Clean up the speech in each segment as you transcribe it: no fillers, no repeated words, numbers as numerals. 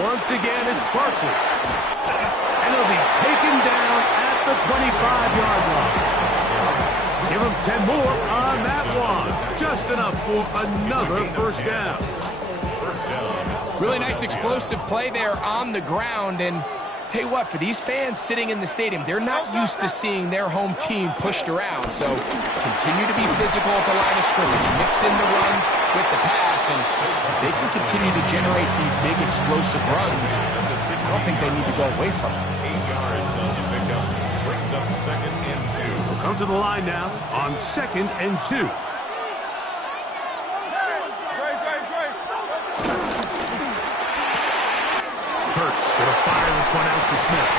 Once again, it's Barkley. And he'll be taken down at the 25-yard line. Give him 10 more on that one. Just enough for another first down. Really nice explosive play there on the ground. And tell you what, for these fans sitting in the stadium, they're not used to seeing their home team pushed around. So continue to be physical at the line of scrimmage. Mix in the runs with the pass, and they can continue to generate these big explosive runs. I don't think they need to go away from it. 8 yards on the pickup. Brings up 2nd and 2. We'll come to the line now on 2nd and 2. Hurts going to fire this one out to Smith.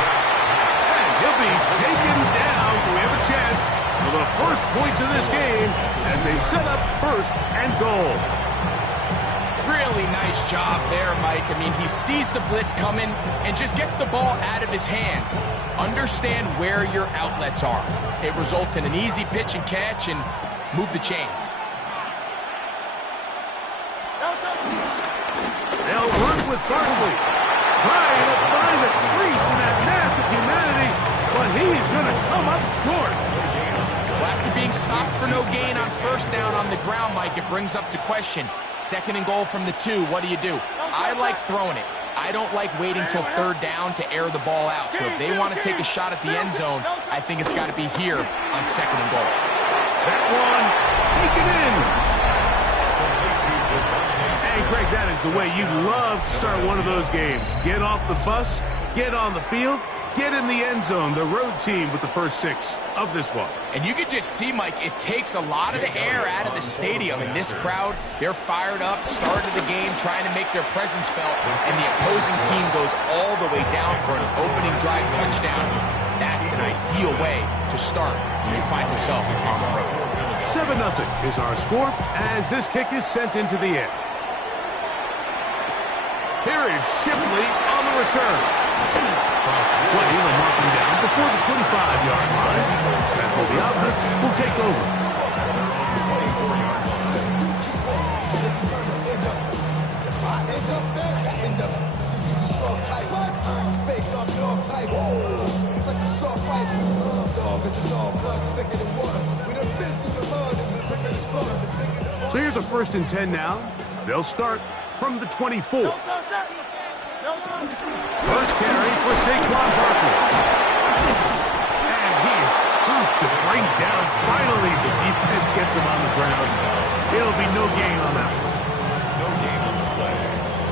And he'll be taken down. We have a chance for the first points of this game as they set up 1st and goal. Really nice job there, Mike. I mean, he sees the blitz coming and just gets the ball out of his hands. Understand where your outlets are. It results in an easy pitch and catch and move the chains. They'll run with Barkley. Trying to find the crease in that mass of humanity, but he's going to come up short. Well, after being stopped for no gain on 1st down on the ground, Mike, it brings up the question. 2nd and goal from the 2, what do you do? I like throwing it. I don't like waiting till 3rd down to air the ball out. So if they want to take a shot at the end zone, I think it's got to be here on 2nd and goal. That one taken in. Hey, Greg, that is the way you love to start one of those games. Get off the bus, get on the field, get in the end zone. The road team with the first 6 of this one. And you can just see, Mike, it takes a lot of the air out of the stadium. And this crowd, they're fired up, started the game, trying to make their presence felt. And the opposing team goes all the way down for an opening drive touchdown. That's an ideal way to start when you find yourself on the road. 7-0 is our score as this kick is sent into the air. Here is Shipley on the return. Across the 20, they'll mark him down before the 25-yard line. That's where the offense will take over. So here's a 1st and 10 now. They'll start from the 24. First carry for Saquon Barkley. And he is tough to bring down. Finally, the defense gets him on the ground. It'll be no gain on that one. No gain on the play.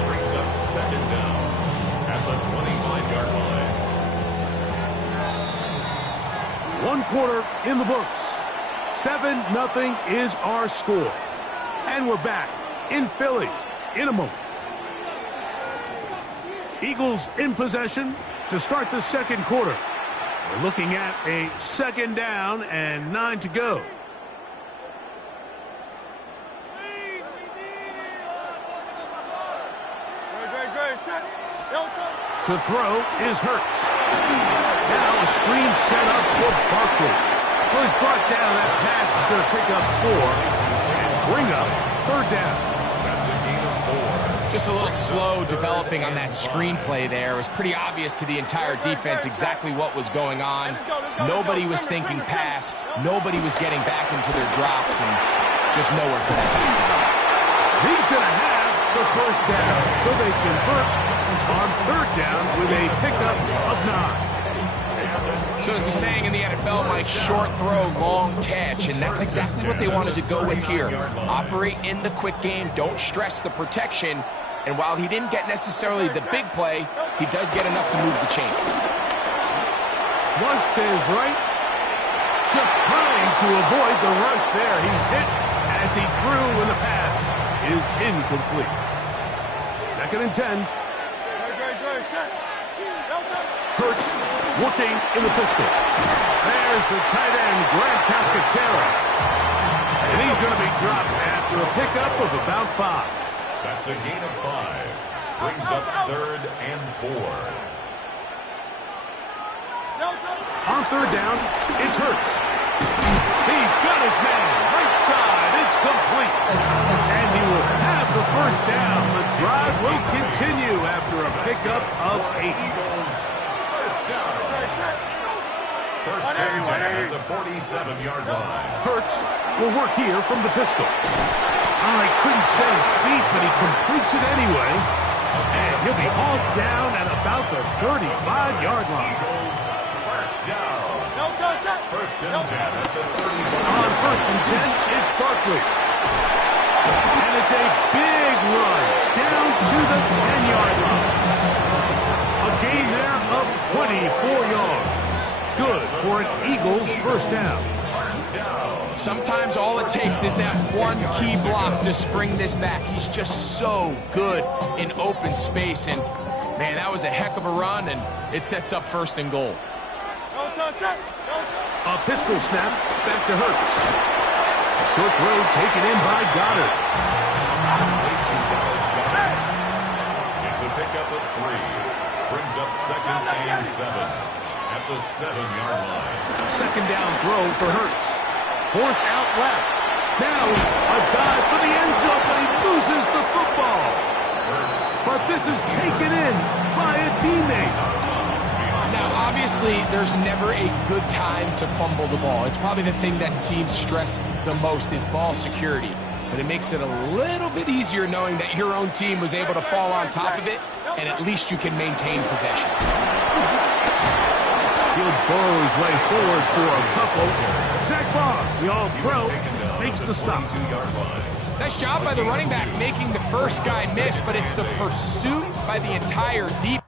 Brings up 2nd down at the 25-yard line. 1 quarter in the books. 7-0 is our score. And we're back in Philly in a moment. Eagles in possession to start the 2nd quarter. We're looking at a 2nd down and 9 to go. To throw is Hurts. Now a screen set up for Barkley. Well, he's brought down. That pass is going to pick up 4 and bring up 3rd down. That's a gain of 4. Just a little slow developing on that screenplay there. It was pretty obvious to the entire defense exactly what was going on. Nobody was thinking pass. Nobody was getting back into their drops, and just nowhere for that back to go. He's going to have the 1st down, so they convert on 3rd down with a pickup of 9. So as the saying in the NFL, Mike, short throw, long catch, and that's exactly what they wanted to go with here. Operate in the quick game, don't stress the protection, and while he didn't get necessarily the big play, he does get enough to move the chains. Flush to his right, just trying to avoid the rush there. He's hit as he threw when the pass is incomplete. 2nd and 10. Hurts working in the pistol. There's the tight end, Grant Calcaterra. And he's going to be dropped after a pickup of about 5. That's a gain of 5. Brings up 3rd and 4. On 3rd down, it's Hurts. He's got his man right side. It's complete. And he will have the first down. The drive will continue after a pickup of 8. First down. First and 10 at the 47-yard line. Hurts will work here from the pistol. He couldn't set his feet, but he completes it anyway. And he'll be hauled down at about the 35-yard line. First down. First and 10 at the 35. On first and 10, it's Barkley. And it's a big run down to the 10-yard line. A gain there of 24 yards. Good for an Eagles first down. Sometimes all it takes is that one key block to spring this back. He's just so good in open space. And, man, that was a heck of a run, and it sets up first and goal. A pistol snap back to Hurts. A short throw taken in by Goddard. It's a pickup of 3. Brings up second and 7 at the 7-yard line. Second down throw for Hurts. Forced out left. Now a dive for the end zone, but he loses the football. But this is taken in by a teammate. Now, obviously, there's never a good time to fumble the ball. It's probably the thing that teams stress the most is ball security. But it makes it a little bit easier knowing that your own team was able to fall on top of it, and at least you can maintain possession. He'll burrow his way forward for a couple. Zach Barr, the all-pro, makes the stop. Nice job by the running back making the first guy miss, but it's the pursuit by the entire defense.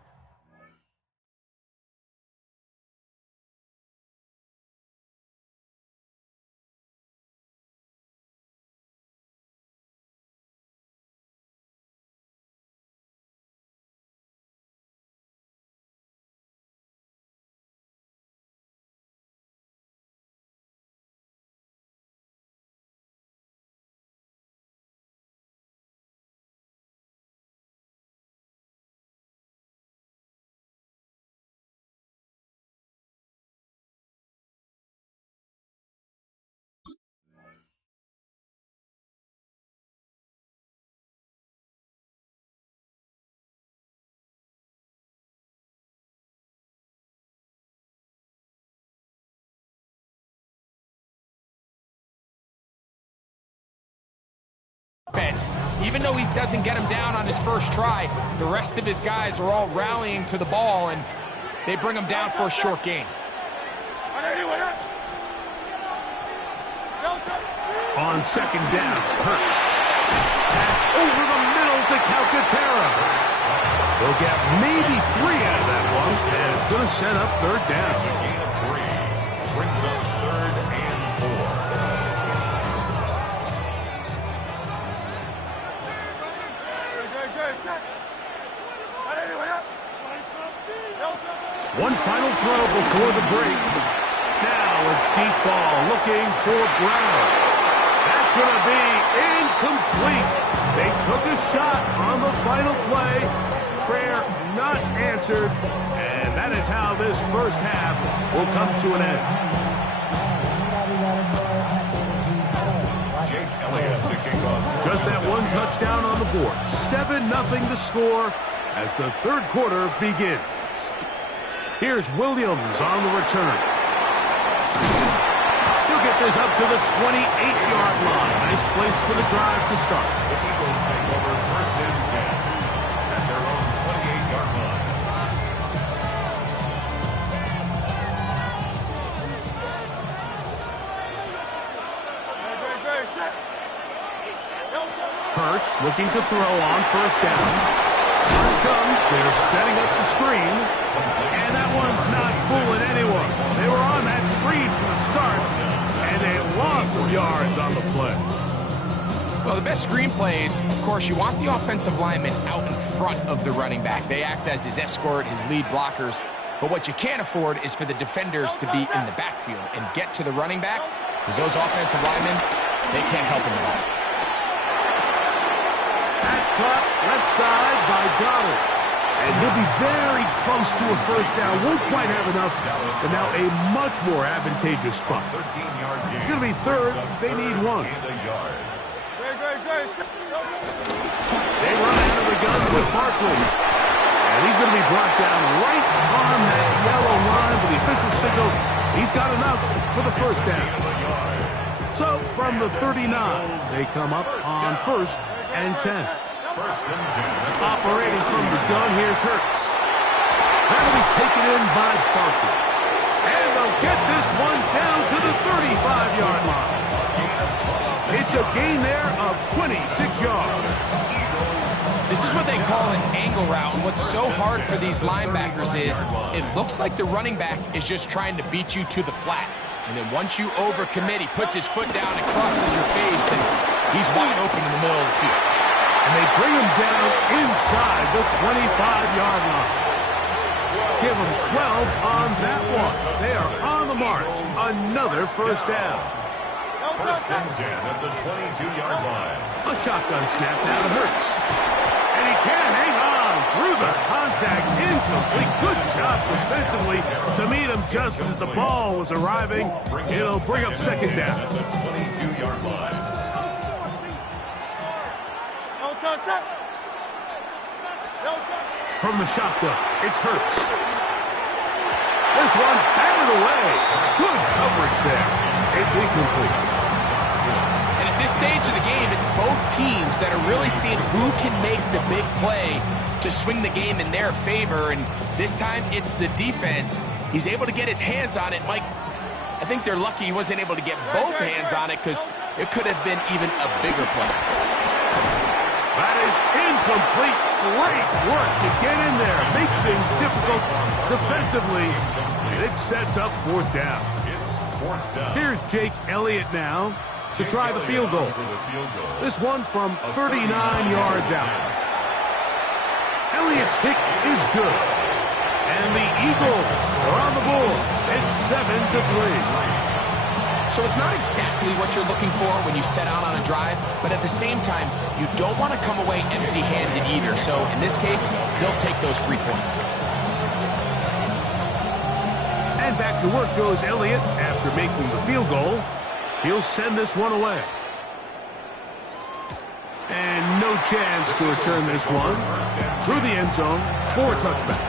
Even though he doesn't get him down on his first try, the rest of his guys are all rallying to the ball, and they bring him down for a short gain. On second down, Hurts. Pass over the middle to Calcaterra. They'll get maybe 3 out of that one, and it's going to set up third down. A gain of 3. Brings up third and 4. One final throw before the break. Now a deep ball looking for Brown. That's going to be incomplete. They took a shot on the final play. Prayer not answered. And that is how this first half will come to an end. Jake Elliott to kick off. Just that one touchdown on the board. 7-0 the score as the third quarter begins. Here's Williams on the return. He'll get this up to the 28-yard line. Nice place for the drive to start. The Eagles take over first and 10 at their own 28-yard line. Hurts looking to throw on first down. Here comes. They're setting up the screen. And that one's not fooling anyone. They were on that screen from the start, and a loss of yards on the play. Well, the best screen plays, of course, you want the offensive lineman out in front of the running back. They act as his escort, his lead blockers. But what you can't afford is for the defenders to be in the backfield and get to the running back, because those offensive linemen, they can't help him at all. That's caught left side by Goddard. And he'll be very close to a first down. Won't quite have enough, but now a much more advantageous spot. 13-yard gain. It's going to be third. They need 1. And a yard. shotgun with Barkley. And he's going to be brought down right on that yellow line with the official signal. He's got enough for the first down. So from the 39, they come up on 1st and 10. Operating from the gun, here's Hurts. That'll be taken in by Barkley. And they'll get this one down to the 35-yard line. It's a gain there of 26 yards. This is what they call an angle route. And what's so hard for these linebackers is it looks like the running back is just trying to beat you to the flat. And then once you overcommit, he puts his foot down and crosses your face, and he's wide open in the middle of the field. And they bring him down inside the 25-yard line. Give them 12 on that one. They are on the march. Another first down. 1st and 10 at the 22-yard line. A shotgun snap now to Hurts. And he can't hang on through the contact. Incomplete. Good jobs defensively to meet him just as the ball was arriving. It'll bring up second down. At the 22-yard line. From the shotgun, it's Hurts. This one batted away. Good coverage there. It's incomplete. And at this stage of the game, it's both teams that are really seeing who can make the big play to swing the game in their favor. And this time, it's the defense. He's able to get his hands on it. Mike, I think they're lucky he wasn't able to get both hands on it because it could have been even a bigger play. That is incomplete. Great work to get in there. Make things difficult defensively. And it sets up 4th down. It's 4th down. Here's Jake Elliott now to try the field goal. This one from 39 yards out. Elliott's kick is good. And the Eagles are on the board. It's 7-3. So it's not exactly what you're looking for when you set out on a drive, but at the same time, you don't want to come away empty-handed either. So in this case, they'll take those 3 points. And back to work goes Elliott after making the field goal. He'll send this one away. And no chance to return this one through the end zone for a touchback.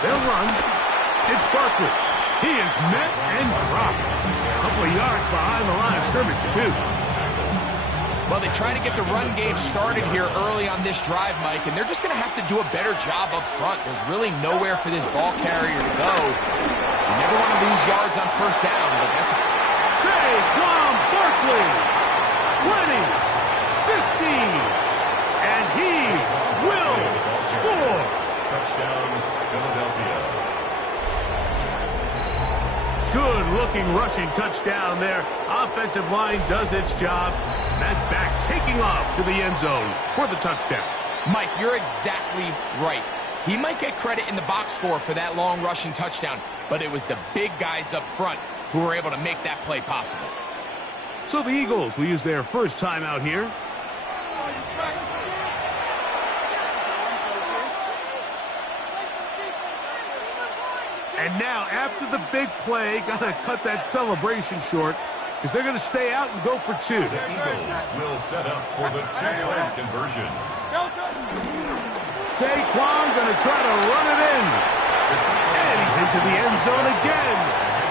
They'll run. It's Barkley. He is met and dropped. A couple of yards behind the line of scrimmage, too. Well, they try to get the run game started here early on this drive, Mike, and they're just going to have to do a better job up front. There's really nowhere for this ball carrier to go. You never want to lose yards on 1st down, but that's... Saquon Barkley, 20, 15, and he will score. Touchdown, Philadelphia. Good-looking rushing touchdown there. Offensive line does its job. That back taking off to the end zone for the touchdown. Mike, you're exactly right. He might get credit in the box score for that long rushing touchdown, but it was the big guys up front who were able to make that play possible. So the Eagles will use their first time out here. And now, after the big play, got to cut that celebration short because they're going to stay out and go for 2. The Eagles will set up for the 2-point conversion. Saquon going to try to run it in. And he's into the end zone again.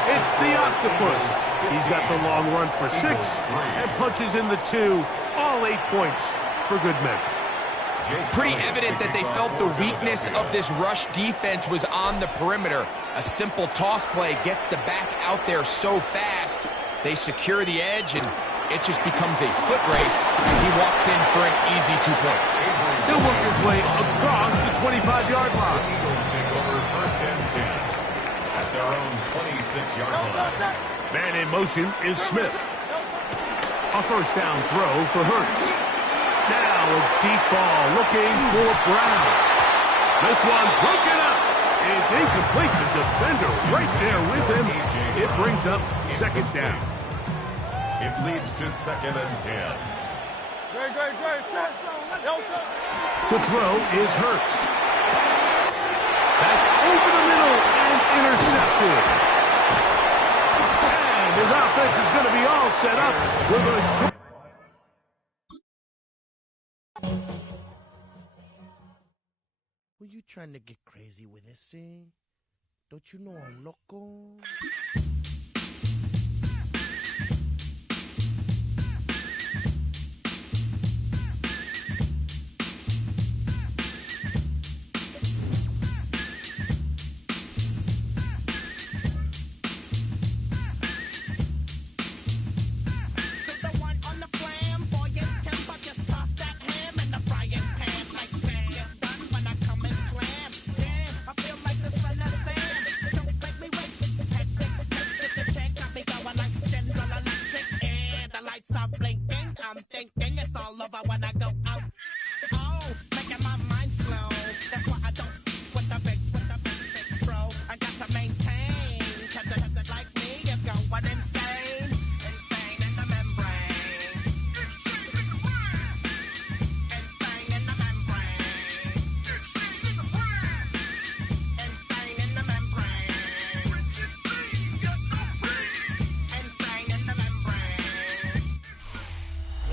It's the octopus. He's got the long run for 6 and punches in the 2. All 8 points for good measure. Pretty evident that they felt the weakness of this rush defense was on the perimeter. A simple toss play gets the back out there so fast. They secure the edge, and it just becomes a foot race. He walks in for an easy 2 points. He'll work his way across the 25-yard line. Eagles take over 1st and 10 at their own 26-yard line. Man in motion is Smith. A first down throw for Hurts. Now a deep ball looking for Brown. This one broken up. It's incomplete. The defender right there with him. It brings up second down. It leads to 2nd and 10. To throw is Hurts. That's over the middle and intercepted. And his offense is going to be all set up with a short. Were you trying to get crazy with this thing? Don't you know I'm loco?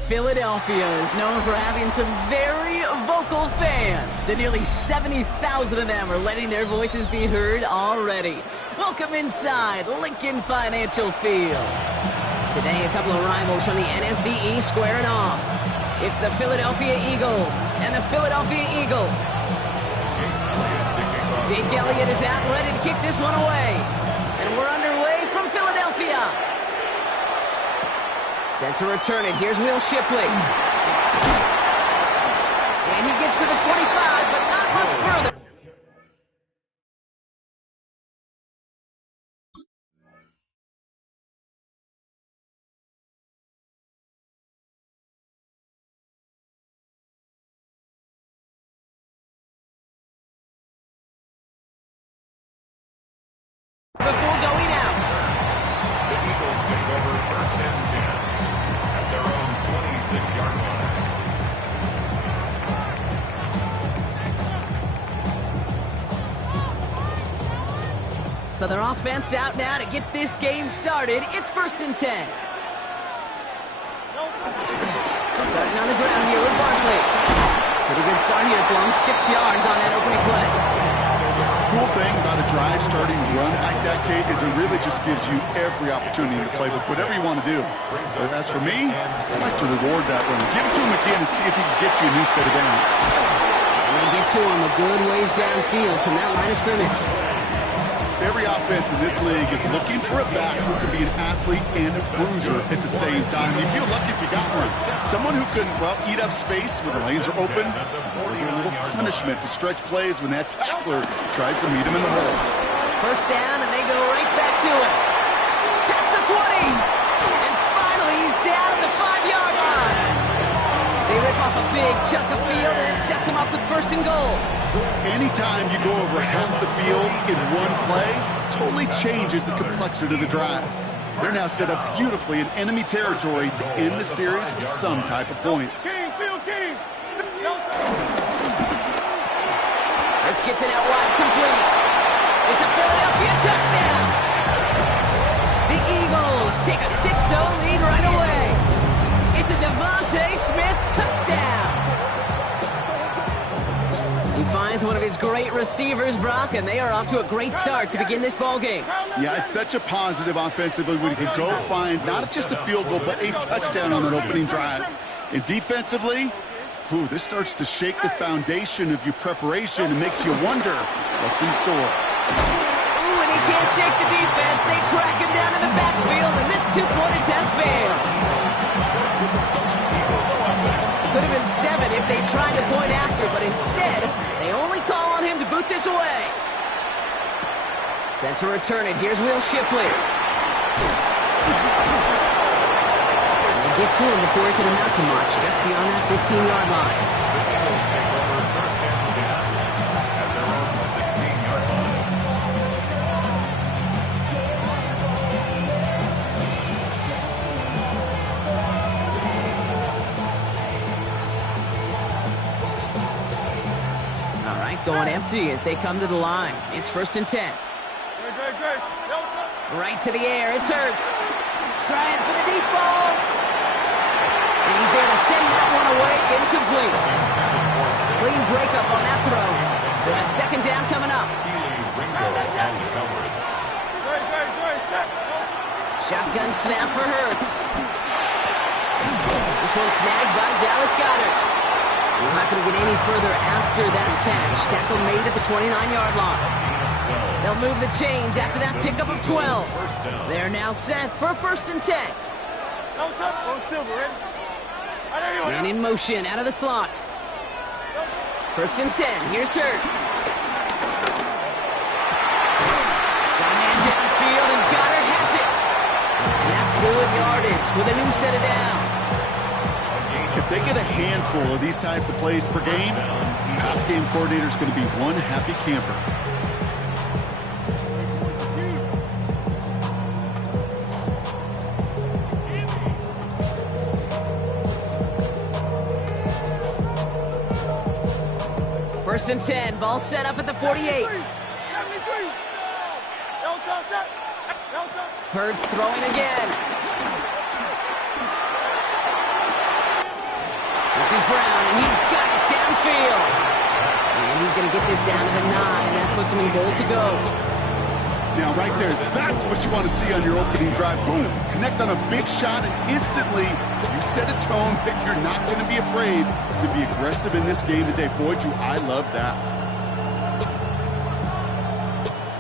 Philadelphia is known for having some very vocal fans, and nearly 70,000 of them are letting their voices be heard already. Welcome inside Lincoln Financial Field. Today, a couple of rivals from the NFC East squaring off. It's the Philadelphia Eagles and the Philadelphia Eagles. Jake Elliott is out and ready to kick this one away. And we're underway from Philadelphia. Set to return it. Here's Will Shipley. And he gets to the 25, but not much further. Before going out. The Eagles take over first and 10 at their own 26-yard line. So their offense out now to get this game started. It's first and 10. Starting on the ground here with Barkley. Pretty good start here for him. 6 yards on that opening play. Cool thing about a drive starting run like that, Kate, is it really just gives you every opportunity to play with whatever you want to do. But as for me, I'd like to reward that run. Give it to him again and see if he can get you a new set of downs. And they get to him a good ways downfield from that line of scrimmage. Every offense in this league is looking for a back who can be an athlete and a bruiser at the same time. You feel lucky if you got one. Someone who can, well, eat up space when the lanes are open, or get a little punishment to stretch plays when that tackler tries to meet him in the hole. First down, and they go right back to it. Past the 20. And finally, he's down at the 5-yard line. They rip off a big chunk of field, and it sets him up with first and goal. Anytime you go over half the field in one play, totally changes the complexion of the drive. They're now set up beautifully in enemy territory to end the series with some type of points. Let's get it out wide, complete. It's a Philadelphia touchdown. The Eagles take a 6-0 lead right away. It's a Devontae Smith touchdown. He finds one of his great receivers, Brock, and they are off to a great start to begin this ball game. Yeah, it's such a positive offensively when you can go find not just a field goal, but a touchdown on that opening drive. And defensively, this starts to shake the foundation of your preparation and makes you wonder what's in store. Ooh, and he can't shake the defense. They track him down in the backfield, and this two-point attempt fails. Could have been 7 if they tried to point after, but instead, they only call on him to boot this away. Set to return it. Here's Will Shipley. And they get to him before he can amount to much, just beyond that 15-yard line. The Eagles take over first and 10 at their own 16-yard line. going empty as they come to the line. It's 1st and 10. Right to the air. It's Hurts. Trying for the deep ball. And he's there to send that one away. Incomplete. Clean breakup on that throw. So it's 2nd down coming up. Shotgun snap for Hurts. This one snagged by Dallas Goedert. He's not going to get any further after that catch. Tackle made at the 29-yard line. They'll move the chains after that pickup of 12. They're now set for 1st and 10. Man in motion out of the slot. 1st and 10. Here's Hurts. Got a man downfield, and Goddard has it. And that's good yardage with a new set of downs. If they get a handful of these types of plays per game, pass game coordinator is going to be one happy camper. First and 10, ball set up at the 48. Hurts throwing again. This is Brown, and he's got it downfield. And he's going to get this down to the 9. That puts him in goal to go. Now, right there, that's what you want to see on your opening drive. Boom, connect on a big shot, and instantly you set a tone that you're not going to be afraid to be aggressive in this game today. Boy, do I love that.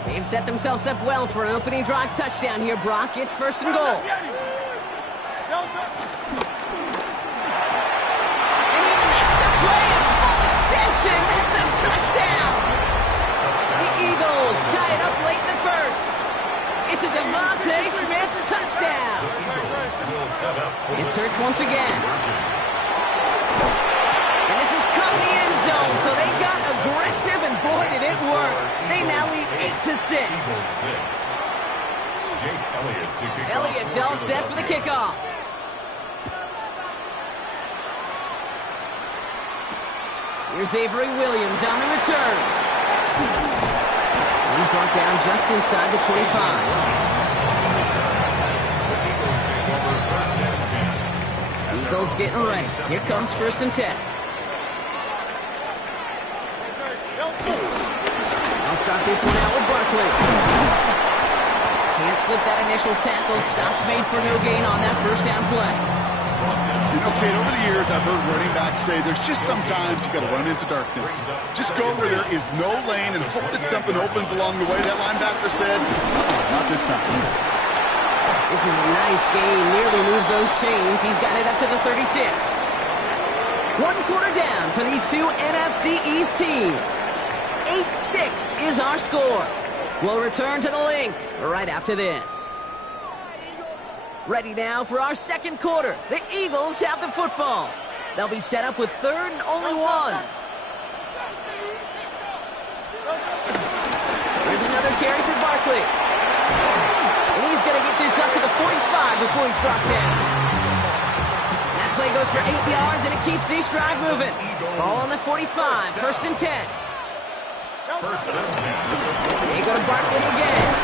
They've set themselves up well for an opening drive touchdown here, Brock. It's 1st and goal. And he makes the play at full extension. That's a touchdown. The Eagles tie it up late in the 1st. It's a Devontae Smith touchdown. It's Hurts once again. And this has come the end zone, so they got aggressive, and boy, did it work. They now lead 8-6. Elliott's all set for the kickoff. Here's Avery Williams on the return. He's brought down just inside the 25. Eagles getting ready. Here comes 1st and 10. I'll start this one out with Barkley. Can't slip that initial tackle. Stops made for no gain on that 1st down play. You know, Kate, over the years, I've heard running backs say there's just sometimes you got to run into darkness. Just go where there is no lane and hope that something opens along the way. That linebacker said, not this time. This is a nice gain. Nearly moves those chains. He's got it up to the 36. 1 quarter down for these two NFC East teams. 8-6 is our score. We'll return to the link right after this. Ready now for our 2nd quarter. The Eagles have the football. They'll be set up with 3rd and only 1. There's another carry for Barkley. And he's going to get this up to the 45 before he's brought down. That play goes for 8 yards, and it keeps this drive moving. Ball on the 45, 1st and 10. They go to Barkley again.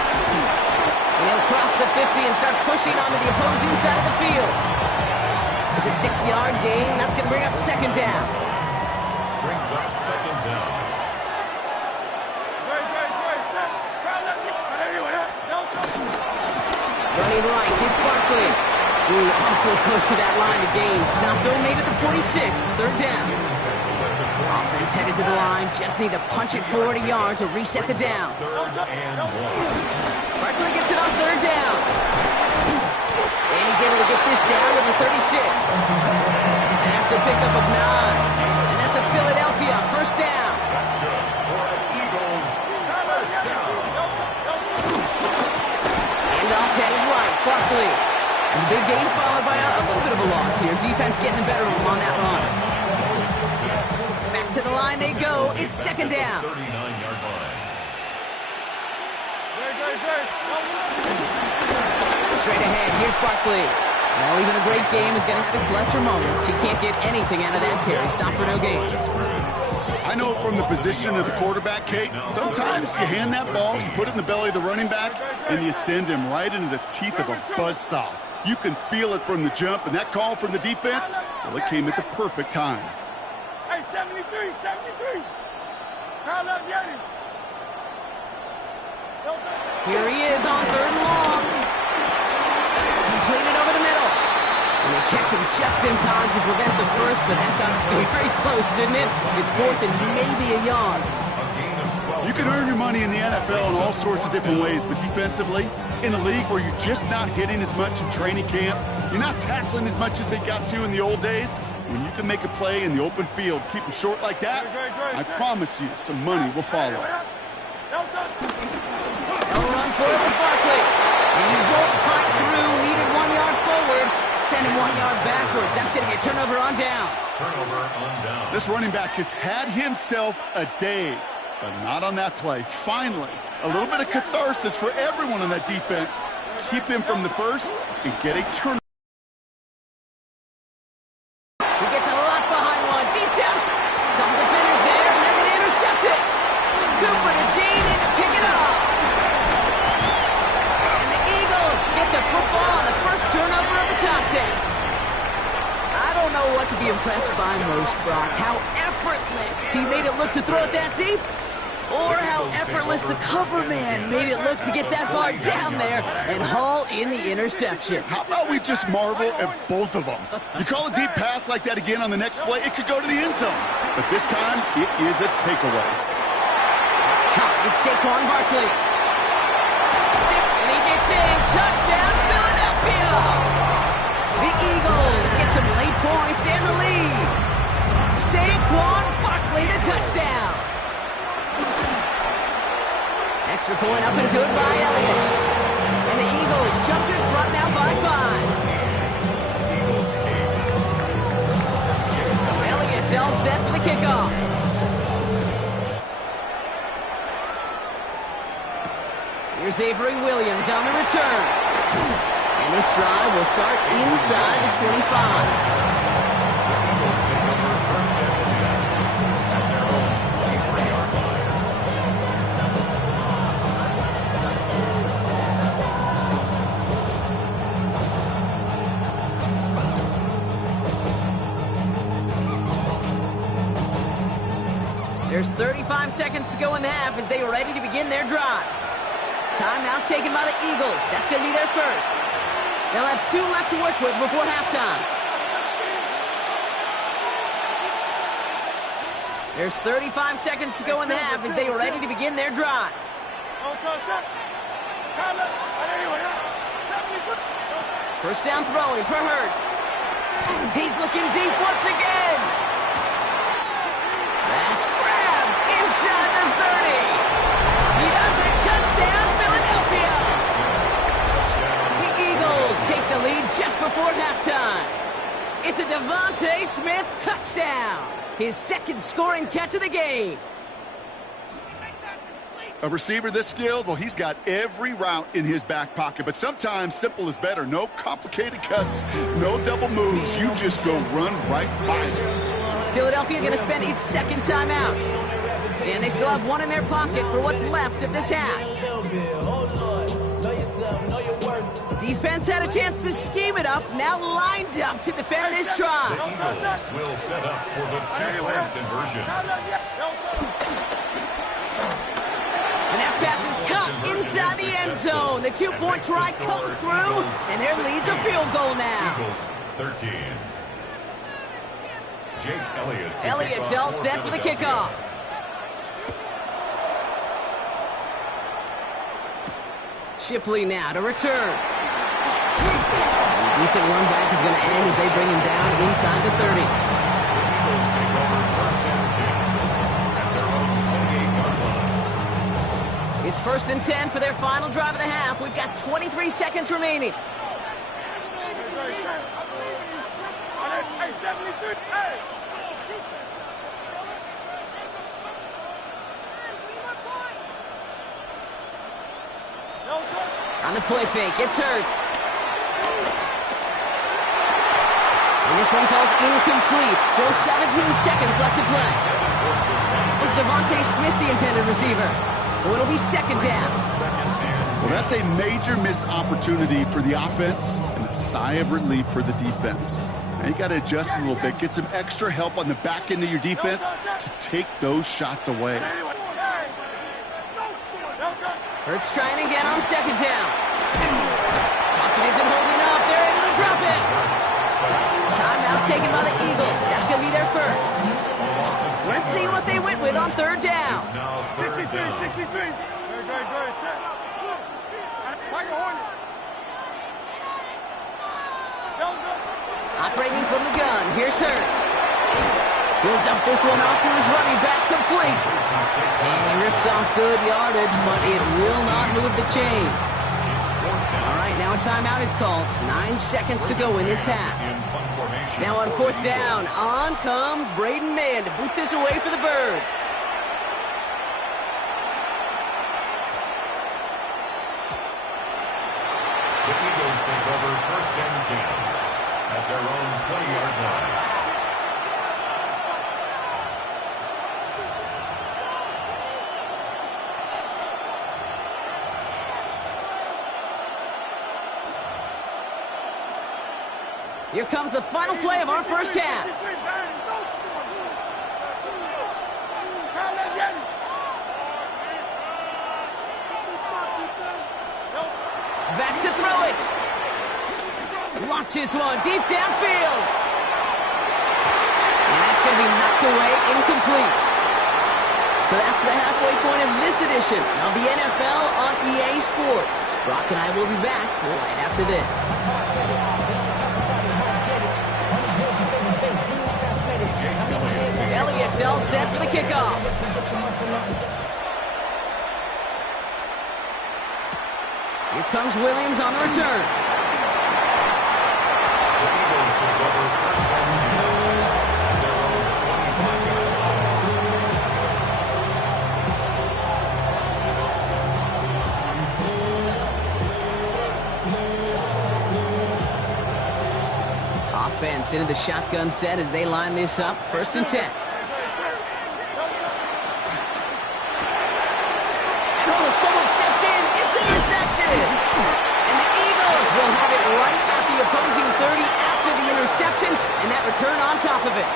And he'll cross the 50 and start pushing onto the opposing side of the field. It's a 6-yard gain. That's going to bring up 2nd down. Brings up 2nd down. Running right, it's Barkley. Ooh, awful close to that line of gain. Stop though, made it the 46, 3rd down. Offense headed to the line. Just need to punch it forward a yard to reset the downs. Barkley gets it on 3rd down. And he's able to get this down to the 36. That's a pickup of 9. And that's a Philadelphia 1st down. That's good for the Eagles. 1st down. Handoff headed right, Barkley. And the big gain followed by a little bit of a loss here. Defense getting the better of him on that run. Back to the line they go. It's 2nd down. 39-yard line. Straight ahead, here's Barkley. Now even a great game is going to have its lesser moments. He can't get anything out of that carry. Stop for no gain. I I know from the position of the quarterback, Kate, sometimes you hand that ball, you put it in the belly of the running back, and you send him right into the teeth of a buzzsaw. You can feel it from the jump, and that call from the defense, well, it came at the perfect time. Hey, 73, 73. Call up Yeti. Here he is on 3rd and long. Completed over the middle. And they catch him just in time to prevent the first, but that got very close, didn't it? It's 4th and maybe a yard. You can earn your money in the NFL in all sorts of different ways, but defensively, in a league where you're just not hitting as much in training camp, you're not tackling as much as they got to in the old days, when you can make a play in the open field, keep them short like that, I promise you some money will follow. They'll run for it with Barkley. And he won't fight through. Needed 1 yard forward. Send him 1 yard backwards. That's going to be a turnover on downs. Turnover on downs. This running back has had himself a day, but not on that play. Finally, a little bit of catharsis for everyone on that defense to keep him from the first and get a turnover. He gets a lot behind one. Deep down. Couple defenders there, and they're going to intercept it. Cooper to Gene in to pick it up. And the Eagles get the football on the first turnover of the contest. I don't know what to be impressed by most, Brock. How effortless he made it look to throw it that deep, or how effortless the cover man made it look to get that far down there and haul in the interception. How about we just marvel at both of them? You call a deep pass like that again on the next play, it could go to the end zone. But this time, it is a takeaway. That's caught. It's Saquon Barkley. Stick, and he gets in. Touchdown, Philadelphia! The Eagles get some late points and the lead. Saquon Barkley, the touchdown. Extra point up and good by Elliott. And the Eagles jump in front now by 5. Elliott's all set for the kickoff. Here's Avery Williams on the return. And this drive will start inside the 25. There's 35 seconds to go in the half as they are ready to begin their drive. Timeout taken by the Eagles. That's going to be their first. They'll have 2 left to work with before halftime. There's 35 seconds to go in the half as they are ready to begin their drive. First down throwing for Hurts. He's looking deep once again. That's grabbed inside the 30. He does it. Touchdown, Philadelphia. The Eagles take the lead just before halftime. It's a Devontae Smith touchdown. His second scoring catch of the game. A receiver this skilled, well, he's got every route in his back pocket. But sometimes simple is better. No complicated cuts, no double moves. You just go run right by them. Philadelphia going to spend its second timeout. And they still have 1 in their pocket for what's left of this half. Defense had a chance to scheme it up, now lined up to defend this drive. The Eagles will set up for the 2-point conversion. And that pass is caught inside the end zone. The 2-point try comes through, and their lead's a field goal now. Eagles 13. Jake Elliott. Elliott's all set for the kickoff. Shipley now to return. Decent run back is going to end as they bring him down inside the 30. Eagles take over first and 10 at their own 28-yard line. It's 1st and 10 for their final drive of the half. We've got 23 seconds remaining. On the play fake, it's Hurts. And this one falls incomplete. Still 17 seconds left to play. was Devontae Smith, the intended receiver. So it'll be second down. Well, that's a major missed opportunity for the offense and a sigh of relief for the defense. Now you got to adjust a little bit, get some extra help on the back end of your defense to take those shots away. Hurts trying again on second down. Pocket isn't holding up. They're able to drop it. Timeout taken by the Eagles. That's going to be their first. Let's see what they went with on third down. 63. Good. Operating from the gun, here's Hurts. He'll dump this one off to his running back, complete. And he rips off good yardage, but it will not move the chains. All right, now a timeout is called. 9 seconds to go in this half. Now on fourth down, on comes Braden Mann to boot this away for the Birds. The Eagles take over first and 10 at their own 20-yard line. Here comes the final play of our first half. Back to throw it. Launches one deep downfield. And that's going to be knocked away, incomplete. So that's the halfway point of this edition of the NFL on EA Sports. Brock and I will be back right after this. Elliott's all set for the kickoff. Here comes Williams on the return. The Eagles take over first and 10 at their own 25-yard line. Offense into the shotgun set as they line this up. First and 10. Someone stepped in. It's intercepted. And the Eagles will have it right at the opposing 30 after the interception, and that return on top of it.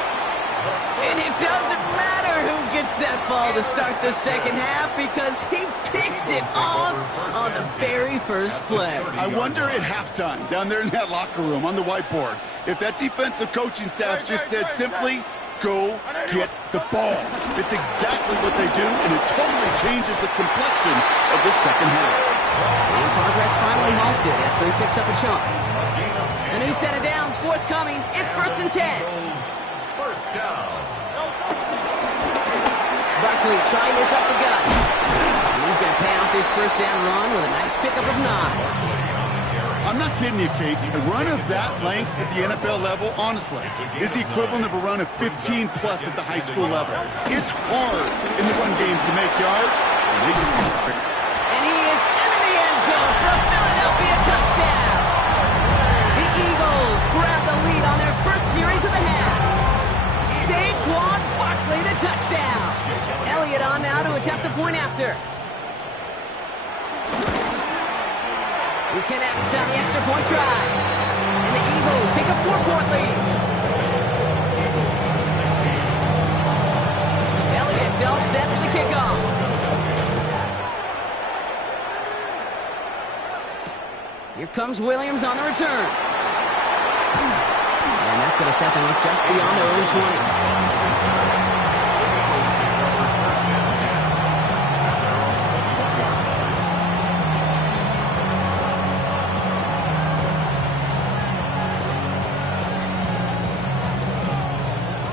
And it doesn't matter who gets that ball to start the second half because he picks it off on the very first play. I wonder at halftime, down there in that locker room on the whiteboard, if that defensive coaching staff just said simply, go get the ball. It's exactly what they do, and it totally changes the complexion of the second half. And progress finally halted after he picks up a chunk. A new set of downs forthcoming. It's first and 10. First down. Barkley trying this up the gut. And he's going to pay off his first down run with a nice pickup of 9. I'm not kidding you, Kate. A run of that length at the NFL level, honestly, is the equivalent of a run of 15-plus at the high school level. It's hard in the run game to make yards, and they just can't pick it. And he is into the end zone for a Philadelphia touchdown. The Eagles grab the lead on their first series of the half. Saquon Barkley, the touchdown. Elliott on now to attempt the point after. He connects on the extra point try. And the Eagles take a 4-point lead. Elliott's all set for the kickoff. Here comes Williams on the return. And that's going to set them up just beyond their own 20.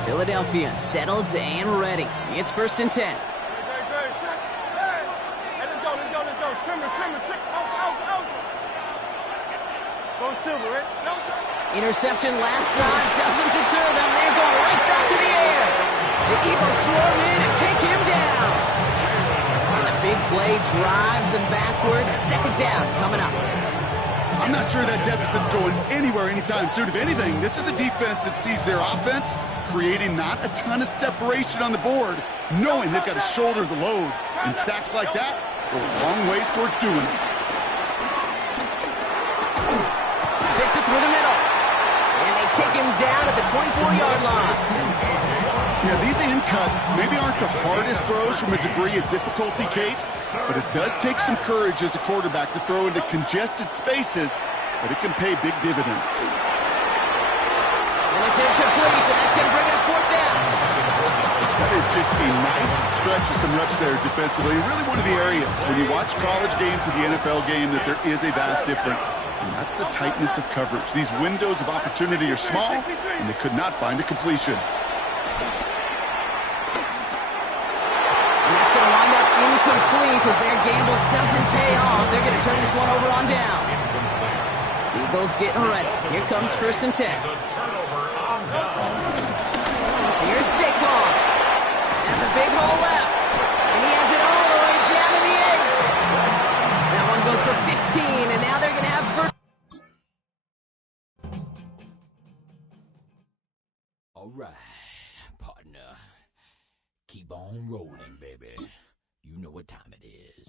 Philadelphia settled and ready. It's first and 10. Hey, let's go. Trimmer. Out. Go Silver, right? Interception last drive doesn't deter them. They're going right back to the air. The Eagles swarm in and take him down. And the big play drives them backwards. Second down coming up. I'm not sure that deficit's going anywhere anytime soon. If anything, this is a defense that sees their offense creating not a ton of separation on the board, knowing they've got to shoulder the load. And sacks like that go a long ways towards doing it. Fits it through the middle. And they take him down at the 24-yard line. Yeah, these in cuts maybe aren't the hardest throws from a degree of difficulty, Kate, but it does take some courage as a quarterback to throw into congested spaces, but it can pay big dividends. And it's incomplete, and that's going to bring it up fourth down. That is just a nice stretch of some reps there defensively. Really one of the areas when you watch college game to the NFL game that there is a vast difference, and that's the tightness of coverage. These windows of opportunity are small, and they could not find a completion. Incomplete as their gamble doesn't pay off. They're going to turn this one over on downs. Eagles getting ready. Here comes 1st and 10. Here's Saquon. Has a big hole left. And he has it all the way down to the 8. That one goes for 15, and now they're going to have first. All right, partner. Keep on rolling, baby. You know what time it is.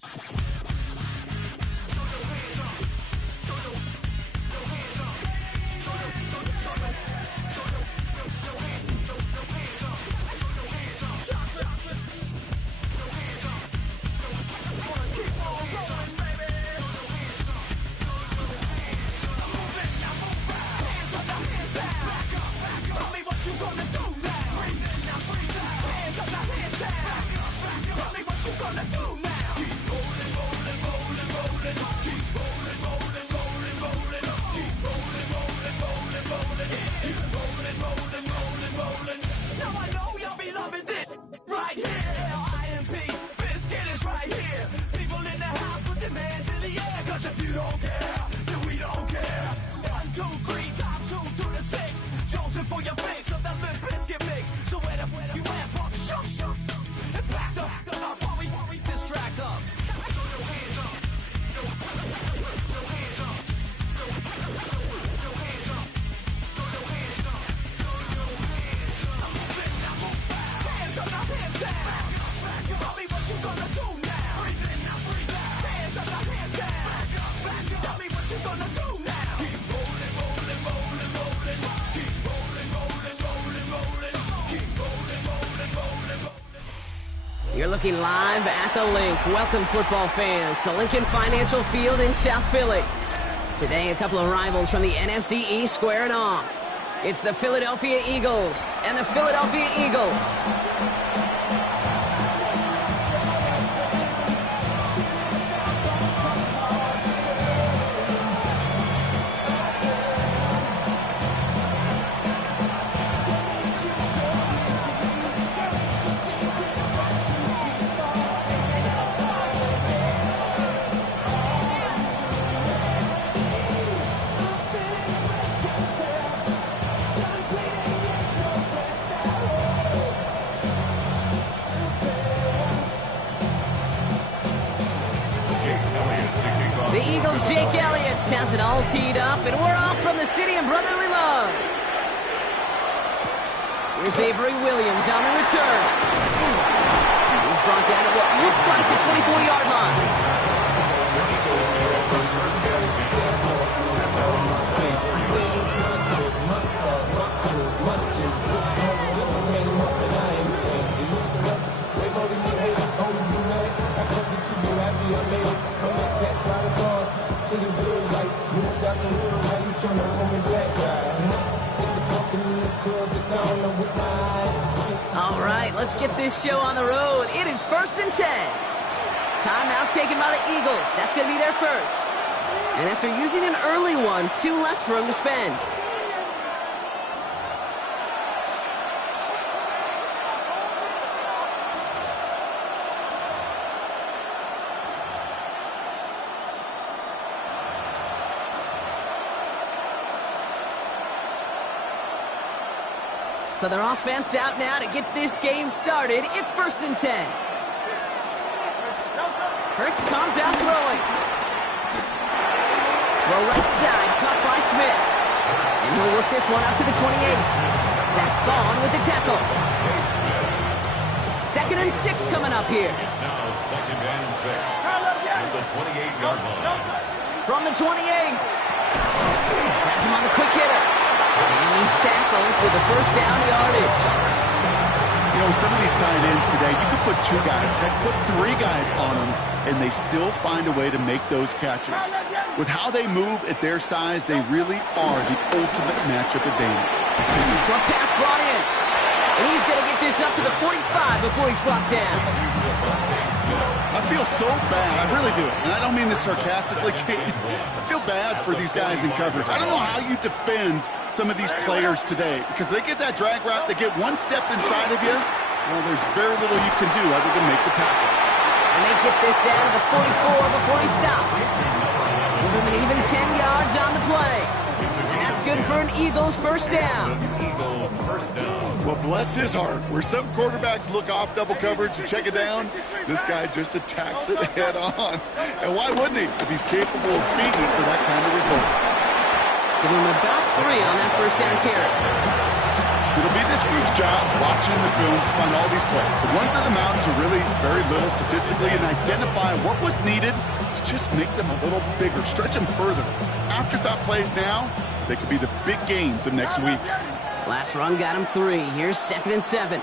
You're looking live at the Link. Welcome, football fans, to Lincoln Financial Field in South Philly. Today, a couple of rivals from the NFC East squaring off. It's the Philadelphia Eagles and the Philadelphia Eagles. Jake Elliott has it all teed up, and we're off from the city of brotherly love. Here's Avery Williams on the return. He's brought down at what looks like the 24-yard line. All right, let's get this show on the road. It is 1st and 10. Timeout taken by the Eagles. That's going to be their first. And after using an early one, 2 left for him to spend. So their offense out now to get this game started. It's 1st and 10. Hurts comes out throwing. Throw right side, caught by Smith. And he'll work this one out to the 28. Zach Vaughn with the tackle. 2nd and 6 coming up here. It's now 2nd and 6 at the 28-yard line. From the 28. Has him on the quick hitter. And he's tackled with the first down yardage. You know, some of these tight ends today, you could put 2 guys, heck, put 3 guys on them, and they still find a way to make those catches. With how they move at their size, they really are the ultimate matchup advantage. Short pass brought in. And he's going to get this up to the 45 before he's brought down. I feel so bad. I really do. And I don't mean this sarcastically. I feel bad for these guys in coverage. I don't know how you defend some of these players today because they get that drag route, they get one step inside of you. Well, there's very little you can do other than make the tackle. And they get this down to the 44 before he stopped. Give him an even 10 yards on the play. And that's good for an Eagles first down. Well, bless his heart. Where some quarterbacks look off double coverage and check it down, this guy just attacks it head on. And why wouldn't he if he's capable of beating it for that kind of result? Give him about 3 on that first down carry. It'll be this group's job watching the film to find all these plays. The ones in the mountains are really very little statistically and identify what was needed to just make them a little bigger, stretch them further. Afterthought plays now, they could be the big gains of next week. Last run got him 3. Here's 2nd and 7.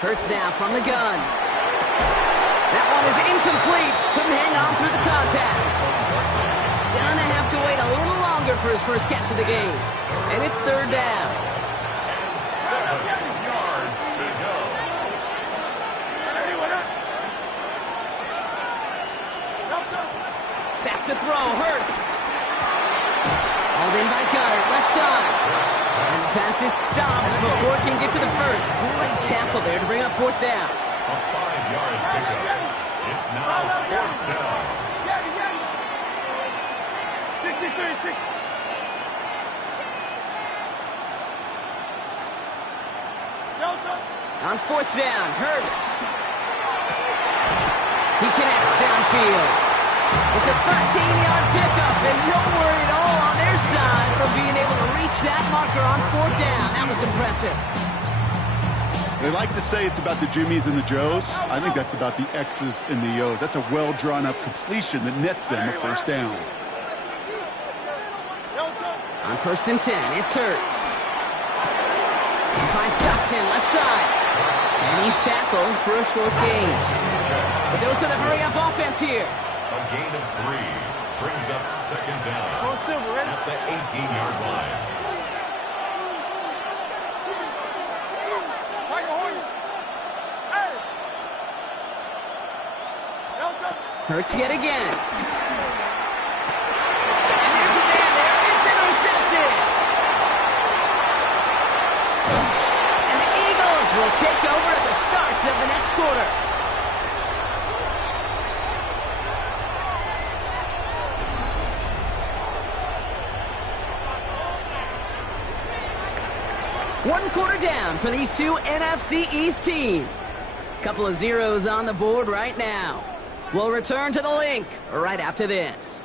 Hurts now from the gun. That one is incomplete. Couldn't hang on through the contact. Gonna have to wait a little longer for his first catch of the game. And it's 3rd down. 7 yards to go. Back to throw, Hurts. Hauled in by Goddard, left side. And the pass is stopped before it can get to the first. Great tackle there to bring up 4th down. A 5-yard pickup. It's now 4th down. 63. On 4th down, Hurts. He connects downfield. It's a 13-yard pickup, and no worry at all on their side for being able to reach that marker on 4th down. That was impressive. They like to say it's about the Jimmies and the Joes. I think that's about the X's and the O's. That's a well-drawn-up completion that nets them a first down. On 1st and 10, it's Hurts. He finds Dotson left side. And he's tackled for a short gain. But those are the hurry-up offense here. A gain of 3 brings up 2nd down at the 18-yard line. Hurts yet again. And there's a man there. It's intercepted. And the Eagles will take over at the start of the next quarter. One quarter down for these two NFC East teams. Couple of zeros on the board right now. We'll return to the link right after this.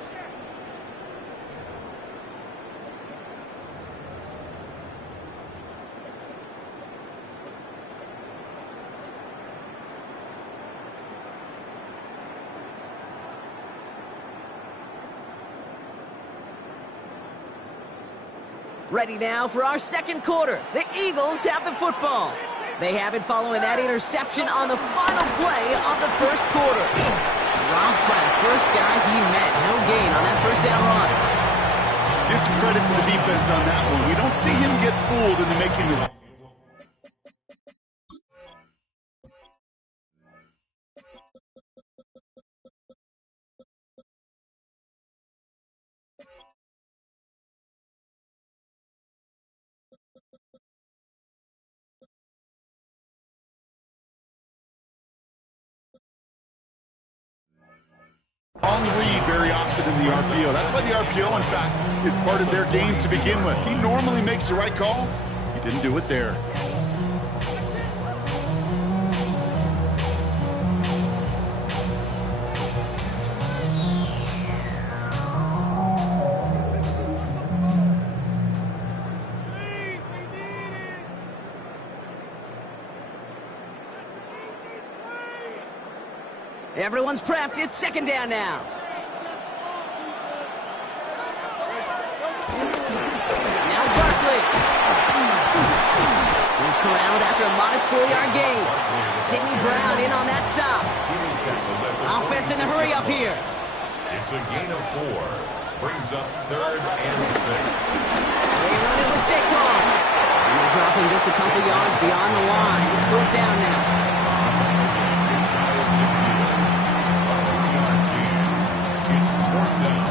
Ready now for our second quarter. The Eagles have the football. They have it following that interception on the final play of the first quarter. Dropped by the first guy he met. No gain on that first down run. Give some credit to the defense on that one. We don't see him get fooled into making the... Long read very often in the RPO. That's why the RPO, in fact, is part of their game to begin with. He normally makes the right call. He didn't do it there. Everyone's prepped. It's second down now. Now Barkley. He's corralled after a modest 4-yard gain. Sidney Brown in on that stop. Offense in the hurry up here. It's a gain of 4. Brings up 3rd and 6. They run it with Saquon. And they drop him just a couple yards beyond the line. It's 4th down now. It's 4th down.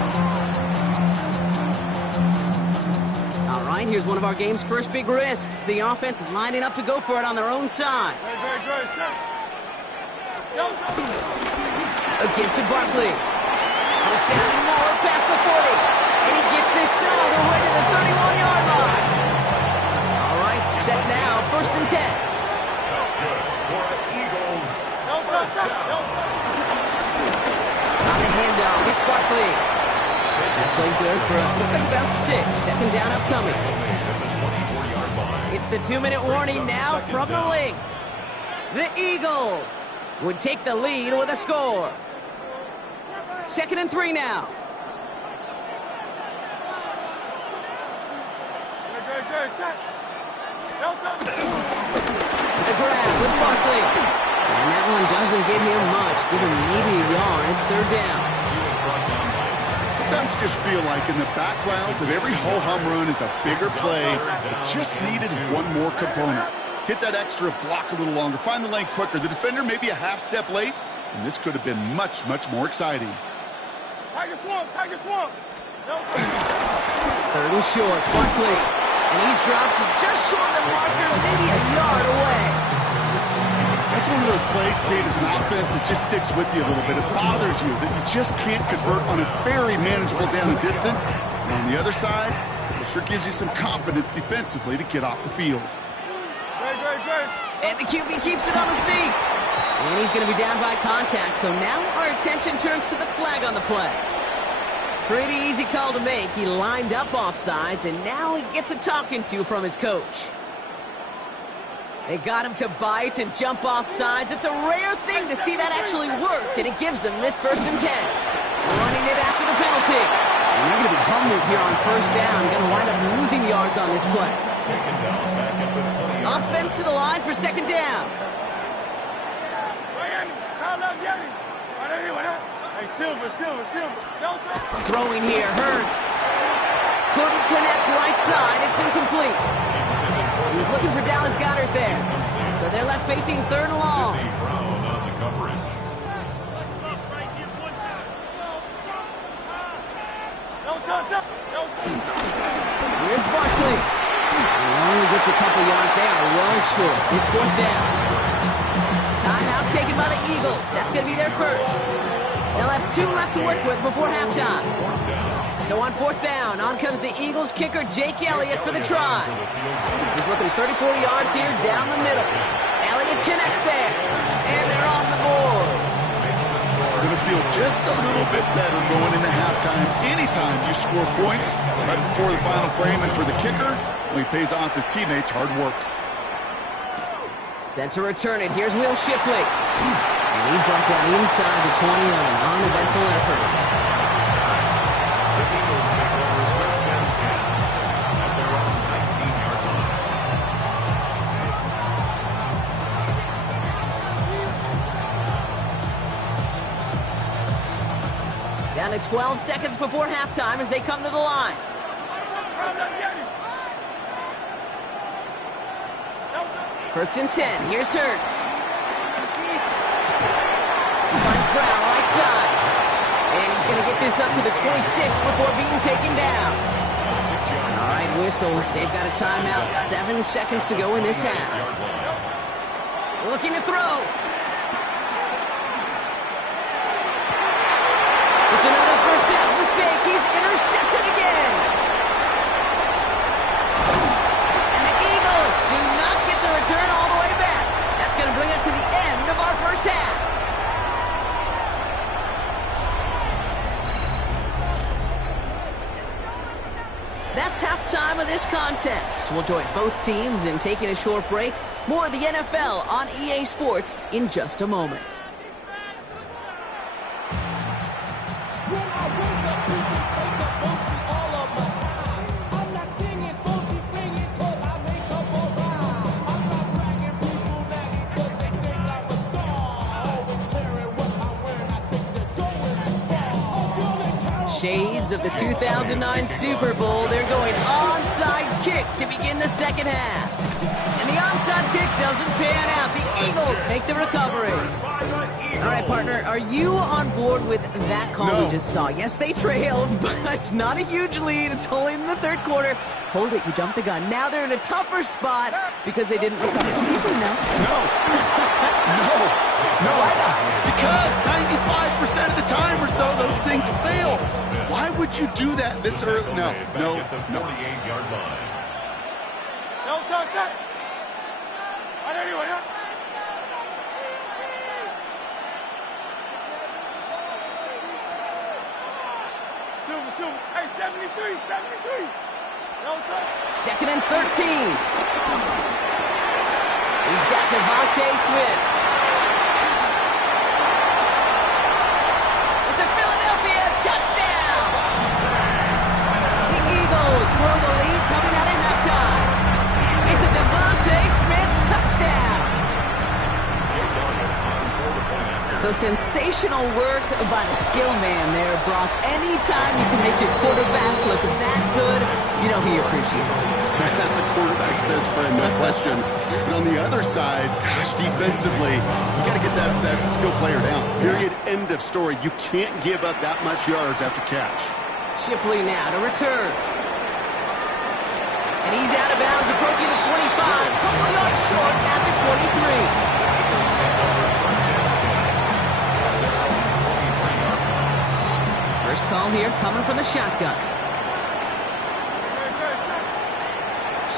All right, here's one of our game's first big risks. The offense lining up to go for it on their own side. A give to Barkley. First down and more past the 40. And he gets this all the way to the 31-yard line. All right, set now. 1st and 10. That's good for the Eagles. First down. On the handoff, it's Barkley. That played good for, looks like about 6. Second down upcoming. It's the 2-minute warning now from the link. The Eagles would take the lead with a score. 2nd and 3 now. The grab with Barkley. And that one doesn't get him much. Give him maybe a yard. It's 3rd down. Sometimes you just feel like in the background of every ho-hum run is a bigger play. It just needed one more component. Hit that extra block a little longer. Find the lane quicker. The defender may be a half step late, and this could have been much, much more exciting. Tiger swamp, Tiger swamp. 3rd and short, Barkley. And he's dropped just short of the marker, maybe a yard away. That's one of those plays, Kate, as an offense that just sticks with you a little bit. It bothers you that you just can't convert on a very manageable down and distance. And on the other side, it sure gives you some confidence defensively to get off the field. And the QB keeps it on the sneak. And he's going to be down by contact, so now our attention turns to the flag on the play. Pretty easy call to make. He lined up offsides, and now he gets a talking to from his coach. They got him to bite and jump off sides. It's a rare thing to see that actually work, and it gives them this 1st and 10. Running it after the penalty. And they're going to be humbled here on 1st down. Going to wind up losing yards on this play. Offense to the line for 2nd down. Throwing here, Hurts. Couldn't connect right side. It's incomplete. He was looking for Dallas Goedert there. So they're left facing 3rd and long. Brown on the coverage. Here's Barkley. He only gets a couple yards there. Well short. It's 4th down. Timeout taken by the Eagles. That's going to be their first. They'll have 2 left to work with before halftime. So on 4th down, on comes the Eagles kicker, Jake Elliott, for the try. He's looking 34 yards here down the middle. Elliott connects there, and they're on the board. You're going to feel just a little bit better going into halftime anytime you score points right before the final frame, and for the kicker, when he pays off his teammates' hard work. Set to return it. Here's Will Shipley. And he's brought down inside the 20 on an uneventful effort. The Eagles take over 1st and 10 at their own 19-yard line. Down to 12 seconds before halftime as they come to the line. 1st and 10. Here's Hurts. He finds Brown right side. And he's going to get this up to the 26 before being taken down. All right, whistles. They've got a timeout. 7 seconds to go in this half. Looking to throw. It's another 1st down mistake. He's intercepted again. And the Eagles do not get the return all the way back. That's going to bring us to the end of our 1st half. That's halftime of this contest. We'll join both teams in taking a short break. More of the NFL on EA Sports in just a moment. shades of the 2009 Super Bowl. They're going onside kick to begin the second half. And the onside kick doesn't pan out. The Eagles make the recovery. All right, partner, are you on board with that call we just saw? Yes, they trailed, but it's not a huge lead. It's only in the third quarter. Hold it, you jumped the gun. Now they're in a tougher spot because they didn't recover. Did you say no? No. Why not? Because 95% of the time or so, those things fail. Why would you do that this early? No. 48-yard line. No touch that. Anyway, Silver. Hey, 73. No touch. Second and 13. He's got Devontae Smith. It's a Philadelphia touchdown. The Eagles blow the lead coming out at halftime. It's a Devontae Smith touchdown. So sensational work by the skill man there, Brock. Anytime you can make your quarterback look that good, you know he appreciates it. That's a quarterback's best friend, no question. But on the other side, gosh, defensively, you got to get that skill player down. Period. End of story. You can't give up that much yards after catch. Shipley now to return. And he's out of bounds, approaching the 25. Couple yards short at the 23. First call here coming from the shotgun.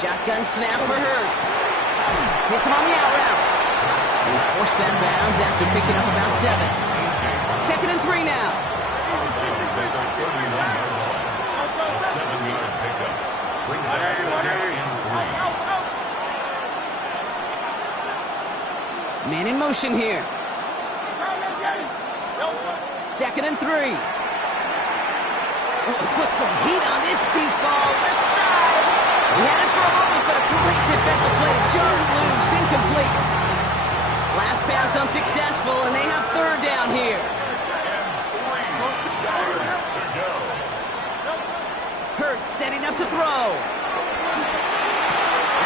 Shotgun snap for Hurts. Hits him on the out route. And he's forced out of bounds after picking up about 7. Second and 3 now. A 7-yard pickup. Brings up second and 3. Man in motion here. Second and 3. Put some heat on this deep ball, left side. He had it for a moment, but a great defensive play to Jordan loose, incomplete. Last pass unsuccessful, and they have third down here. Hurts setting up to throw.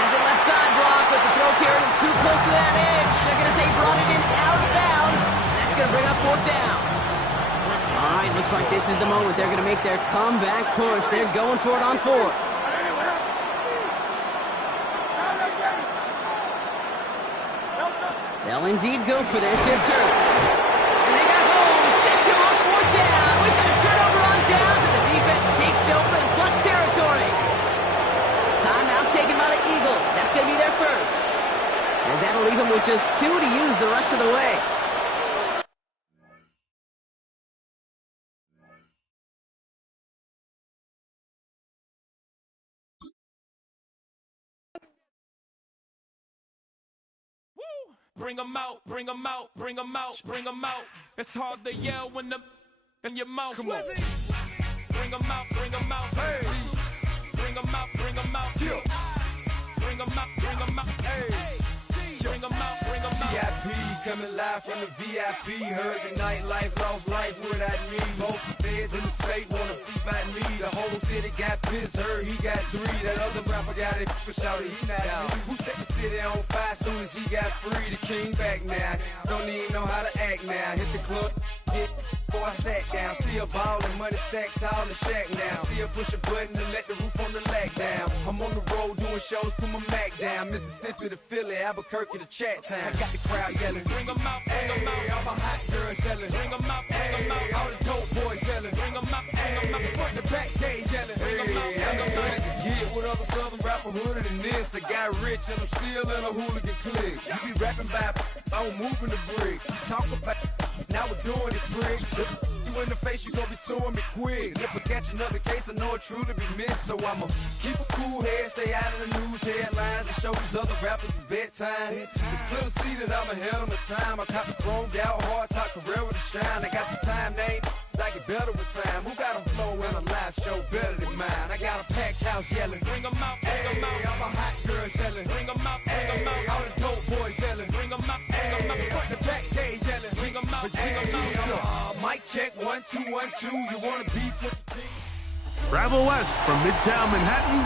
Has it left side, Brock, but the throw carried him too close to that edge. They're going to say brought it in out of bounds. That's going to bring up fourth down. All right, looks like this is the moment. They're going to make their comeback push. They're going for it on fourth. They'll indeed go for this. It's Hurts. And they got home. Sacked him on fourth down. We've got a turnover on downs, and the defense takes over in plus territory. Timeout taken by the Eagles. That's going to be their first. As that'll leave them with just 2 to use the rest of the way. Bring 'em out, bring 'em out, bring 'em out, bring 'em out. It's hard to yell when the in your mouth. Come on. Bring 'em out, bring 'em out. Hey. Bring 'em out, bring 'em out. Yeah. Bring 'em out, bring 'em out. Hey. Bring 'em out, bring 'em out. VIP coming live from the VIP. Heard the nightlife, lost life without me. Both feds in the state wanna see about me. The whole city got pissed, heard he got 3. That other rapper got it, but shouted he not out. Who set the city on fire soon as he got free? The king back now, don't even know how to act now. Hit the club, hit before I sat down. Still ballin', money stacked tall in the shack now. Still push a button to let the roof on the lag down. I'm on the road doing shows, put my Mac down. Mississippi to Philly, Albuquerque to Chat Town. I got the crowd yelling, bring 'em out, bring 'em out. All my hot girls yelling, bring 'em out, bring 'em out. All the dope boys yelling, bring 'em out, bring 'em out. Front the back gate yelling, bring 'em out, bring 'em out. Yeah, what other southern rapper hooded than this? I got rich and I'm still in a hooligan clique. You be rapping by, I'm moving the brick. Talk about, now we're doing it, prick. You in the face, you gon' be suing me quick. If I catch another case, I know it truly be missed. So I'ma keep a cool head, stay out of the news headlines, and show these other rappers it's bedtime. It's clear to see that I'm ahead of my time. I caught the chromed out, hard talk, career with a shine. I got some time, they ain't I get better with time. Who got a flow in a live show better than mine? I got a packed house yelling, bring 'em out, bring 'em out. All my hot girls yelling, bring 'em out, bring 'em out. All the dope boys yelling, bring 'em out, bring 'em out. Front the back gate yelling, bring 'em out, bring 'em out. Mic check, 1 2 1 2. You wanna beef with the Travel west from Midtown Manhattan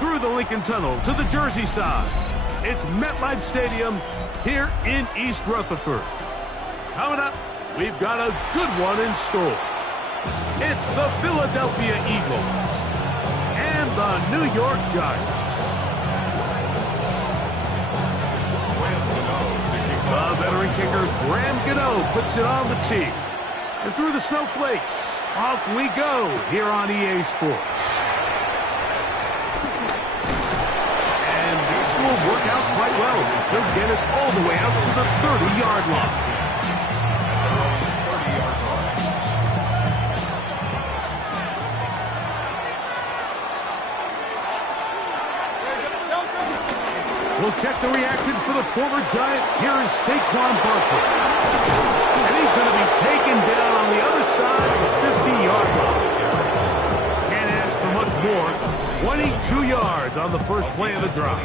through the Lincoln Tunnel to the Jersey side. It's MetLife Stadium here in East Rutherford. Coming up, we've got a good one in store. It's the Philadelphia Eagles and the New York Giants. The veteran kicker, Graham Gano, puts it on the tee. And through the snowflakes, off we go here on EA Sports. And this will work out quite well. He'll get it all the way out to the 30-yard line. We'll check the reaction for the former Giant. Here is Saquon Barkley. And he's going to be taken down on the other side of the 50-yard line. Can't ask for much more. 22 yards on the first play of the drive.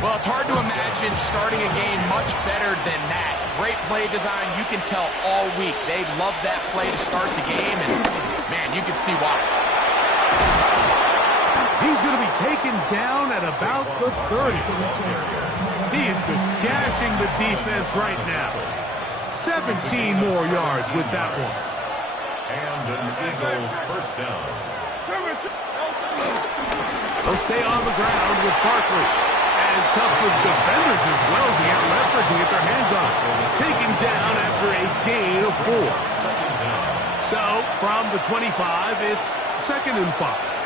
Well, it's hard to imagine starting a game much better than that. Great play design. You can tell all week they love that play to start the game. And, man, you can see why. He's going to be taken down at about the 30. He is just gashing the defense right now. 17 more yards with that one. And an Eagle first down. They'll stay on the ground with Barkley. And tough for defenders as well to get leverage and get their hands on it. Taken down after a gain of 4. So, from the 25, it's 2nd and 5.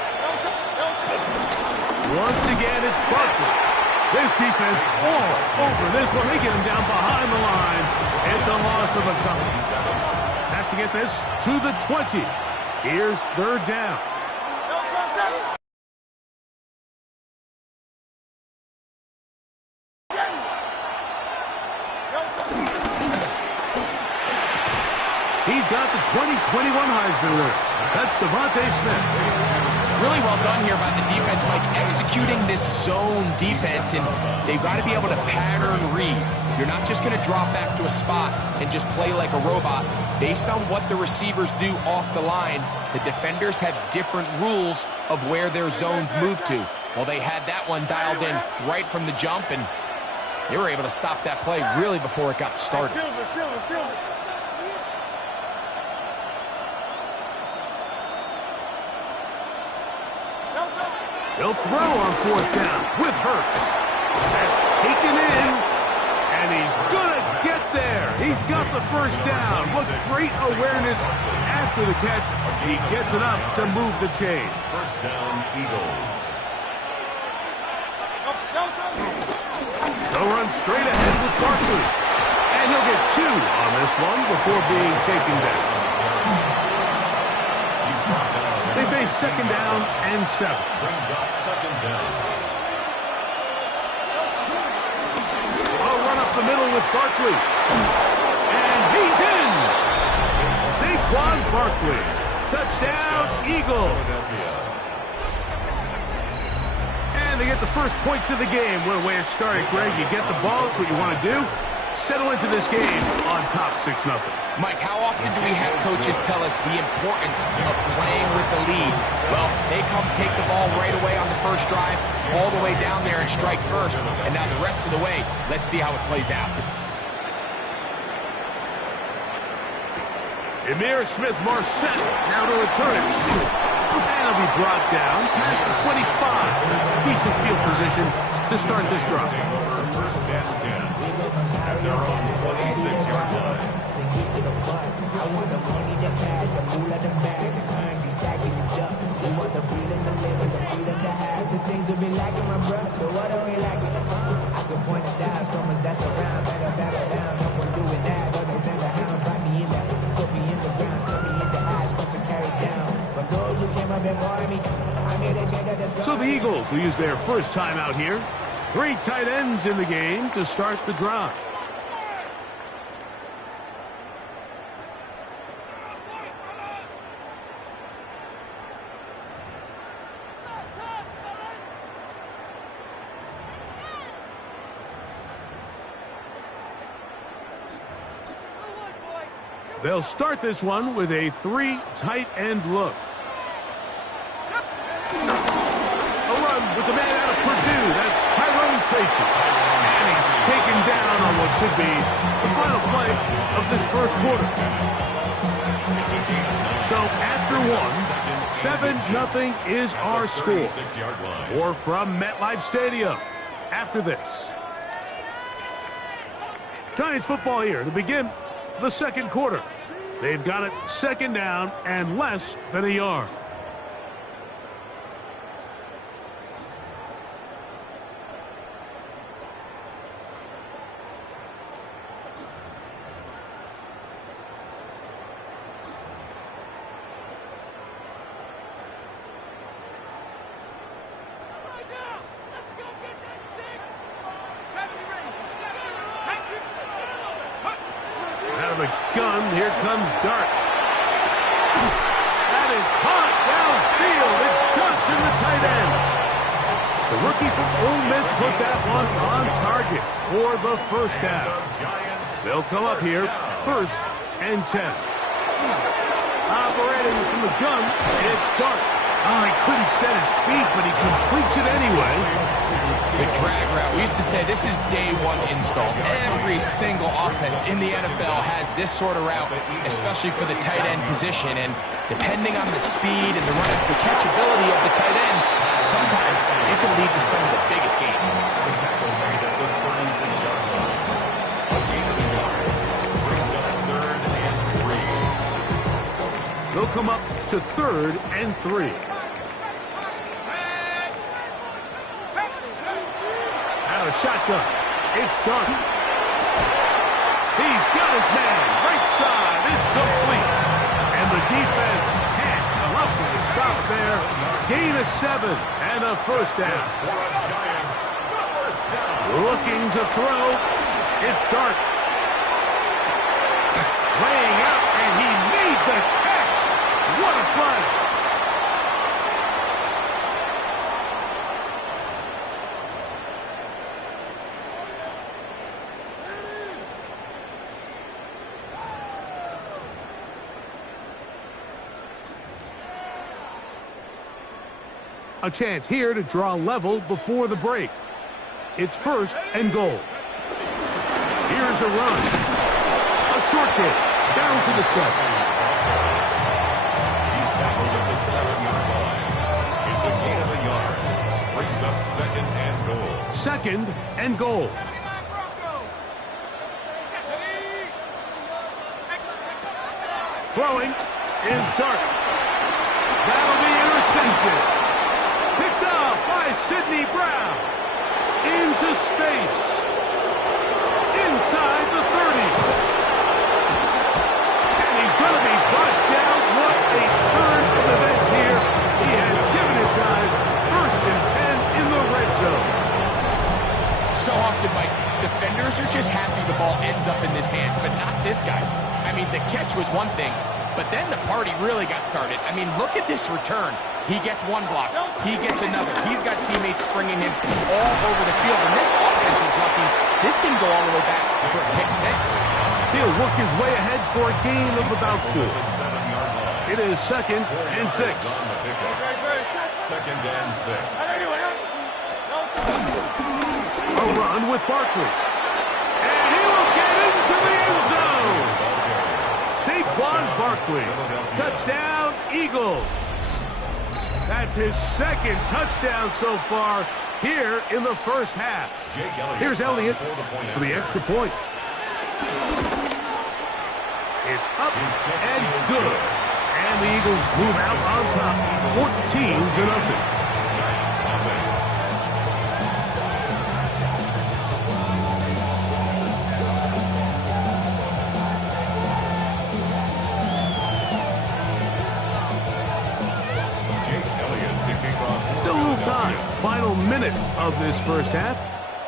Once again, it's Barkley. This defense all over this one. They get him down behind the line. It's a loss of a couple. Have to get this to the 20. Here's 3rd down. He's got the 2021 Heisman list. That's Devontae Smith. Really well done here by the defense, Mike, executing this zone defense, and they've got to be able to pattern read. You're not just going to drop back to a spot and just play like a robot. Based on what the receivers do off the line, the defenders have different rules of where their zones move to. Well, they had that one dialed in right from the jump, and they were able to stop that play really before it got started. He'll throw on 4th down with Hurts. That's taken in, and he's going to get there. He's got the first down. What great awareness after the catch. He gets enough to move the chain. First down, Eagles. They'll run straight ahead with Barkley. And he'll get 2 on this one before being taken down. They face 2nd down and 7. Brings up 2nd down. A run up the middle with Barkley. And he's in. Saquon Barkley. Touchdown, Eagles. And they get the first points of the game. What a way to start it, Greg. You get the ball. It's what you want to do. Settle into this game on top 6-0. Mike, how often do we have coaches tell us the importance of playing with the lead? Well, they come take the ball right away on the first drive, all the way down there and strike first. And now the rest of the way, let's see how it plays out. Emir Smith-Marset now to return it. And he'll be brought down past the 25. Decent field position to start this drive. First and 10 at their own 26-yard line. I want the money, the cash, the fool at the bag, the currency stacking it up. We want the freedom to live and the freedom to have. The things we've been lacking, my bro, so what are we lacking? I can point it down, so much that's around. Better settle down, no one doing that. Though they send the hound, bite me in the, put me in the ground, turn me in the ash, but to carry down. For those who came up before me, I made a change of the. So the Eagles will use their first time out here. 3 tight ends in the game to start the drive. They'll start this one with a 3 tight end look. That's Tyrone Tracy. And he's taken down on what should be the final play of this first quarter. So after one, 7-0 is our score. Or from MetLife Stadium after this. Giants football here to begin the second quarter. They've got it second down and less than a yard. Out of the gun, here comes Dart. That is caught downfield. It's Johnson, the tight end. The rookie from Ole Miss put that one on target for the first down. They'll come up here, 1st and 10. Operating from the gun, it's Dart. Oh, he couldn't set his feet, but he completes it anyway. The drag route. We used to say this is day one install. Every single offense in the NFL has this sort of route, especially for the tight end position. And depending on the speed and the catchability of the tight end, sometimes it can lead to some of the biggest gains. They'll come up to 3rd and 3. Out of shotgun, it's Dart. He's got his man, right side, it's complete. And the defense can't come up with a stop there. Gain of 7 and a first down. Looking to throw, it's Dart. Laying out, and he made the catch. What a play. A chance here to draw level before the break. It's 1st and goal. Here's a run. A short kick down to the 7. He's tackled at the 7-yard line. It's a gain of a yard. Brings up 2nd and goal. 2nd and goal. Throwing is Dart. That'll be intercepted. Picked off by Sidney Brown. Into space. Inside the 30s. And he's going to be brought down. What a turn of events here. He has given his guys 1st and 10 in the red zone. So often, Mike, defenders are just happy the ball ends up in his hands, but not this guy. I mean, the catch was one thing, but then the party really got started. I mean, look at this return. He gets one block. He gets another. He's got teammates springing him all over the field. And this offense is lucky. This can go all the way back for a pick 6. He'll work his way ahead for a gain of about 4. It is 2nd and 6. 2nd and 6. A run with Barkley. And he will get into the end zone. Saquon Barkley. Touchdown, Eagles. That's his 2nd touchdown so far here in the first half. Here's Elliott for the extra point. It's up and good. And the Eagles move out on top, 14-0. Final minute of this first half.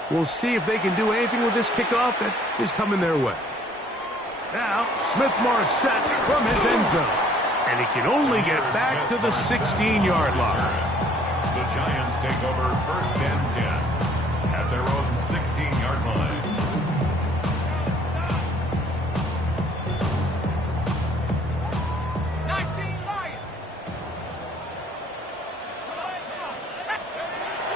We'll see if they can do anything with this kickoff that is coming their way. Now, Smith-Marset from his end zone. And he can only get back to the 16-yard line. The Giants take over 1st and 10 at their own 16-yard line.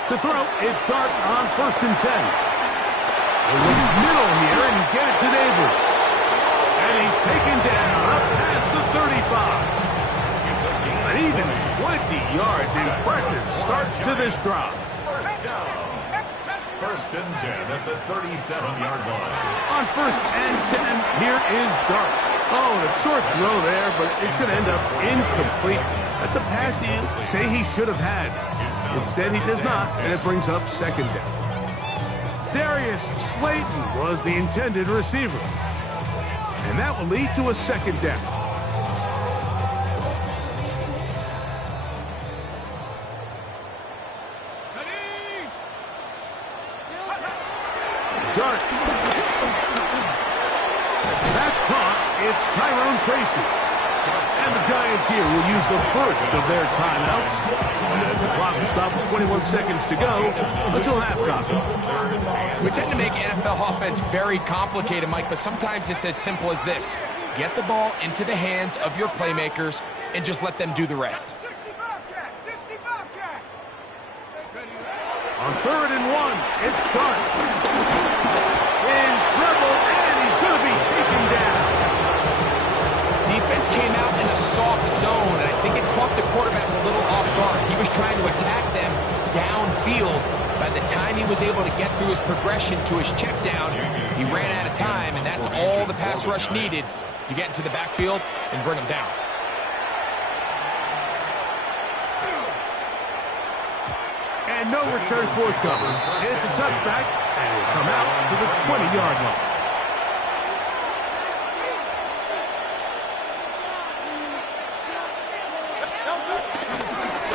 To throw. It's Dart on 1st and 10. They look middle here and get it to Neighbors. And he's taken down up past the 35. An even 20 yards. Impressive start to this drive. First down. 1st and 10 at the 37-yard line. On 1st and 10, here is Dart. Oh, a short throw there, but it's going to end up incomplete. That's a pass you say he should have had. Instead, he does not, and it brings up 2nd down. Darius Slayton was the intended receiver. And that will lead to a 2nd down. Dart. That's caught. It's Tyrone Tracy. And the Giants here will use the first of their timeouts. As the clock will stop with 21 seconds to go until halftime. We tend to make NFL offense very complicated, Mike, but sometimes it's as simple as this. Get the ball into the hands of your playmakers and just let them do the rest. On 3rd and 1, it's Dart. In trouble, and he's going to be taken down. Defense came out in a soft zone, and I think it caught the quarterback a little off guard. He was trying to attack them downfield. By the time he was able to get through his progression to his check down, he ran out of time, and that's all the pass rush needed to get into the backfield and bring him down. And no return forthcoming. It's a touchback, and will come out to the 20-yard line.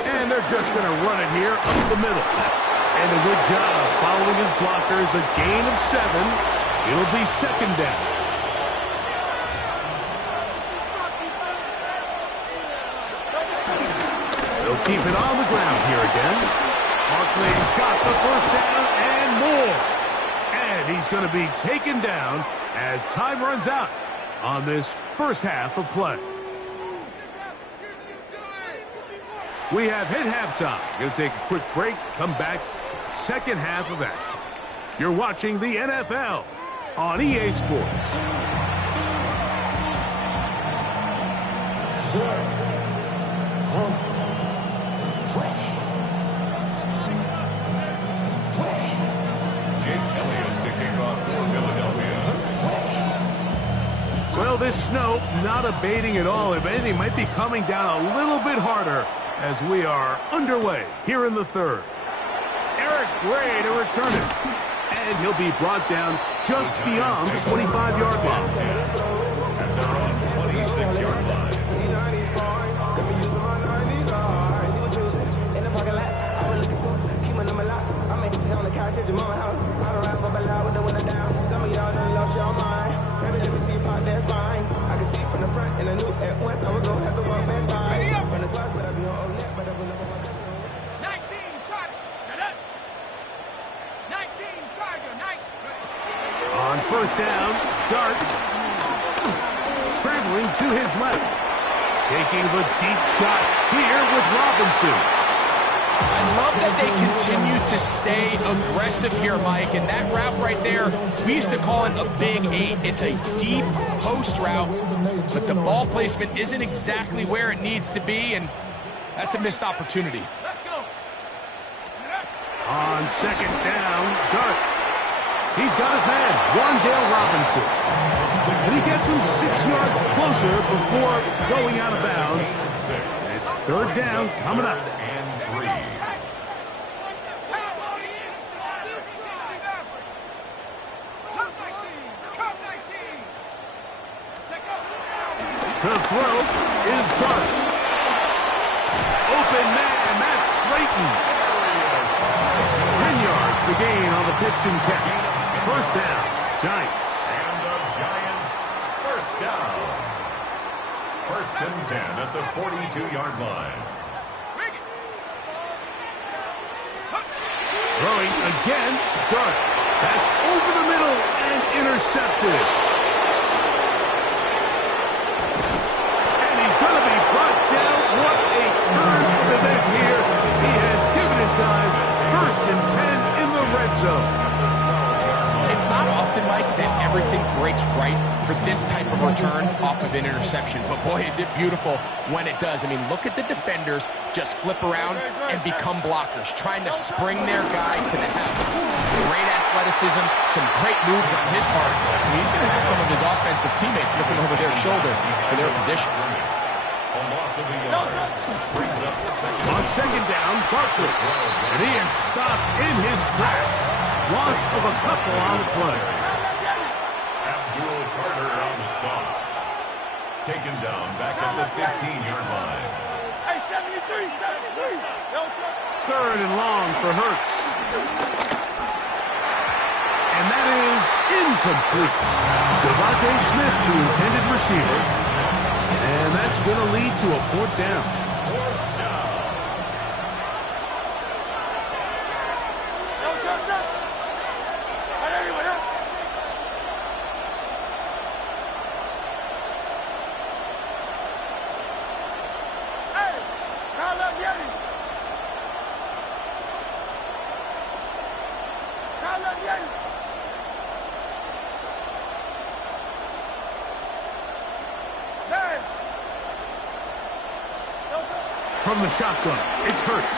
And they're just going to run it here up the middle. And a good job following his blockers. A gain of 7. It'll be 2nd down. They'll keep it on the ground here again. Barkley's got the 1st down and more. And he's going to be taken down as time runs out on this first half of play. We have hit halftime. Going to take a quick break, come back, 2nd half of action. You're watching the NFL on EA Sports. Well, this snow not abating at all. If anything, might be coming down a little bit harder as we are underway here in the 3rd. Eric Gray to return it. And he'll be brought down just beyond the 25-yard line. And they're on the 26-yard line. Some of y'all done lost your mind. Baby, let me see you pop that spine. I can see from the front and I knew at once I was gonna have to walk back by. From the spots, but I be on old neck, but I will never walk back. 19, Tiger. 19, Tiger. 19. On 1st down, Dart scrambling to his left. Taking the deep shot here with Robinson. I love that they continue to stay aggressive here, Mike, and that route right there, we used to call it a Big 8. It's a deep post route, but the ball placement isn't exactly where it needs to be, and that's a missed opportunity. Let's go. On 2nd down, Dart. He's got his man, Wandale Robinson. And he gets him 6 yards closer before going out of bounds. It's 3rd down coming up. To throw is Dart. Open man, that's Slayton. 10 yards the gain on the pitch and catch. 1st down, Giants. And the Giants, 1st down. 1st and 10 at the 42-yard line. Throwing again, Dart. That's over the middle and intercepted. Brought down. What a turn of events here. He has given his guys 1st and breaks right for this type of return off of an interception. But boy, is it beautiful when it does. I mean, look at the defenders just flip around and become blockers, trying to spring their guy to the house. Great athleticism, some great moves on his part. And he's going to have some of his offensive teammates looking over their shoulder for their position. A loss of a yard. Brings up second. On second down, Barkley. And he is stopped in his tracks. Loss of a couple on the play. Abdul Carter on the stop. Taken down back at the 15-yard line. Hey, 73, 73. Third and long for Hurts. And that is incomplete. Devontae Smith, the intended receiver. And that's going to lead to a fourth down. From the shotgun, it's Hurts.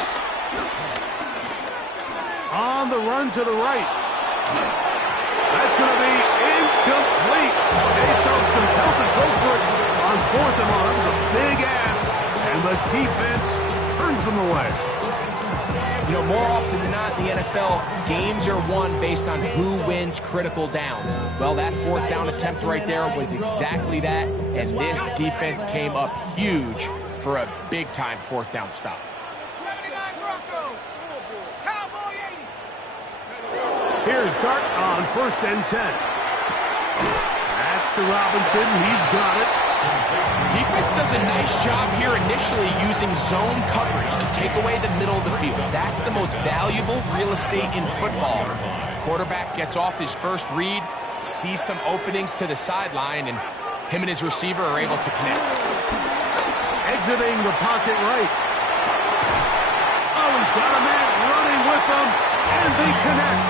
On the run to the right. That's going to be incomplete. They felt compelled to go for it on fourth and long. That was a big ask, and the defense turns them away. You know, more often than not in the NFL, games are won based on who wins critical downs. Well, that fourth down attempt right there was exactly that, and this defense came up huge for a big-time fourth down stop. 79 Broncos. Cowboy 80. Here's Dart on first and 10. That's to Robinson. He's got it. Defense does a nice job here initially using zone coverage to take away the middle of the field. That's the most valuable real estate in football. Quarterback gets off his first read, sees some openings to the sideline, and him and his receiver are able to connect. Exiting the pocket right. Oh, he's got a man running with them, and they connect.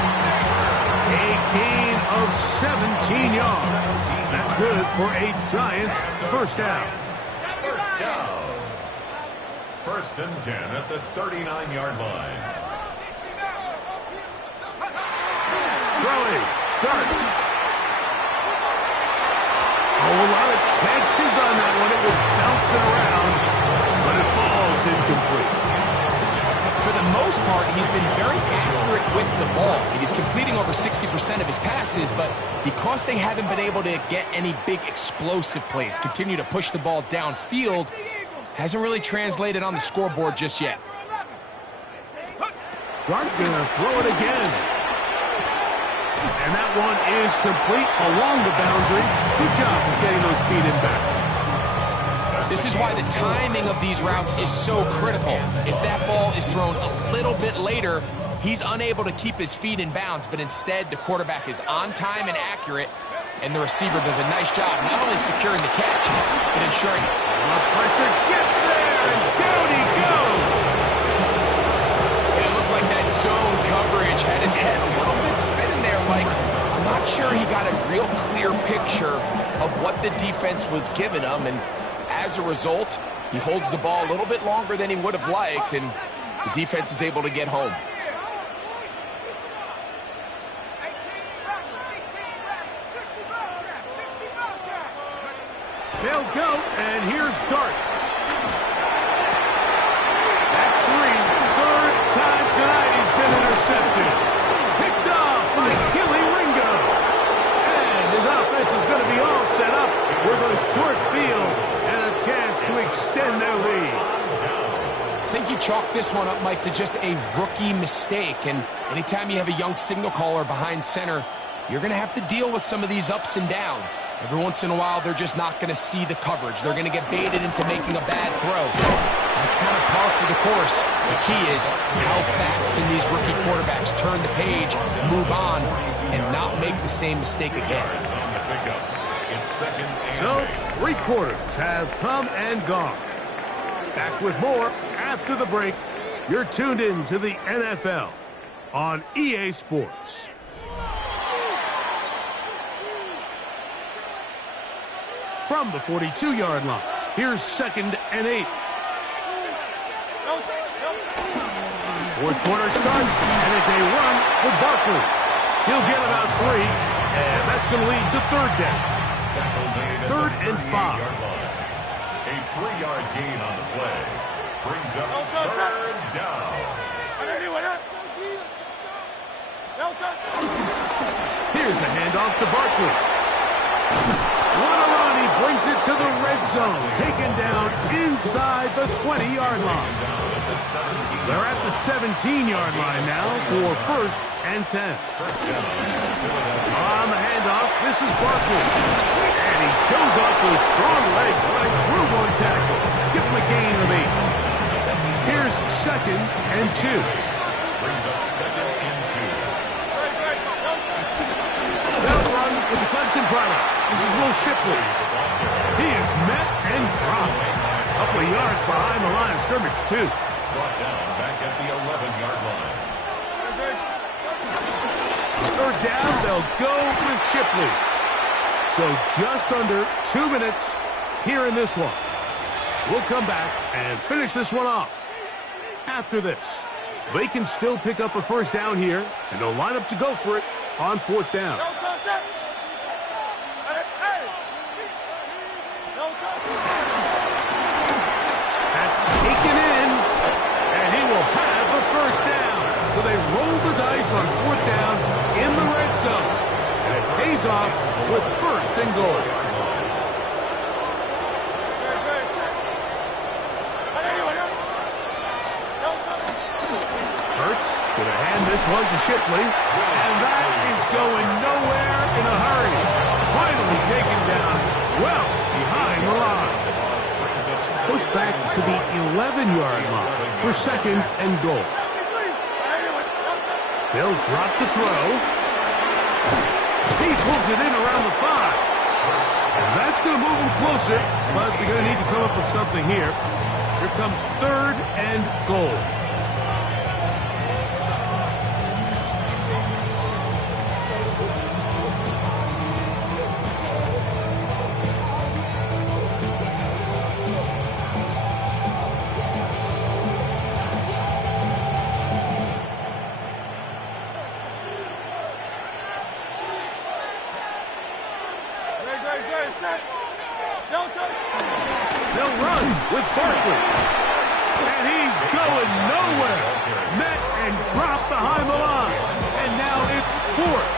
A gain of 17 yards. That's good for a Giant first down. First down. First and 10 at the 39-yard line. Throwing. Dart. Oh, a lot of chances on that one. It was bouncing around, but it falls incomplete. For the most part, he's been very accurate with the ball. He's completing over 60% of his passes, but because they haven't been able to get any big explosive plays, continue to push the ball downfield, hasn't really translated on the scoreboard just yet. Dart gonna throw it again. And that one is complete along the boundary. Good job of getting those feet in back. This is why the timing of these routes is so critical. If that ball is thrown a little bit later, he's unable to keep his feet in bounds, but instead the quarterback is on time and accurate, and the receiver does a nice job not only securing the catch, but ensuring the pressure gets there, and down he goes. It looked like that zone coverage had his head a little bit spinning there, Mike. I'm not sure he got a real clear picture of what the defense was giving him, and as a result, he holds the ball a little bit longer than he would have liked, and the defense is able to get home. They'll go, and here's Dart. That's three. Third time tonight he's been intercepted. Picked off by Gilly Ringo. And his offense is going to be all set up with a short field and a chance to extend their lead. I think you chalk this one up, Mike, to just a rookie mistake. And anytime you have a young signal caller behind center, you're going to have to deal with some of these ups and downs. Every once in a while, they're just not going to see the coverage. They're going to get baited into making a bad throw. That's kind of par for the course. The key is how fast can these rookie quarterbacks turn the page, move on, and not make the same mistake again. So, 3 quarters have come and gone. Back with more after the break. You're tuned in to the NFL on EA Sports. from the 42-yard line. Here's 2nd and 8. Fourth quarter starts, and it's a run for Barkley. He'll get about 3, and that's going to lead to 3rd down. 3rd and 5. A 3-yard gain on the play. Brings up 3rd down. Here's a handoff to Barkley. What a run. He brings it to the red zone. Taken down inside the 20-yard line. They're at the 17-yard line now for 1st and 10. On the handoff, this is Barkley. And he shows off those strong legs right through one tackle. Give him a gain of 8. Here's 2nd and 2. Brings up 2nd and 2. They'll run with the Clemson product. This is Will Shipley. He is met and dropped. A couple of yards behind the line of scrimmage, too. Brought down back at the 11-yard line. 3rd down, they'll go with Shipley. So just under 2 minutes here in this one. We'll come back and finish this one off. After this, they can still pick up a 1st down here, and they'll line up to go for it on 4th down. That's taken in, and he will have the 1st down. So they roll the dice on 4th down in the red zone, and it pays off with 1st and goal. Gonna hand this one to Shipley, and that is going nowhere in a hurry. Finally taken down well behind the line. Push back to the 11-yard line for 2nd and goal. They'll drop to throw. He pulls it in around the 5. And that's going to move him closer, but they're going to need to come up with something here. Here comes 3rd and goal. They'll run with Barkley. And he's going nowhere. Met and dropped behind the line. And now it's 4th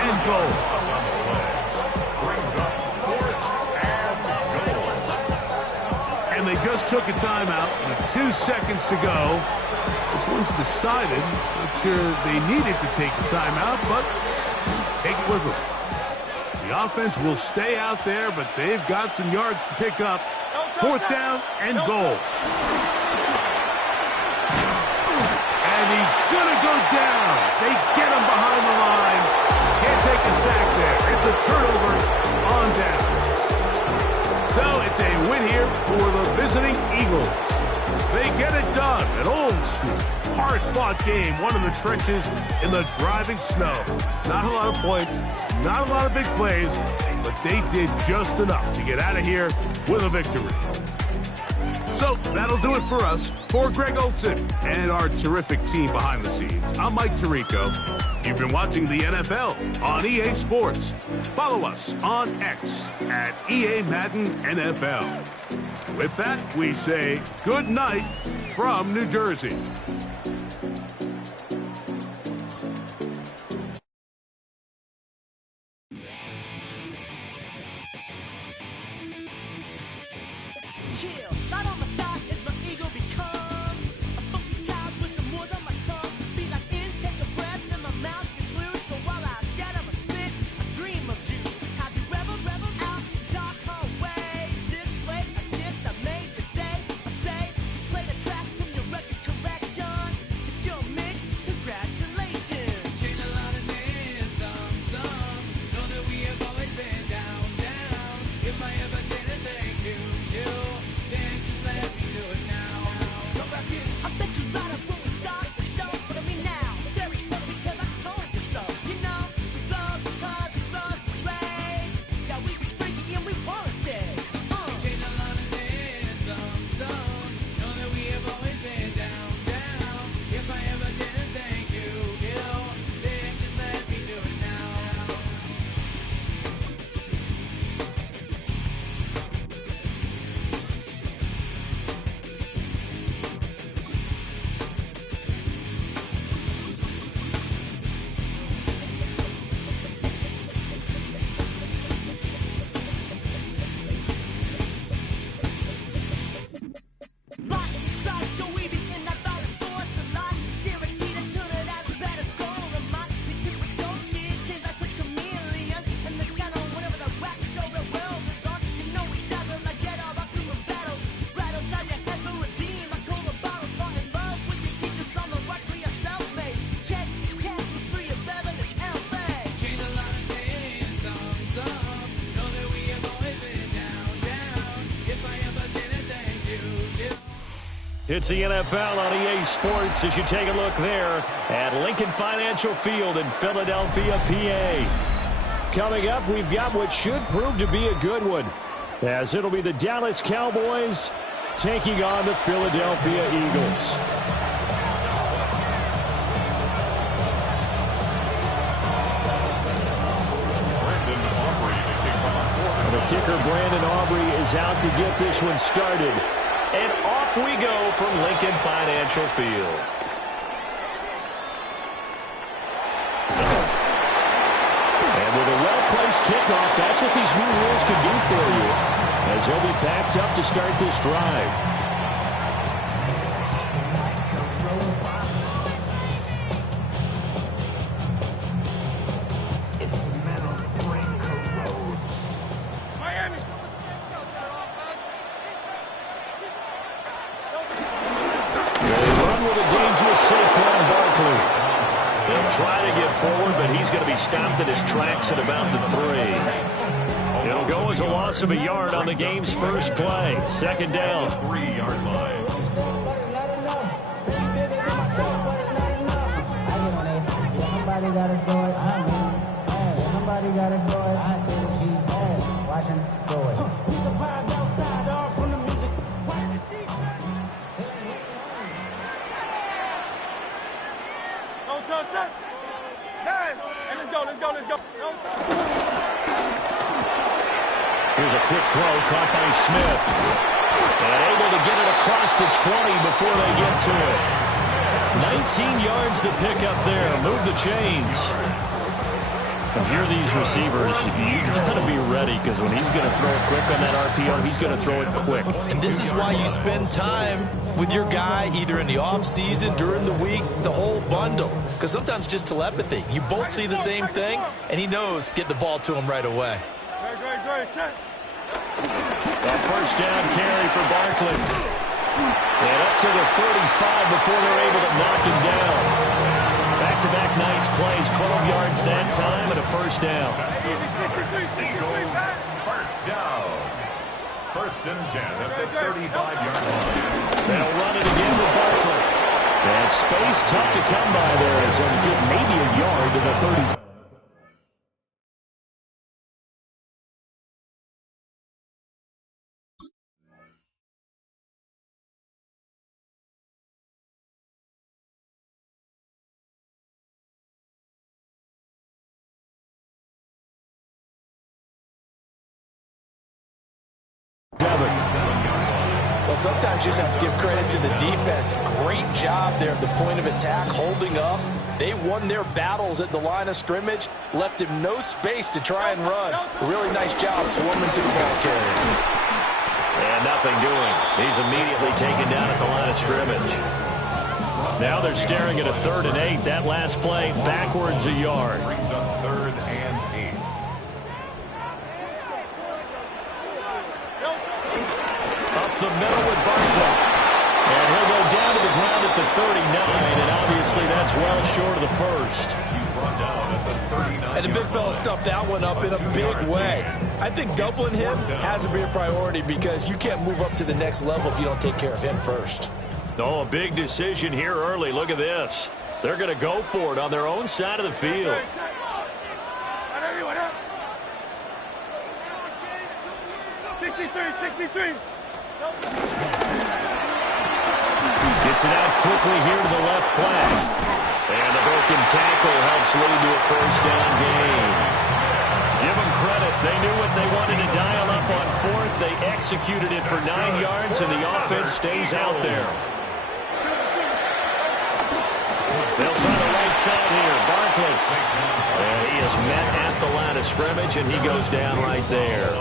and goal. Brings up 4th and goal. And they just took a timeout with 2 seconds to go. This one's decided. Not sure they needed to take the timeout, but take it with them. The offense will stay out there, but they've got some yards to pick up. 4th down and goal. And he's going to go down. They get him behind the line. Can't take the sack there. It's a turnover on down. So it's a win here for the visiting Eagles. They get it done. An old school, hard-fought game. One in the trenches in the driving snow. Not a lot of points. Not a lot of big plays, but they did just enough to get out of here with a victory. So that'll do it for us. For Greg Olson and our terrific team behind the scenes, I'm Mike Tirico. You've been watching the NFL on EA Sports. Follow us on X at EA Madden NFL. With that, we say good night from New Jersey. Chill, right on my side is my ego becomes a funky child with some words on my tongue. Feel like take a breath and my mouth gets loose. So while I scatter my spit, I dream of juice. Have you ever out dark hallways? This way, a kiss I made today. I say, play the track from your record collection. It's your mix, congratulations. Changed a lot of names, some. Know that we have always been down. If I ever didn't thank you, then just let me It's the NFL on EA Sports as you take a look there at Lincoln Financial Field in Philadelphia, PA. Coming up, we've got what should prove to be a good one, as it'll be the Dallas Cowboys taking on the Philadelphia Eagles. The kicker, Brandon Aubrey, is out to get this one started. And off we go from Lincoln Financial Field. And with a well-placed kickoff, that's what these new rules can do for you, as he'll be backed up to start this drive. Try to get forward, but he's going to be stopped in his tracks at about the 3. It'll go as a loss of a yard on the game's first play. Second down. 3-yard line. Somebody got to do it. Somebody got to do it. I see the G. Watch him do it. We survived outside, all from the music. Don't touch. Hey, let's go. Here's a quick throw caught by Smith. And able to get it across the 20 before they get to it. 19 yards to pick up there. Move the chains. If you're these receivers, you got to be ready, because when he's going to throw it quick on that RPO, he's going to throw it quick. And this is why you spend time with your guy, either in the offseason, during the week, the whole bundle. Because sometimes just telepathy. You both see the same thing, and he knows get the ball to him right away. A first down carry for Barkley. And up to the 35 before they're able to knock him down. Back-to-back nice plays, 12 yards that time, and a first down. Eagles, first down. First and 10 at the 35-yard line. They'll run it again with Barkley. And space tough to come by there as they'll get maybe a yard to the 30. Well, sometimes you just have to give credit to the defense. Great job there at the point of attack, holding up. They won their battles at the line of scrimmage, left him no space to try and run. Really nice job swarming to the ball carrier. And nothing doing. He's immediately taken down at the line of scrimmage. Now they're staring at a 3rd and 8. That last play, backwards a yard. Brings up 3rd and 8. Up the middle with Barkley. And he'll go down to the ground at the 39, and obviously that's well short of the first. He's brought down at the 39. And the big fella stuffed that one up in a big way. I think doubling him has to be a priority, because you can't move up to the next level if you don't take care of him first. Oh, a big decision here early. Look at this. They're going to go for it on their own side of the field. Gets it out quickly here to the left flank. And the broken tackle helps lead to a first down gain. Give them credit. They knew what they wanted to dial up on 4th. They executed it for 9 yards, and the offense stays out there. They'll try the right side here. Barkley. And he is met at the line of scrimmage, and he goes down right there.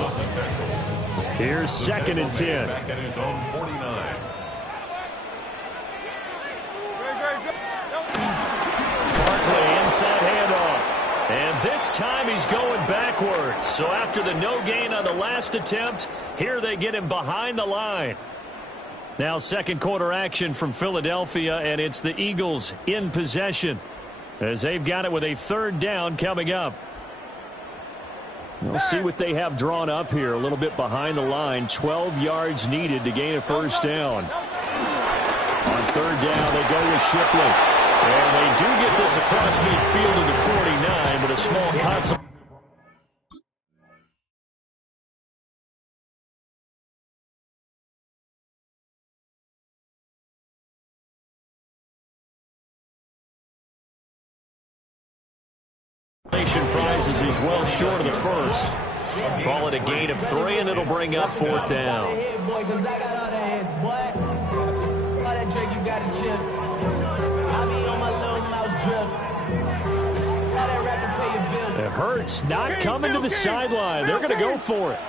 Here's 2nd and 10. Back at his own 49. Barkley inside handoff. And this time he's going backwards. So after the no gain on the last attempt, here they get him behind the line. Now second quarter action from Philadelphia, and it's the Eagles in possession, as they've got it with a 3rd down coming up. We'll see what they have drawn up here. A little bit behind the line. 12 yards needed to gain a first down. third down, they go with Shipley. And they do get this across midfield to the 49, but a small consolation prize as he's well short of the first. Call it a gain of 3, and it'll bring up fourth down. It hurts not coming to the sideline. They're going to go for it.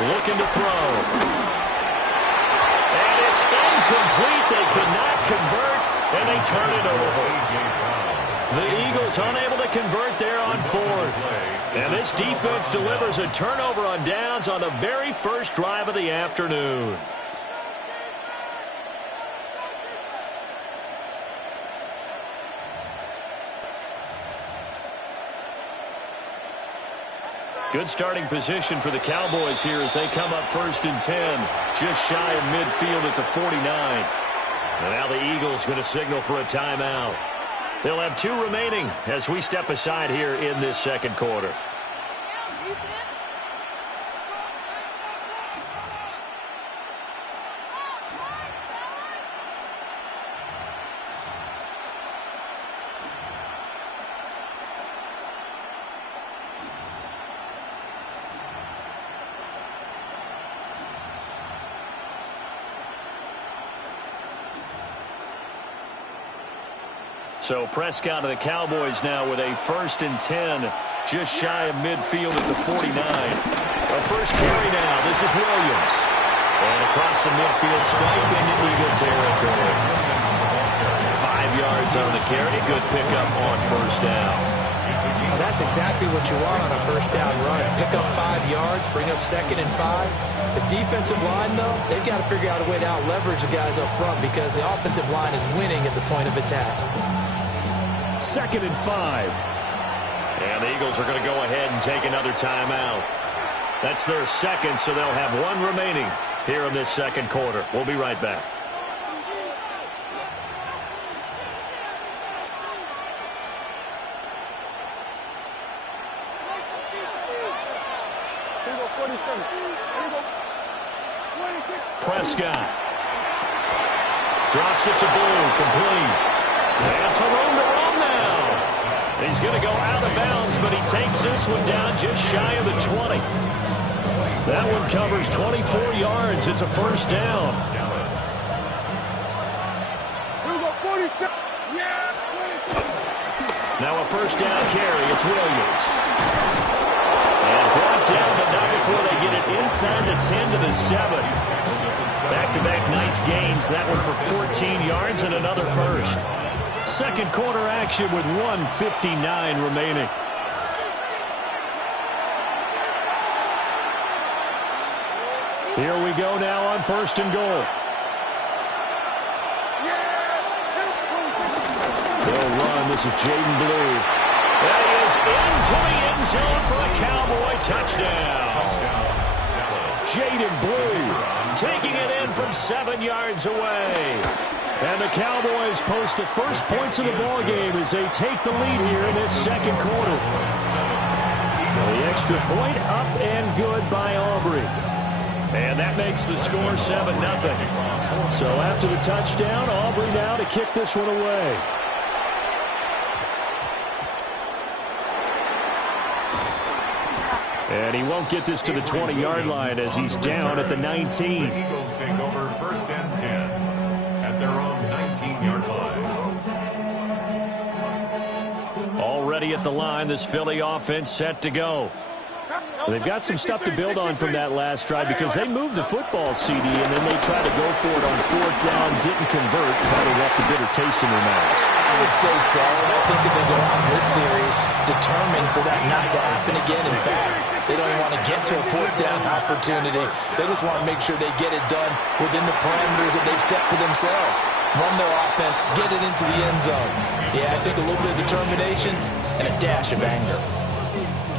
Looking to throw. And it's incomplete. They could not convert, and they turn it over. The Eagles unable to convert there on fourth. And this defense delivers a turnover on downs on the very first drive of the afternoon. Good starting position for the Cowboys here as they come up 1st and 10, just shy of midfield at the 49. And now the Eagles going to signal for a timeout. They'll have 2 remaining as we step aside here in this second quarter. So Prescott of the Cowboys now with a 1st and 10, just shy of midfield at the 49. A first carry now. This is Williams. And across the midfield stripe into Eagle territory. 5 yards on the carry. Good pickup on first down. Well, that's exactly what you want on a first down run. Pick up 5 yards, bring up 2nd and 5. The defensive line, though, they've got to figure out a way to out-leverage the guys up front because the offensive line is winning at the point of attack. 2nd and 5. And the Eagles are going to go ahead and take another timeout. That's their second, so they'll have 1 remaining here in this second quarter. We'll be right back. Prescott drops it to Blue, complete. That's a room to run now. He's going to go out of bounds, but he takes this one down just shy of the 20. That one covers 24 yards. It's a first down. Now a first down carry. It's Williams. And brought down, but not before they get it inside the 10 to the 7. Back-to-back nice gains. That one for 14 yards and another first. Second quarter action with 1:59 remaining. Here we go now on 1st and goal. They'll run. This is Jaden Blue. That is into the end zone for a Cowboy touchdown. Jaden Blue taking it in from 7 yards away. And the Cowboys post the first points of the ball game as they take the lead here in this second quarter. The extra point up and good by Aubrey. And that makes the score 7-0. So after the touchdown, Aubrey now to kick this one away. And he won't get this to the 20-yard line as he's down at the 19. The Eagles take over 1st and 10 at their own 19-yard line. Already at the line, this Philly offense set to go. They've got some stuff to build on from that last drive because they moved the football, CD, and then they tried to go for it on 4th down, didn't convert, probably left a bitter taste in their mouths. I would say so, and I think if they go on this series determined for that not to happen again. In fact, they don't want to get to a 4th down opportunity. They just want to make sure they get it done within the parameters that they've set for themselves. Run their offense, get it into the end zone. Yeah, I think a little bit of determination and a dash of anger.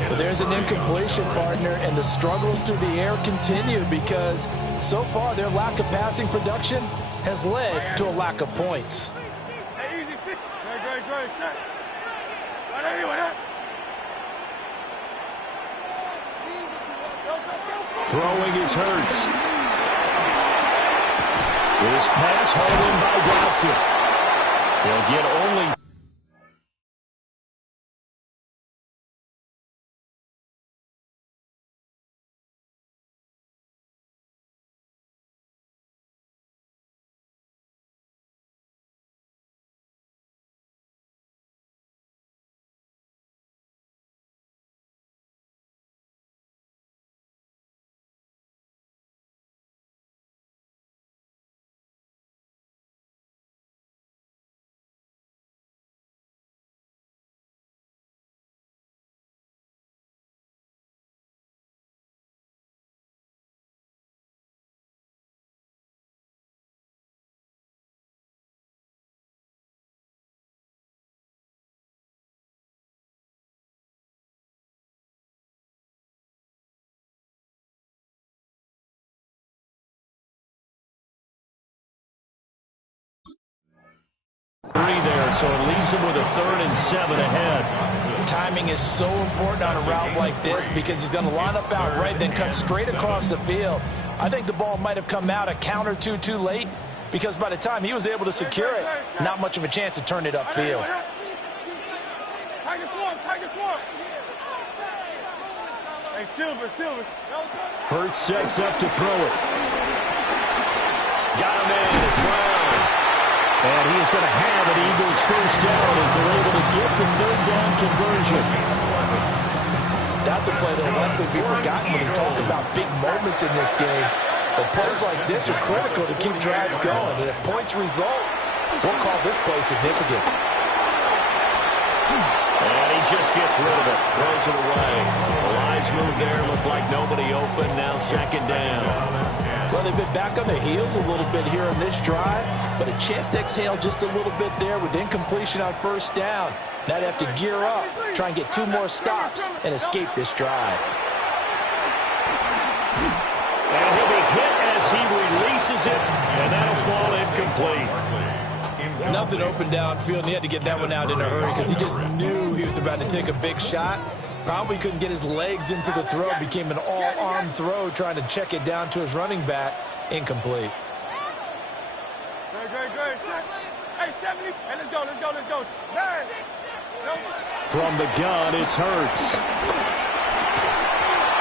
But there's an incompletion, partner, and the struggles through the air continue because so far their lack of passing production has led to a lack of points. Hey, easy, great, set. Right anyway, Throwing is Hurts. This pass hauled in by Dotson. They'll get only... there, so it leaves him with a 3rd and 7 ahead. Timing is so important on a route like this because he's going to line up out right, then cut straight across the field. I think the ball might have come out a count or two too late because by the time he was able to secure it, not much of a chance to turn it upfield. Hey, Silver. Hurts sets up to throw it. Got him in. It's Brown. And he is going to have an Eagles first down as they're able to get the 3rd down conversion. That's a play that will likely be forgotten when you talk about big moments in this game. But plays like this are critical to keep drives going. And if points result, we'll call this play significant. And he just gets rid of it. Throws it away. The Lions move there. Looked like nobody open. Now 2nd down. Well, they've been back on their heels a little bit here on this drive, but a chance to exhale just a little bit there with incompletion on 1st down. Now they have to gear up, try and get 2 more stops, and escape this drive. And he'll be hit as he releases it, and that'll fall incomplete. Nothing open downfield, and he had to get that one out in a hurry because he just knew he was about to take a big shot. Probably couldn't get his legs into the throw. Became an all-arm throw trying to check it down to his running back. Incomplete. Great. Hey, 70. Hey, let's go. From the gun, it's Hurts.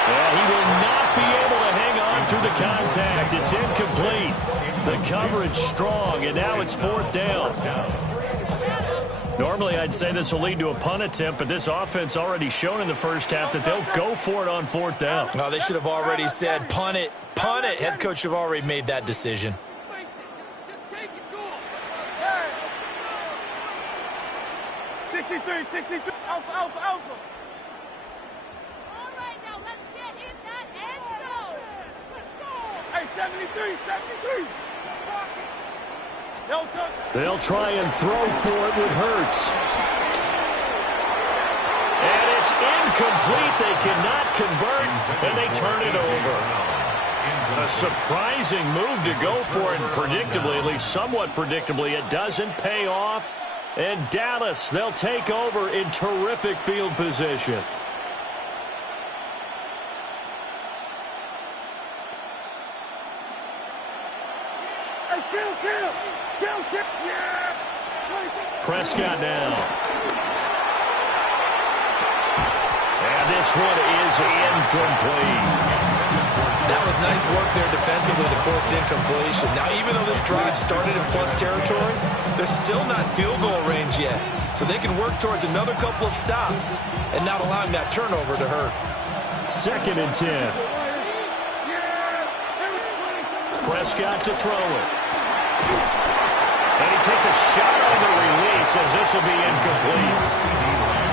And he will not be able to hang on through the contact. It's incomplete. The coverage strong, and now it's 4th down. Normally, I'd say this will lead to a punt attempt, but this offense already shown in the first half that they'll go for it on 4th down. No, they should have already said, punt it. Punt it. Head coach have already made that decision. Just take it to him. 63. Alpha. All right, now let's get in that end zone. Hey, 73. They'll try and throw for it with Hurts. And it's incomplete. They cannot convert, and they turn it over. A surprising move to go for it, and predictably, at least somewhat predictably, it doesn't pay off. And Dallas, they'll take over in terrific field position. Prescott now. And this one is incomplete. That was nice work there defensively to force incompletion. Now, even though this drive started in plus territory, they're still not field goal range yet. So they can work towards another couple of stops and not allowing that turnover to hurt. 2nd and 10. Prescott to throw it. And he takes a shot on the release as this will be incomplete.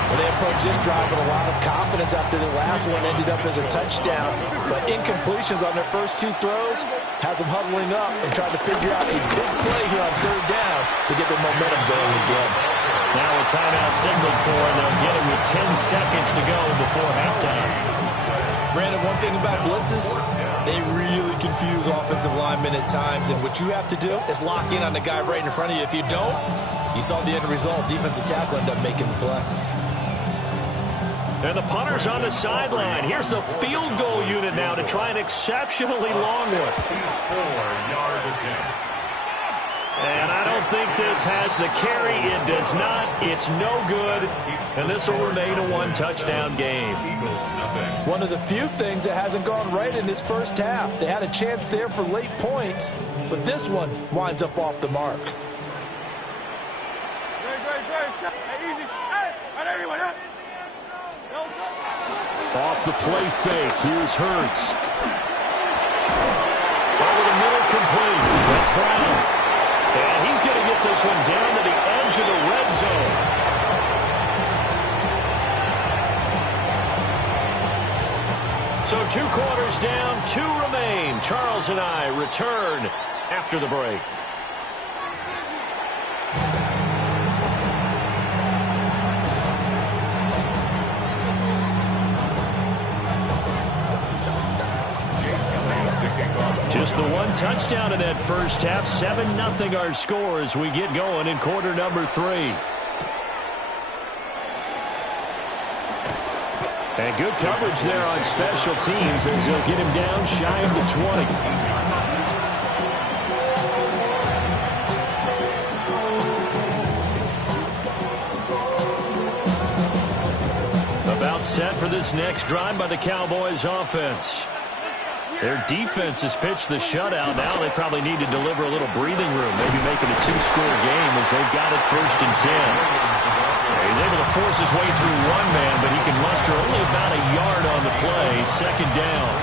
Well, they approached this drive with a lot of confidence after their last one ended up as a touchdown. But incompletions on their first 2 throws has them huddling up and trying to figure out a big play here on 3rd down to get their momentum going again. Now a timeout signaled for, and they'll get it with 10 seconds to go before halftime. Brandon, one thing about blitzes, they really confuse offensive linemen at times, and what you have to do is lock in on the guy right in front of you. If you don't, you saw the end result. Defensive tackle ended up making the play. And the punter's on the sideline. Here's the field goal unit now to try an exceptionally long one. 64-yard attempt. And I don't think this has the carry. It does not. It's no good. And this will remain a one-touchdown game. One of the few things that hasn't gone right in this first half. They had a chance there for late points, but this one winds up off the mark. Off the play fake. Here's Hurts. Over the middle, complete. That's Brown. And he's going to get this one down to the edge of the red zone. So 2 quarters down, 2 remain. Charles and I return after the break. Just the one touchdown in that first half. 7-0 our score as we get going in quarter number 3. And good coverage there on special teams as they'll get him down shy of the 20. About set for this next drive by the Cowboys offense. Their defense has pitched the shutout. Now they probably need to deliver a little breathing room, maybe make it a 2-score game as they've got it 1st and 10. He's able to force his way through one man, but he can muster only about a yard on the play. 2nd down.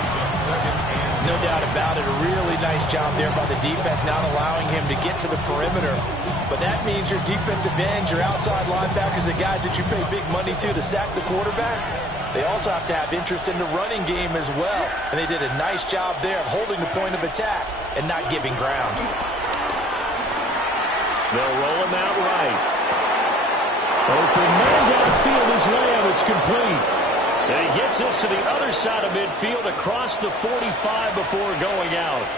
No doubt about it. A really nice job there by the defense, not allowing him to get to the perimeter. But that means your defensive ends, your outside linebackers, the guys that you pay big money to sack the quarterback, they also have to have interest in the running game as well. And they did a nice job there of holding the point of attack and not giving ground. They'll roll him out right. Open man downfield is Lamb. It's complete. And he gets this to the other side of midfield across the 45 before going out.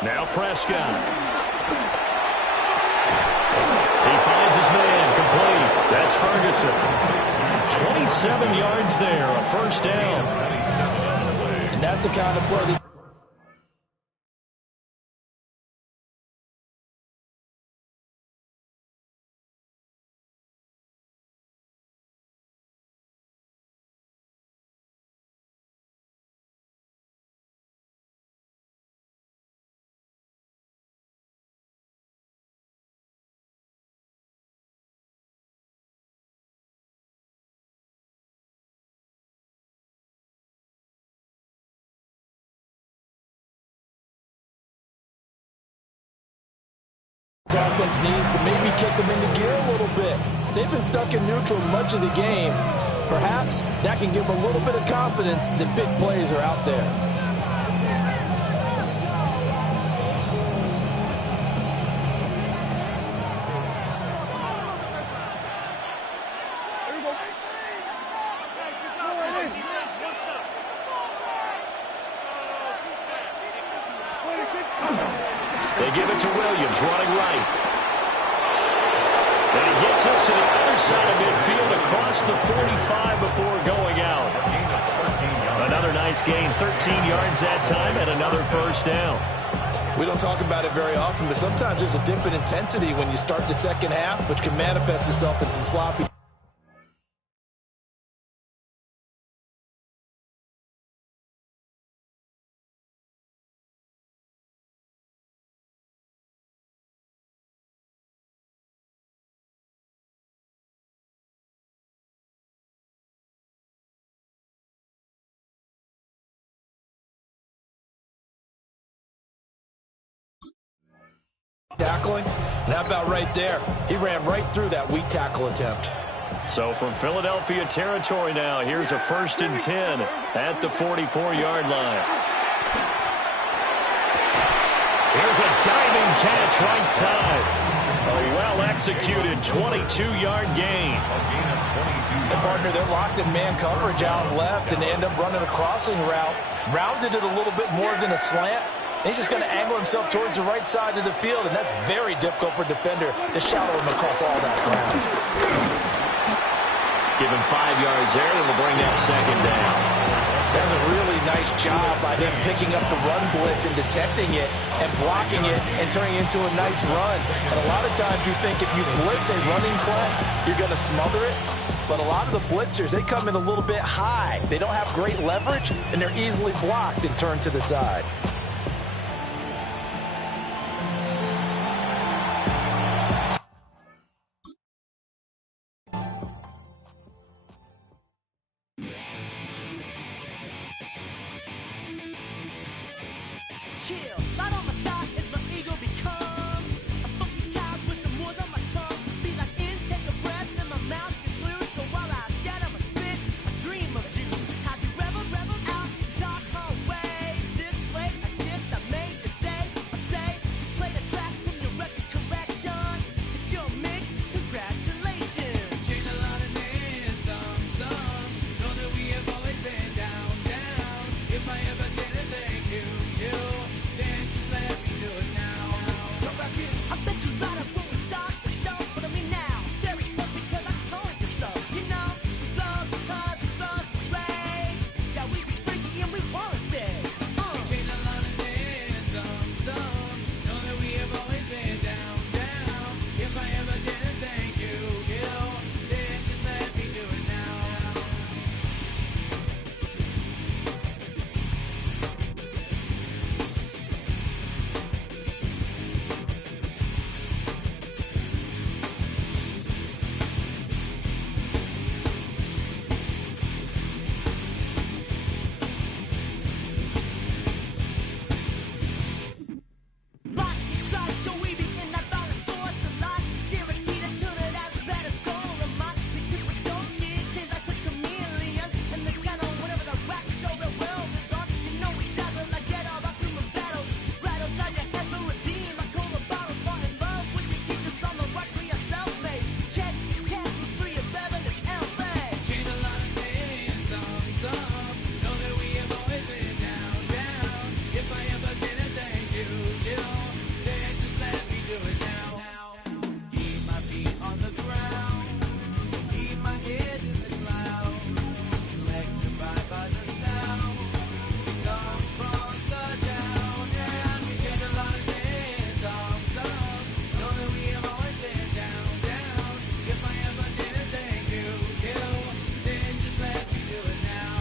Now Prescott. He finds his man, complete. That's Ferguson. 27 yards there, a 1st down. And that's the kind of play that offense needs to maybe kick them into gear a little bit. They've been stuck in neutral much of the game. Perhaps that can give them a little bit of confidence that big plays are out there. They give it to Williams, running right. And he gets this to the other side of midfield across the 45 before going out. Another nice gain, 13 yards that time, and another 1st down. We don't talk about it very often, but sometimes there's a dip in intensity when you start the second half, which can manifest itself in some sloppy. Tackling, and how about right there? He ran right through that weak tackle attempt. So from Philadelphia territory now, here's a 1st and 10 at the 44-yard line. Here's a diving catch right side. A well-executed 22-yard gain. And partner, they're locked in man coverage out left, and they end up running a crossing route. Rounded it a little bit more than a slant. He's just going to angle himself towards the right side of the field, and that's very difficult for a defender to shallow him across all that ground. Give him 5 yards there, and we'll bring up 2nd down. That's a really nice job by them picking up the run blitz and detecting it and blocking it and turning it into a nice run. And a lot of times you think if you blitz a running play, you're going to smother it. But a lot of the blitzers, they come in a little bit high. They don't have great leverage, and they're easily blocked and turned to the side. Chill, right on my side is my ego becomes a funky child with some words on my tongue. Be like in, take a breath, and my mouth gets loose. So while I scatter my spit, I dream of juice. Have you rebel out in dark hallways? This place I kissed, I made your day. I say, play the track from your record collection. It's your mix, congratulations. Change a lot of names, some. Know that we have always been down. If I ever didn't thank you. Then just let me do it now. Come back in. I bet you right up when we start the show, but I mean now, very close because I told you so. You know, we love because we love to play. Yeah, we be freaky and we wanna stay. We change a lot of names, some. Know that we have always been down. If I ever didn't thank you, then just let me do it now. Lightning strikes, so we be in that violent force of life. Guaranteed to turn it as a better goal of mine. Because we don't need change like a chameleon. And the channel, whenever the rap show the world is on, you know we dazzle like get all our human battles. Right outside your head to redeem. I call the bottles, fall in love with your teachers on the right for your self-made. Check, with 3 of Beverly L.A. Change a lot of names, some. Know that we have always been down. If I ever didn't thank you, then just let me do it now. Keep my feet on the ground. Keep my head in the clouds. Electrified by the sound. It comes from the down. And we change a lot of names, some. Know that we have always been down. If I ever didn't thank you, then just let me do it now.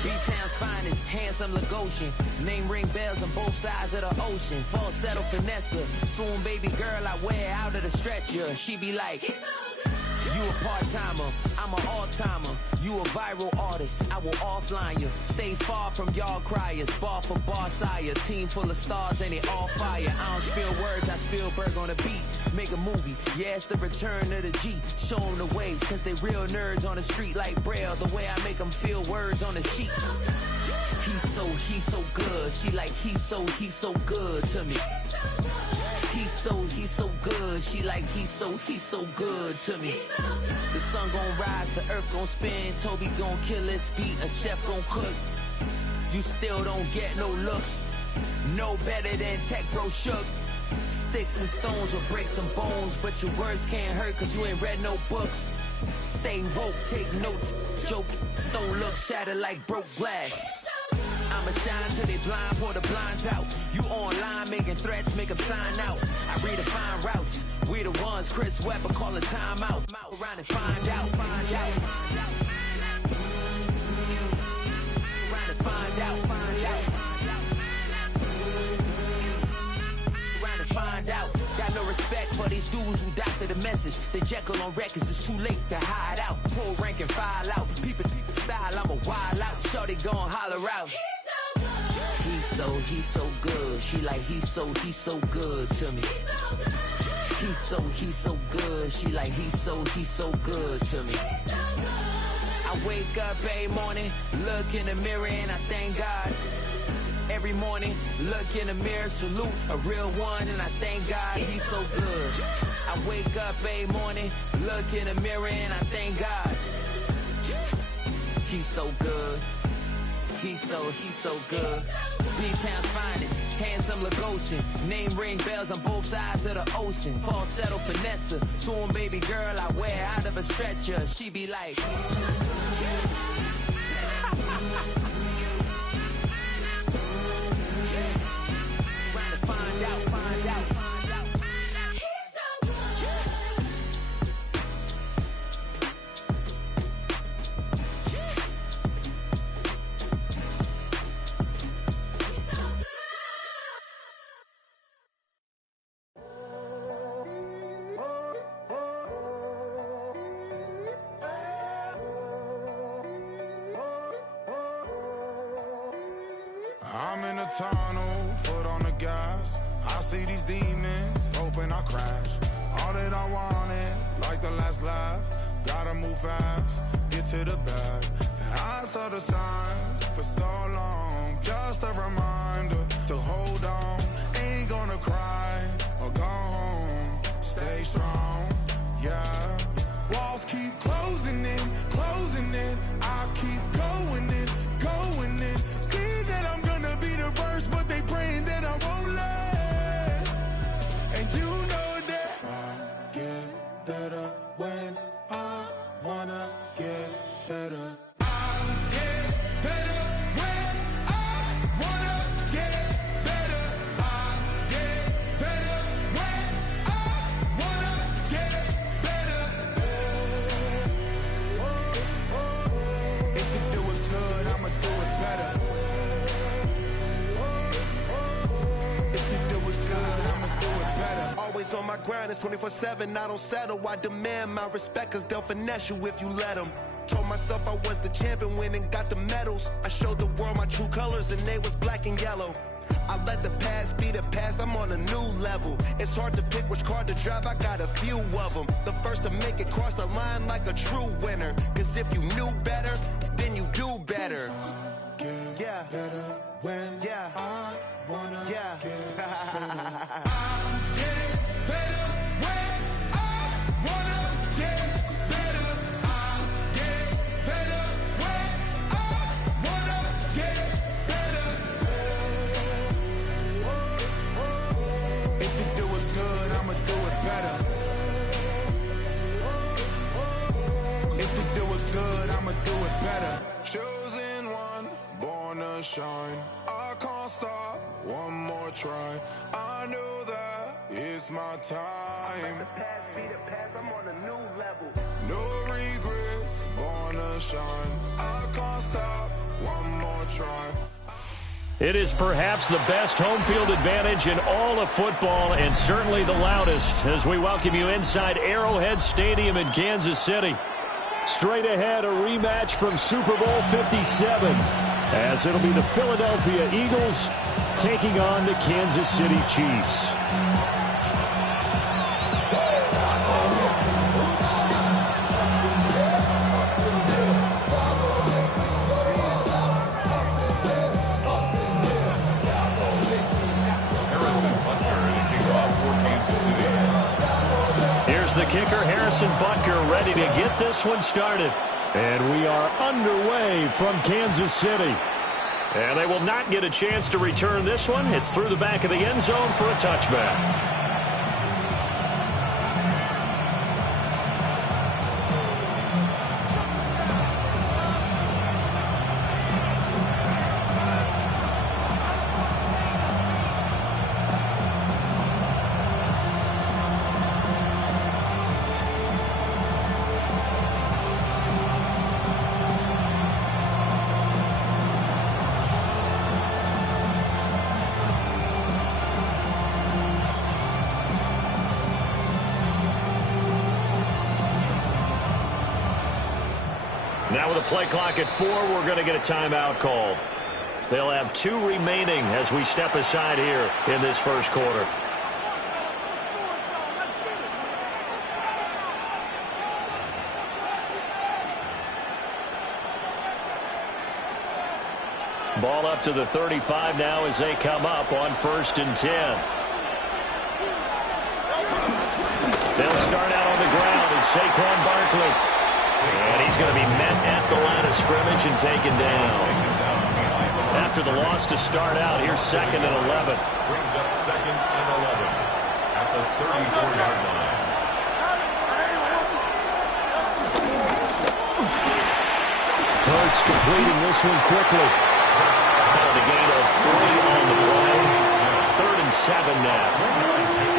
B-Town's finest, handsome Lagosian. Name ring bells on both sides of the ocean. Falsetto Finessa, swoon baby girl I wear out of the stretcher. She be like, you a part-timer, I'm an all-timer. You a viral artist, I will offline you. Stay far from y'all criers, bar for bar sire. Team full of stars and they all fire. I don't spill words, I spill Berg on the beat. Make a movie, yeah, it's the return of the G. Show them the way, cause they real nerds on the street like Braille. The way I make them feel words on the sheet. He's so good. She like, he's so good to me. He's so good. She like, he's so good to me. The sun gon' rise, the earth gon' spin. Toby gon' kill this beat, a chef gon' cook. You still don't get no looks. No better than Tech Bro Shook. Sticks and stones will break some bones, but your words can't hurt cause you ain't read no books. Stay woke, take notes, joke, don't look shattered like broke glass. I'ma shine till they blind, pour the blinds out. You online making threats, make them sign out. I redefine routes, we the ones Chris Webber calling time out. Around and find out, find out. Around and find out, find out. Around and find out. Got no respect for these dudes who doctor the message. The Jekyll on records, it's too late to hide out. Pull rank and file out. People style, I'm a wild out. Shorty gon' holler out. He's so good. She like he's so good to me. He's so good. She like he's so good to me. I wake up every morning, look in the mirror and I thank God. Every morning, look in the mirror, salute a real one and I thank God he's so good. I wake up every morning, look in the mirror and I thank God. He's so good. He's so good. B-Town's finest, handsome Lagosian. Name ring bells on both sides of the ocean. Falsetto finesse, soon baby girl I wear out of a stretcher. She be like, trying to find out, find out. I'm in a tunnel, foot on the gas. I see these demons, hoping I crash. All that I wanted, like the last laugh. Gotta move fast, get to the bag. And I saw the signs for so long. Just a reminder to hold on. Ain't gonna cry or go home. Stay strong, yeah. Walls keep closing in, closing in. I keep going in, going in. See that I'm gonna be the first, but they praying that I won't let. And you know that I get better when I wanna get better. I get better when I wanna get better. I get better when I wanna get better. If you do it good, I'ma do it better. If you do it good, I'ma do it better. Always on my grind, it's 24/7, I don't settle. I demand my respect, cause they'll finesse you if you let them. Told myself I was the champion, went and got the medals. I showed the world my true colors and they was black and yellow. I let the past be the past, I'm on a new level. It's hard to pick which card to drive, I got a few of them. The first to make it cross the line like a true winner. Cause if you knew better, then you do better. Yeah. Better when I wanna get better. I get better when I wanna get better. I get better when I wanna get better. If you do it good, I'ma do it better. If you do it good, I'ma do it better. Chosen one, born to shine. I can't stop, one more try. I know that it's my time. Let the past be the past, I'm on a new level. No regrets, born to shine. I can't stop, one more try. It is perhaps the best home field advantage in all of football and certainly the loudest as we welcome you inside Arrowhead Stadium in Kansas City. Straight ahead, a rematch from Super Bowl 57 as it'll be the Philadelphia Eagles taking on the Kansas City Chiefs. Here's the kicker, Harrison Butker, ready to get this one started. And we are underway from Kansas City. And they will not get a chance to return this one. It's through the back of the end zone for a touchback. Now with a play clock at 4, we're going to get a timeout call. They'll have 2 remaining as we step aside here in this first quarter. Ball up to the 35 now as they come up on 1st and 10. They'll start out on the ground, and Saquon Barkley. And he's going to be met at the line of scrimmage and taken down. After the loss to start out, here's 2nd and 11. Brings up 2nd and 11 at the 34-yard line. Hurts completing this one quickly. The gain of 3 on the play. 3rd and 7 now.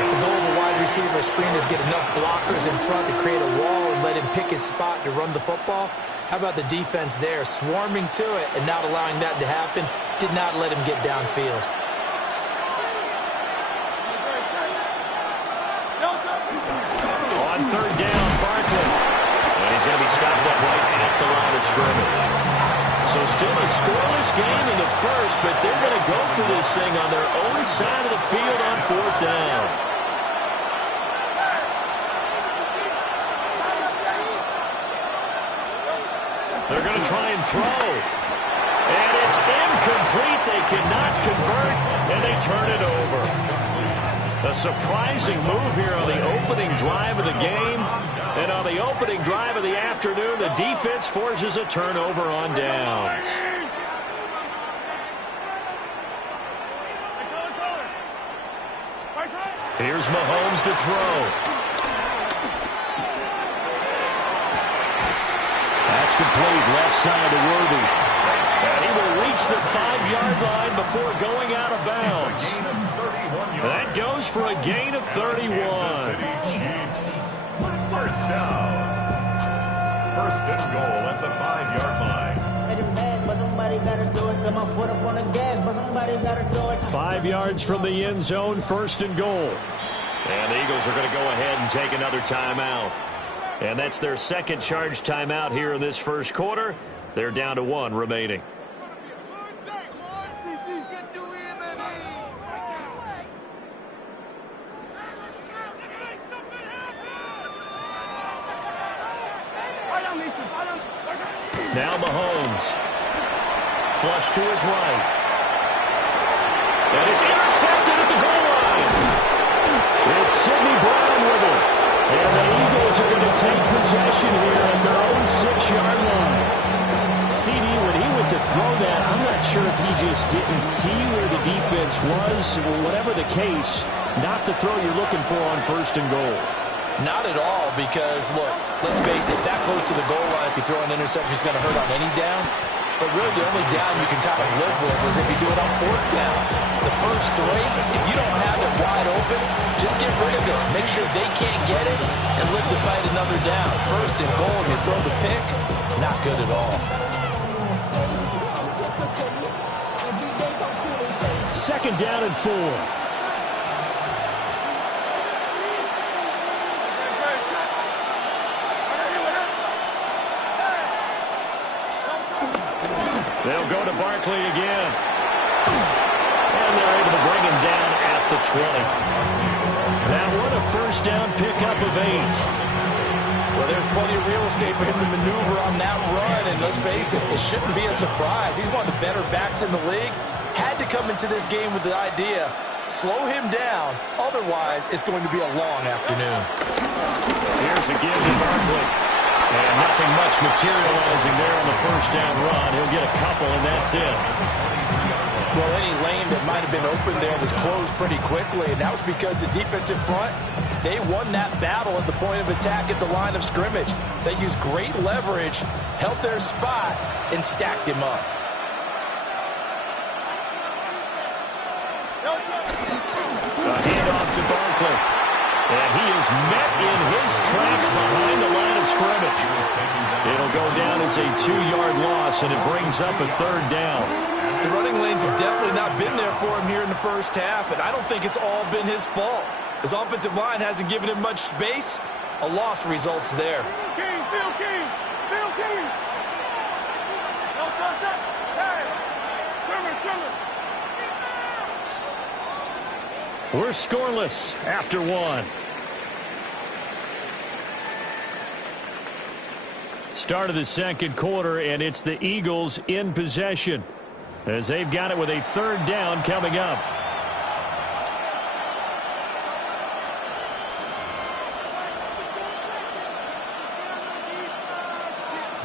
The goal of a wide receiver screen is get enough blockers in front to create a wall and let him pick his spot to run the football. How about the defense there, swarming to it and not allowing that to happen? Did not let him get downfield. On 3rd down, Barkley. And he's going to be stopped up right at the line of scrimmage. So still a scoreless game in the first, but they're going to go for this thing on their own side of the field on 4th down. They're going to try and throw. And it's incomplete. They cannot convert, and they turn it over. A surprising move here on the opening drive of the game. And on the opening drive of the afternoon, the defense forces a turnover on downs. Here's Mahomes to throw. That's complete, left side to Worthy. And he will reach the 5-yard line before going out of bounds. That goes for a gain of 31. First down. 1st and goal at the 5-yard line. 5 yards from the end zone, 1st and goal. And the Eagles are going to go ahead and take another timeout. And that's their 2nd charge timeout here in this first quarter. They're down to 1 remaining. Now Mahomes. Flush to his right. And it's intercepted at the goal line. It's Sidney Brown with it. And the Eagles are going to take possession here at their own 6-yard line. CD, when he went to throw that, I'm not sure if he just didn't see where the defense was. Or whatever the case, not the throw you're looking for on 1st and goal. Not at all, because, look, let's face it, that close to the goal line, if you throw an interception, it's going to hurt on any down. But really, the only down you can kind of live with is if you do it on 4th down. The first 3, if you don't have it wide open, just get rid of it. Make sure they can't get it and live to fight another down. 1st and goal, and you throw the pick, not good at all. 2nd down and 4. They'll go to Barkley again. And they're able to bring him down at the 20. That one a 1st down pickup of 8. Well, there's plenty of real estate for him to maneuver on that run. And let's face it, it shouldn't be a surprise. He's one of the better backs in the league. Had to come into this game with the idea, slow him down. Otherwise, it's going to be a long afternoon. Here's a give to Barkley. And nothing much materializing there on the 1st down run. He'll get a couple, and that's it. Well, any lane that might have been open there was closed pretty quickly, and that was because the defensive front, they won that battle at the point of attack at the line of scrimmage. They used great leverage, held their spot, and stacked him up. A handoff to Barkley. And he is met in his tracks behind the line of scrimmage. It'll go down as a 2-yard loss, and it brings up a 3rd down. The running lanes have definitely not been there for him here in the first half, and I don't think it's all been his fault. His offensive line hasn't given him much space. A loss results there. Phil King. Don't touch that. Hey, trimmer. We're scoreless after 1. Start of the second quarter, and it's the Eagles in possession as they've got it with a 3rd down coming up.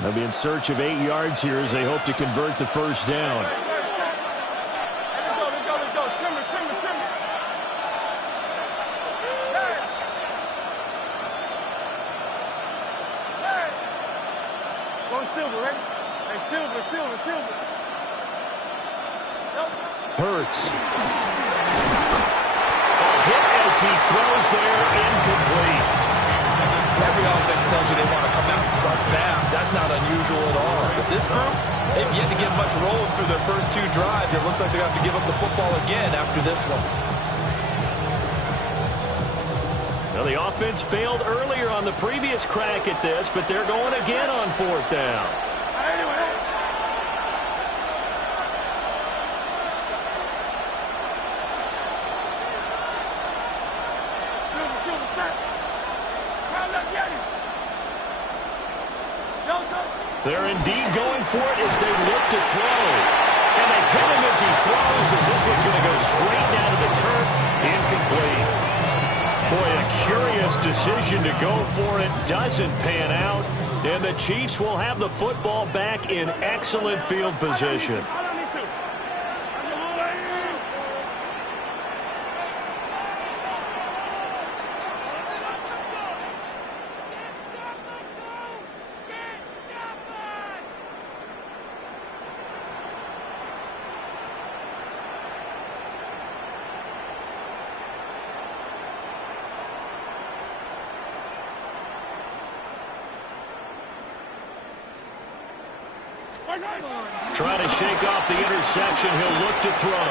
They'll be in search of 8 yards here as they hope to convert the 1st down. Let's go. Trimmer. Hey. Go Silver, ready? Hey, Silver. Hurts. A hit as he throws there, incomplete. Every offense tells you they want to come out and start fast. That's not unusual at all. But this group, they've yet to get much rolling through their first 2 drives. It looks like they're going to have to give up the football again after this one. Well, the offense failed earlier on the previous crack at this, but they're going again on 4th down. They're indeed going for it as they look to throw. And they hit him as he throws, as this one's going to go straight down to the turf. Incomplete. Boy, a curious decision to go for it. Doesn't pan out. And the Chiefs will have the football back in excellent field position. Trying to shake off the interception. He'll look to throw.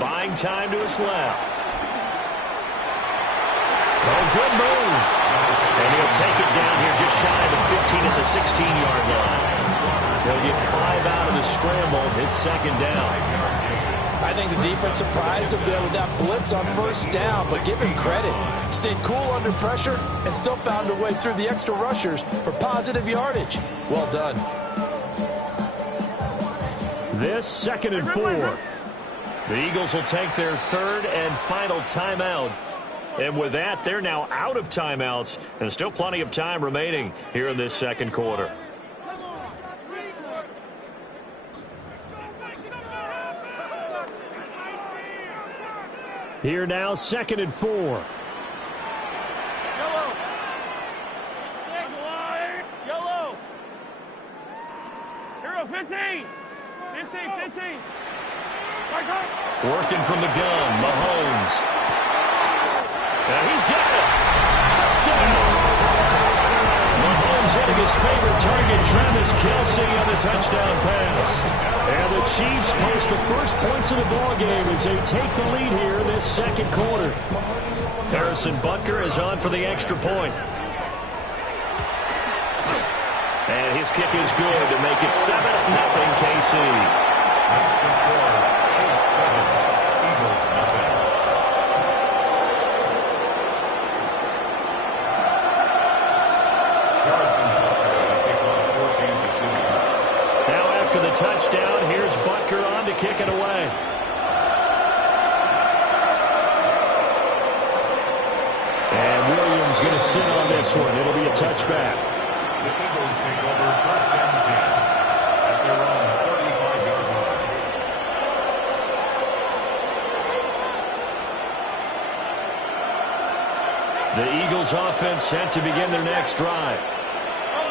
Buying time to his left. Oh, good move. And he'll take it down here just shy of the 15 at the 16-yard line. He'll get 5 out of the scramble. It's 2nd down. I think the defense surprised him there with that blitz on 1st down, but give him credit. Stayed cool under pressure and still found a way through the extra rushers for positive yardage. Well done. This 2nd and 4. The Eagles will take their 3rd and final timeout. And with that, they're now out of timeouts. And still plenty of time remaining here in this 2nd quarter. Here now, 2nd and 4. Yellow. Hero 15. 15. Working from the gun, Mahomes. And he's got it. Touchdown. Mahomes hitting his favorite target, Travis Kelce, on the touchdown pass. And the Chiefs post the first points of the ballgame as they take the lead here in this 2nd quarter. Harrison Butker is on for the extra point. And his kick is good to make it 7-0 KC. That's the score. Chiefs 7, Eagles nothing. Now after the touchdown, here's Butker on to kick it away. And Williams going to sit on this one. It'll be a touchback. The Eagles take over 1st and 10 at their own 35-yard line. Eagles offense set to begin their next drive.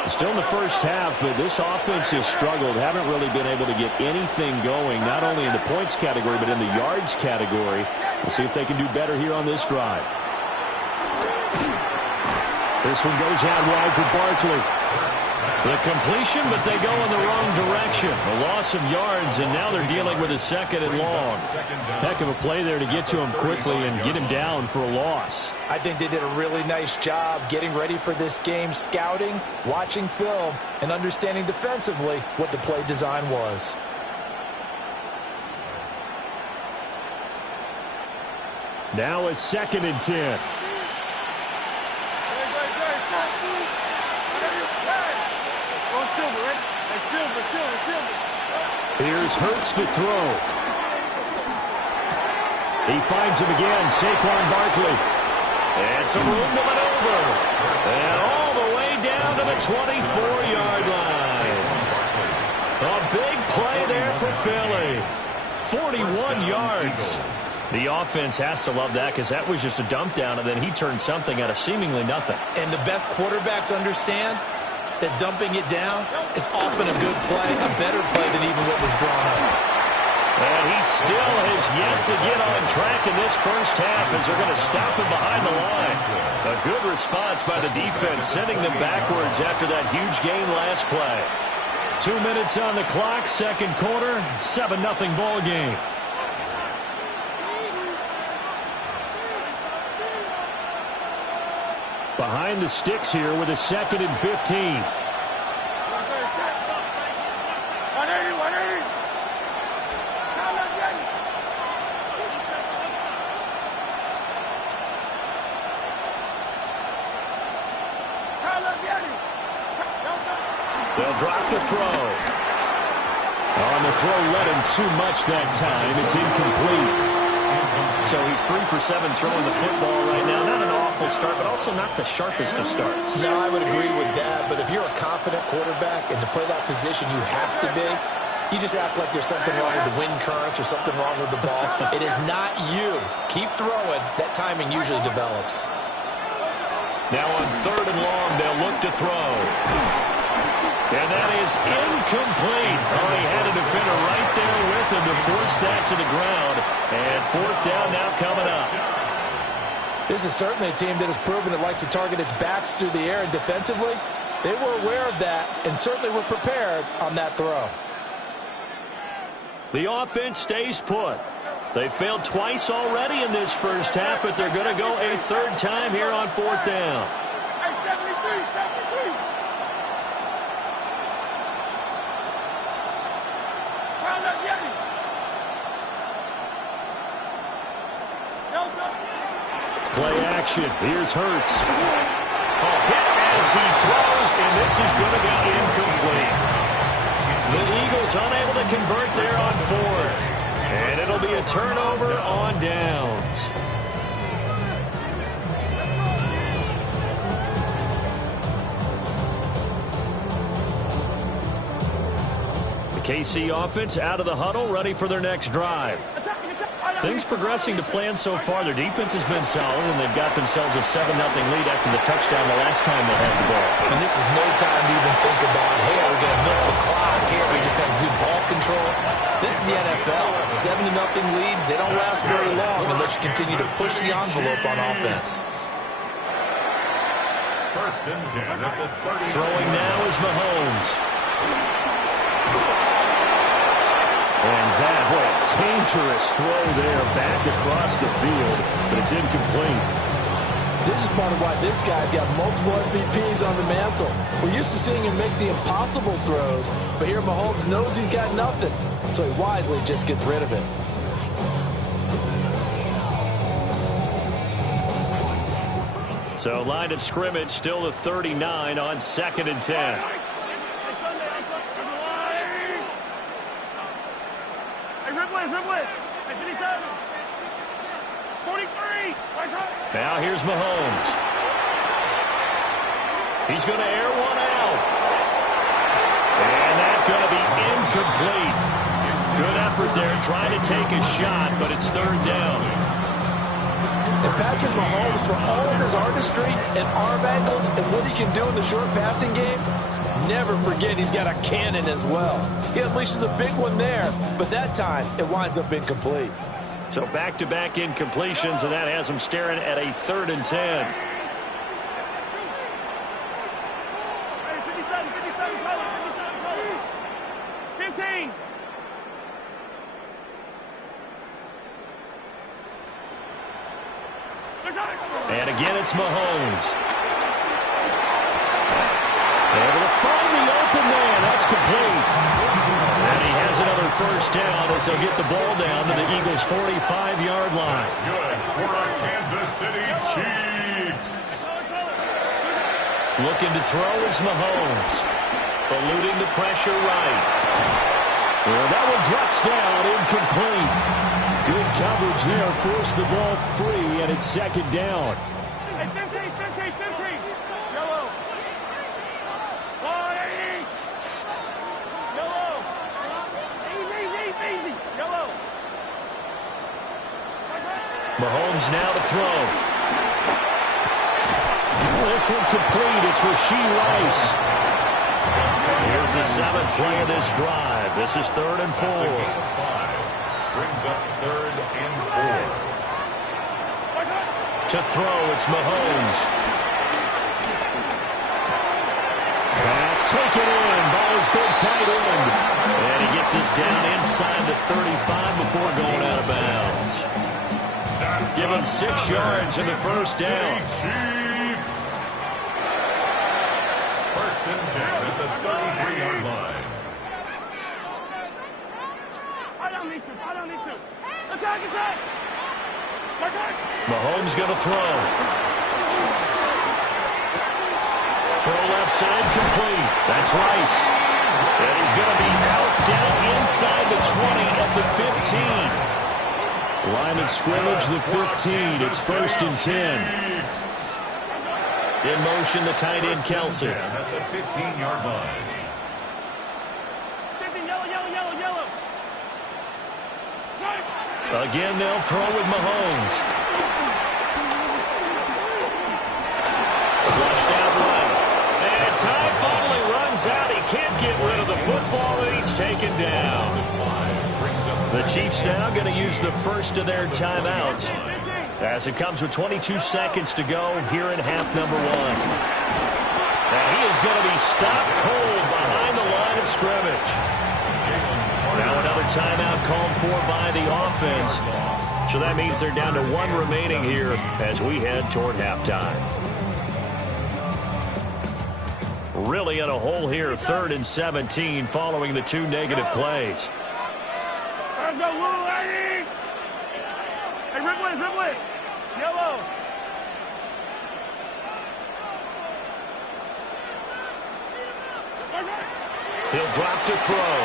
Still in the first half, but this offense has struggled. Haven't really been able to get anything going, not only in the points category, but in the yards category. We'll see if they can do better here on this drive. This one goes out wide for Barkley. The completion, but they go in the wrong direction. A loss of yards, and now they're dealing with a second and long. Heck of a play there to get to him quickly and get him down for a loss. I think they did a really nice job getting ready for this game, scouting, watching film, and understanding defensively what the play design was. Now a 2nd and 10. Here's Hurts to throw. He finds him again, Saquon Barkley. And some room to maneuver. And all the way down to the 24-yard line. A big play there for Philly. 41 yards. The offense has to love that because that was just a dump down, and then he turned something out of seemingly nothing. And the best quarterbacks understand that dumping it down is often a good play, a better play than even what was drawn up. And he still has yet to get on track in this first half as they're going to stop him behind the line. A good response by the defense, sending them backwards after that huge gain last play. 2 minutes on the clock, second quarter, 7-0 ball game. Behind the sticks here with a 2nd and 15. They'll drop the throw. On the throw, led him too much that time. It's incomplete. So he's 3 for 7 throwing the football right now. Not an awful start, but also not the sharpest of starts. No, I would agree with that. But if you're a confident quarterback and to play that position, you have to be. You just act like there's something wrong with the wind currents or something wrong with the ball. It is not you. Keep throwing. That timing usually develops. Now on 3rd and long, they'll look to throw. And that is incomplete. Oh, he had a defender right there with him to force that to the ground. And 4th down now coming up. This is certainly a team that has proven it likes to target its backs through the air, and defensively, they were aware of that and certainly were prepared on that throw. The offense stays put. They failed twice already in this first half, but they're going to go a 3rd time here on 4th down. Play action. Here's Hurts. Hit as he throws, and this is going to be incomplete. The Eagles unable to convert there on 4th. And it'll be a turnover on downs. The KC offense out of the huddle, ready for their next drive. Things progressing to plan so far. Their defense has been solid, and they've got themselves a 7-0 lead after the touchdown the last time they had the ball. And this is no time to even think about, hey, are we going to milk the clock? Hey, are we just have good ball control? This is the NFL. 7-0 leads, they don't last very long unless you continue to push the envelope on offense. 1st and 10 at the 30. Throwing now is Mahomes. And that, what a dangerous throw there back across the field, but it's incomplete. This is part of why this guy's got multiple MVPs on the mantle. We're used to seeing him make the impossible throws, but here Mahomes knows he's got nothing, so he wisely just gets rid of it. So line of scrimmage still the 39 on 2nd and 10. Now here's Mahomes. He's going to air one out. And that's going to be incomplete. Good effort there trying to take a shot, but it's 3rd down. And Patrick Mahomes, for all of his artistry and arm angles and what he can do in the short passing game, never forget he's got a cannon as well. He unleashes a big one there, but that time it winds up incomplete. So back-to-back incompletions, and that has him staring at a 3rd and 10. 15. And again, it's Mahomes. Able to find the open man. That's complete. And he has another first down as they'll get the ball down to the Eagles' 45-yard line. That's good for our Kansas City Chiefs. Looking to throw is Mahomes. Eluding the pressure right. Well, that one drops down, incomplete. Good coverage there. Forced the ball free, and it's 2nd down. Hey, 15. Yellow. Yellow. Easy. Yellow. Mahomes now to throw. This one complete. It's Rashee Rice. Here's the 7th play of this drive. This is 3rd and 4. Brings up 3rd and 4. To throw, it's Mahomes. Pass taken in by his big tight end. And he gets us down inside the 35 before going out of bounds. Give him 6 yards in the first down. Chiefs. 1st and 10 at the 33-yard line. I don't need to. Attack. Mahomes going to throw. Throw left side complete. That's Rice. And he's going to be out down inside the 20 at the 15. Line of scrimmage, the 15. It's 1st and 10. In motion, the tight end, Kelsey. At the 15-yard line. 15, yellow. Again, they'll throw with Mahomes. Flushed out right. And time finally runs out. He can't get rid of the football, and he's taken down. The Chiefs now going to use the first of their timeouts, as it comes with 22 seconds to go here in half number 1. And he is going to be stopped cold behind the line of scrimmage. Now another timeout called for by the offense. So that means they're down to 1 remaining here as we head toward halftime. Really in a hole here, 3rd and 17 following the 2 negative plays. Let's go, little lady. Hey, Ripley. Yellow. He'll drop to throw.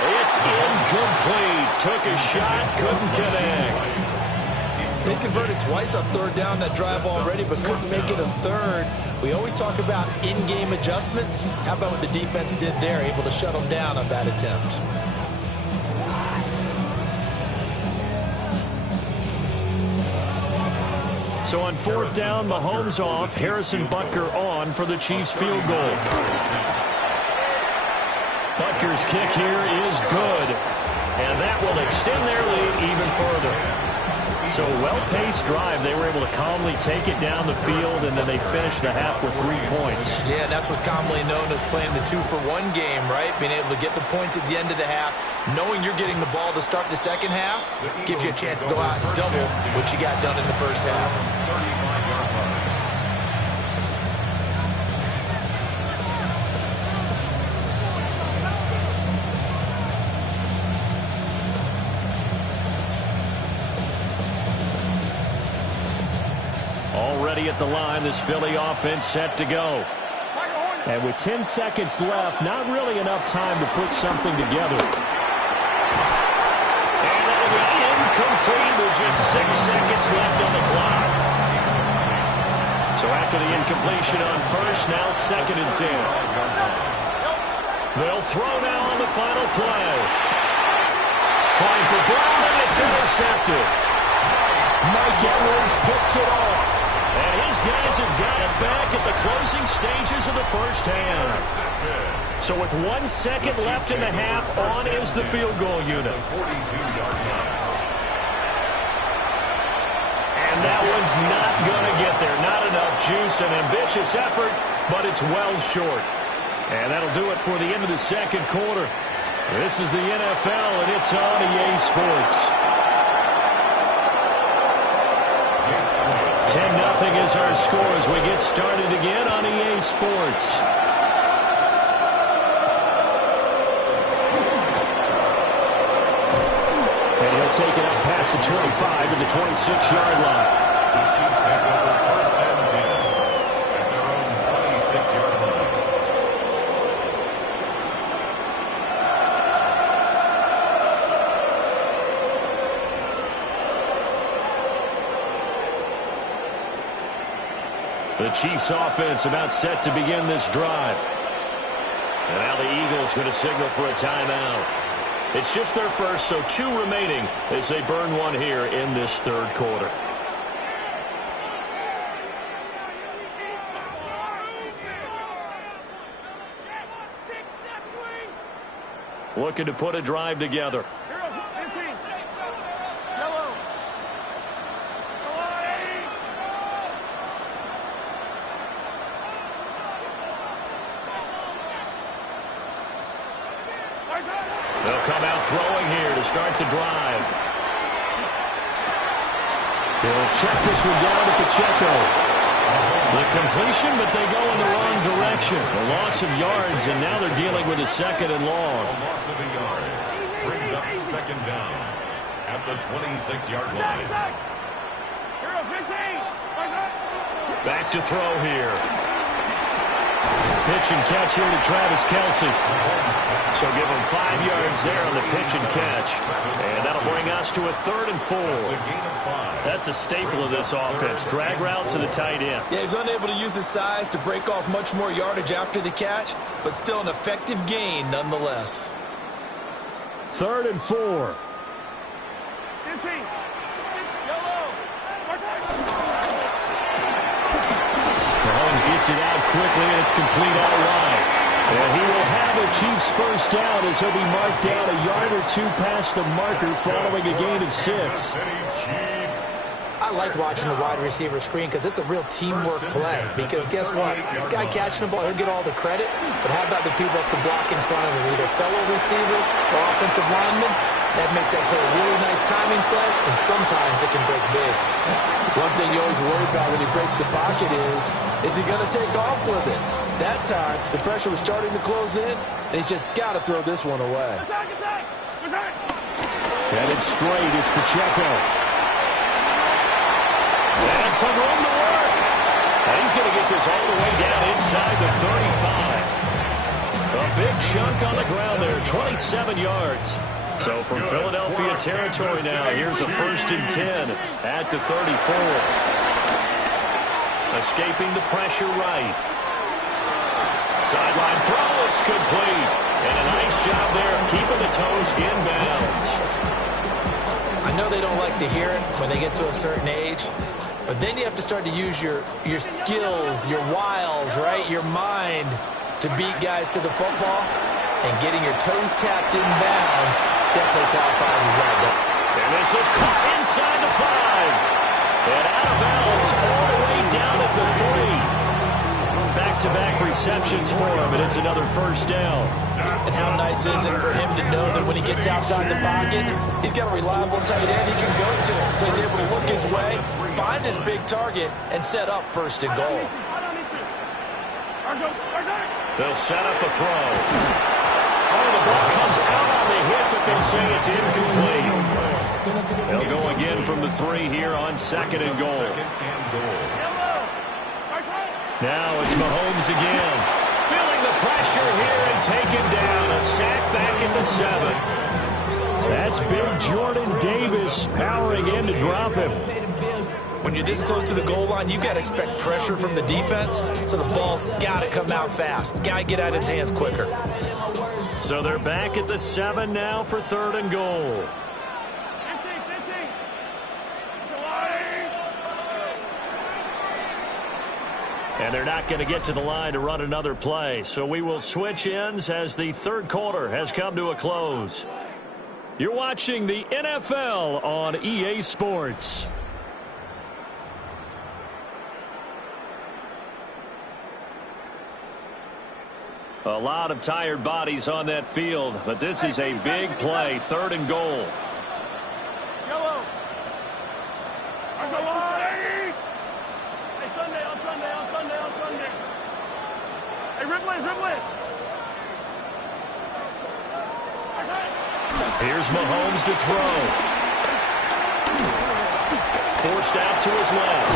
It's incomplete. Took a shot, couldn't connect. They converted twice on 3rd down that drive already, but couldn't make it a 3rd. We always talk about in-game adjustments. How about what the defense did there, able to shut them down on that attempt? So on 4th down, Mahomes off, Harrison Butker on for the Chiefs field goal. Butker's kick here is good, and that will extend their lead even further. So a well-paced drive. They were able to calmly take it down the field, and then they finished the half with 3 points. Yeah, and that's what's commonly known as playing the 2-for-1 game, right? Being able to get the points at the end of the half, knowing you're getting the ball to start the second half, gives you a chance to go out and double what you got done in the first half. Already at the line, this Philly offense set to go. And with 10 seconds left, not really enough time to put something together. And that'll be incomplete with just 6 seconds left on the clock. So after the incompletion on first, now 2nd and 10. They'll throw now on the final play. trying for Brown, and it's intercepted. Mike Edwards picks it off. And his guys have got it back at the closing stages of the first half. So with 1 second left in the half, on is the field goal unit. And that one's not going to get there. Not enough juice. An ambitious effort, but it's well short. And that'll do it for the end of the second quarter. This is the NFL, and it's on EA Sports. 10-0 is our score as we get started again on EA Sports. And he'll take it up past the 25 to the 26-yard line. The Chiefs take over first and 10 at their own 26-yard line. The Chiefs offense about set to begin this drive. And now the Eagles going to signal for a timeout. It's just their first, so 2 remaining as they burn one here in this third quarter. Looking to put a drive together. They'll come out throwing here to start the drive. They'll check this one down to Pacheco. The completion, but they go in the wrong direction. A loss of yards, and now they're dealing with a second and long. A loss of a yard brings up second down at the 26-yard line. Back to throw here. Pitch and catch here to Travis Kelce. So give him 5 yards there on the pitch and catch. And that'll bring us to a 3rd and 4. That's a staple of this offense. Drag route to the tight end. Yeah, he's unable to use his size to break off much more yardage after the catch, but still an effective gain nonetheless. 3rd and 4. Mahomes gets it out quickly, and it's complete all right. And he will have a Chiefs first down as he'll be marked down a yard or 2 past the marker following a gain of 6. I like watching the wide receiver screen because it's a real teamwork play. Because guess what? The guy catching the ball, he'll get all the credit. But how about the people up to block in front of him, either fellow receivers or offensive linemen? That makes that play a really nice timing play, and sometimes it can break big. One thing you always worry about when he breaks the pocket is he going to take off with it? That time, the pressure was starting to close in, and he's just got to throw this one away. Headed straight, it's Pacheco. And some room to work. And he's going to get this all the way down inside the 35. A big chunk on the ground there, 27 yards. So from Philadelphia territory now, here's a 1st and 10 at the 34. Escaping the pressure right. Sideline throw, it's complete. And a nice job there of keeping the toes inbounds. I know they don't like to hear it when they get to a certain age, but then you have to start to use your skills, your wiles, right? Your mind to beat guys to the football. And getting your toes tapped in bounds definitely qualifies as that. And this is caught inside the 5. And out of bounds all the way down at the 3. Back-to-back receptions for him, and it's another first down. And how nice is it for him to know that when he gets outside the pocket, he's got a reliable tight end he can go to. So he's able to look his way, find his big target, and set up 1st and goal. They'll set up a throw. Oh, the ball comes out on the hit, but they say it's incomplete. They'll go again from the 3 here on 2nd and goal. Now it's Mahomes again. Feeling the pressure here and taken down. A sack back at the 7. That's big Jordan Davis powering in to drop him. When you're this close to the goal line, you got to expect pressure from the defense, so the ball's got to come out fast. Got to get out of his hands quicker. So they're back at the 7 now for 3rd and goal. And they're not going to get to the line to run another play. So we will switch ends as the third quarter has come to a close. You're watching the NFL on EA Sports. A lot of tired bodies on that field, but this is a big play, 3rd and goal. Yellow. Hey, Sunday, on Sunday, on Sunday, on Sunday. Hey, Ripley. Here's Mahomes to throw. Forced out to his left.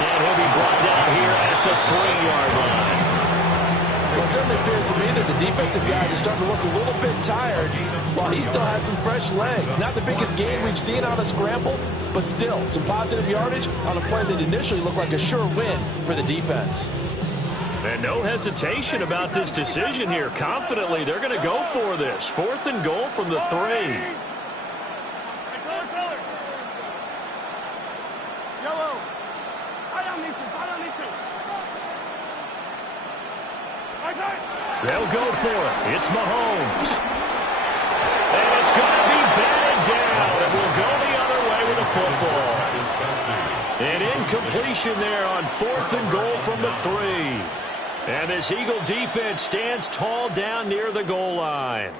And he'll be brought down here at the 3-yard line. Well, it certainly appears to me that the defensive guys are starting to look a little bit tired while he still has some fresh legs. Not the biggest gain we've seen on a scramble, but still some positive yardage on a play that initially looked like a sure win for the defense. And no hesitation about this decision here. Confidently, they're going to go for this. 4th and goal from the 3. Yellow. High on these two. They'll go for it. It's Mahomes. And it's going to be batted down. And we'll go the other way with the football. An incompletion there on 4th and goal from the 3. And this Eagle defense stands tall down near the goal line.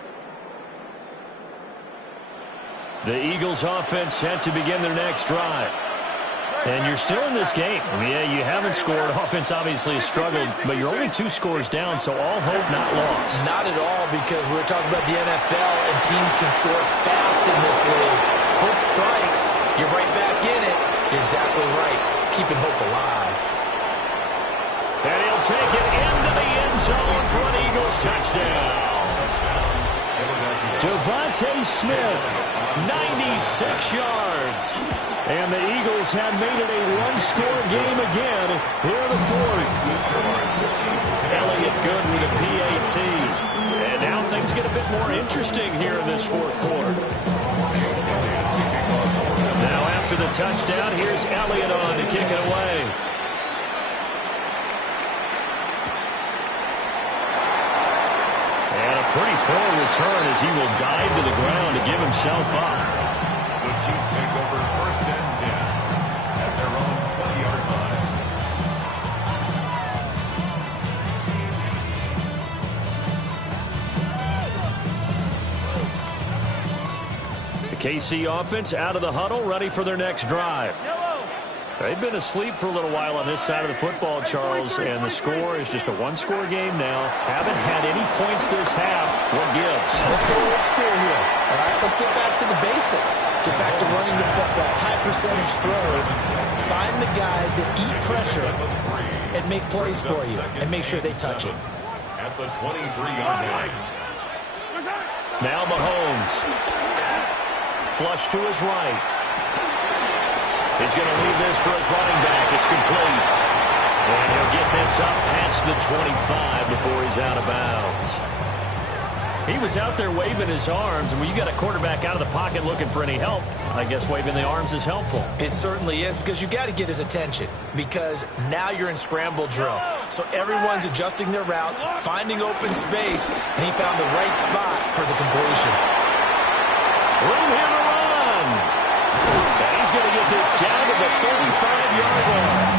The Eagles offense set to begin their next drive. And you're still in this game. Yeah, you haven't scored. Offense obviously has struggled, but you're only 2 scores down, so all hope not lost. Not at all, because we're talking about the NFL, and teams can score fast in this league. Quick strikes, you're right back in it. You're exactly right. Keeping hope alive. And he'll take it into the end zone for an Eagles touchdown. Devontae Smith, 96 yards. And the Eagles have made it a one-score game again here in the 4th. Elliott good with a PAT. And now things get a bit more interesting here in this 4th quarter. Now after the touchdown, here's Elliott on to kick it away. And a pretty poor return as he will dive to the ground to give himself up. The Chiefs take over 1st and 10 at their own 20-yard line. The KC offense out of the huddle, ready for their next drive. They've been asleep for a little while on this side of the football, Charles, and the score is just a one-score game now. Haven't had any points this half. What gives? Let's go old school here. All right, let's get back to the basics. Get back to running the football, high-percentage throws. Find the guys that eat pressure and make plays for you, and make sure they touch it. At the 23-yard line. Now Mahomes. Flush to his right. He's going to leave this for his running back. It's complete. And he'll get this up past the 25 before he's out of bounds. He was out there waving his arms, and when you got a quarterback out of the pocket looking for any help, I guess waving the arms is helpful. It certainly is, because you got to get his attention, because now you're in scramble drill. So everyone's adjusting their routes, finding open space, and he found the right spot for the completion. Room here to run. And he's going to get this down to the 35-yard line.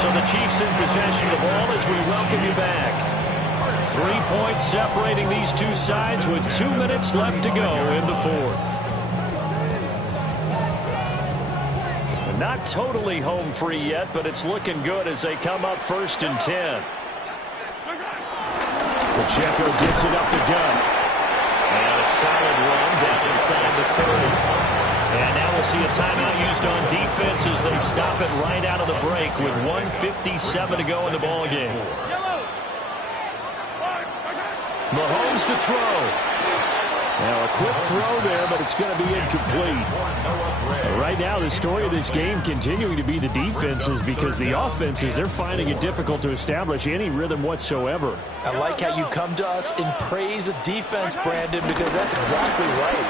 So the Chiefs in possession of the ball as we welcome you back. 3 points separating these two sides with 2 minutes left to go in the 4th. Not totally home free yet, but it's looking good as they come up 1st and 10. Pacheco gets it up the gut. And a solid run down inside the 30. And now we'll see a timeout used on defense as they stop it right out of the break with 1:57 to go in the ball game. Mahomes to throw. Now a quick throw there, but it's going to be incomplete. Right now, the story of this game continuing to be the defenses, because the offenses, they're finding it difficult to establish any rhythm whatsoever. I like how you come to us in praise of defense, Brandon, because that's exactly right.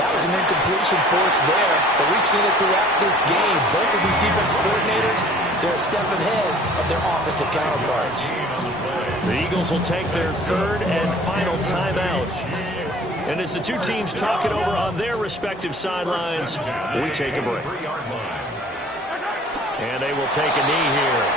That was an incompletion forced there, but we've seen it throughout this game. Both of these defensive coordinators, they're a step ahead of their offensive counterparts. The Eagles will take their third and final timeout. And as the two teams talk it over on their respective sidelines, we take a break. And they will take a knee here.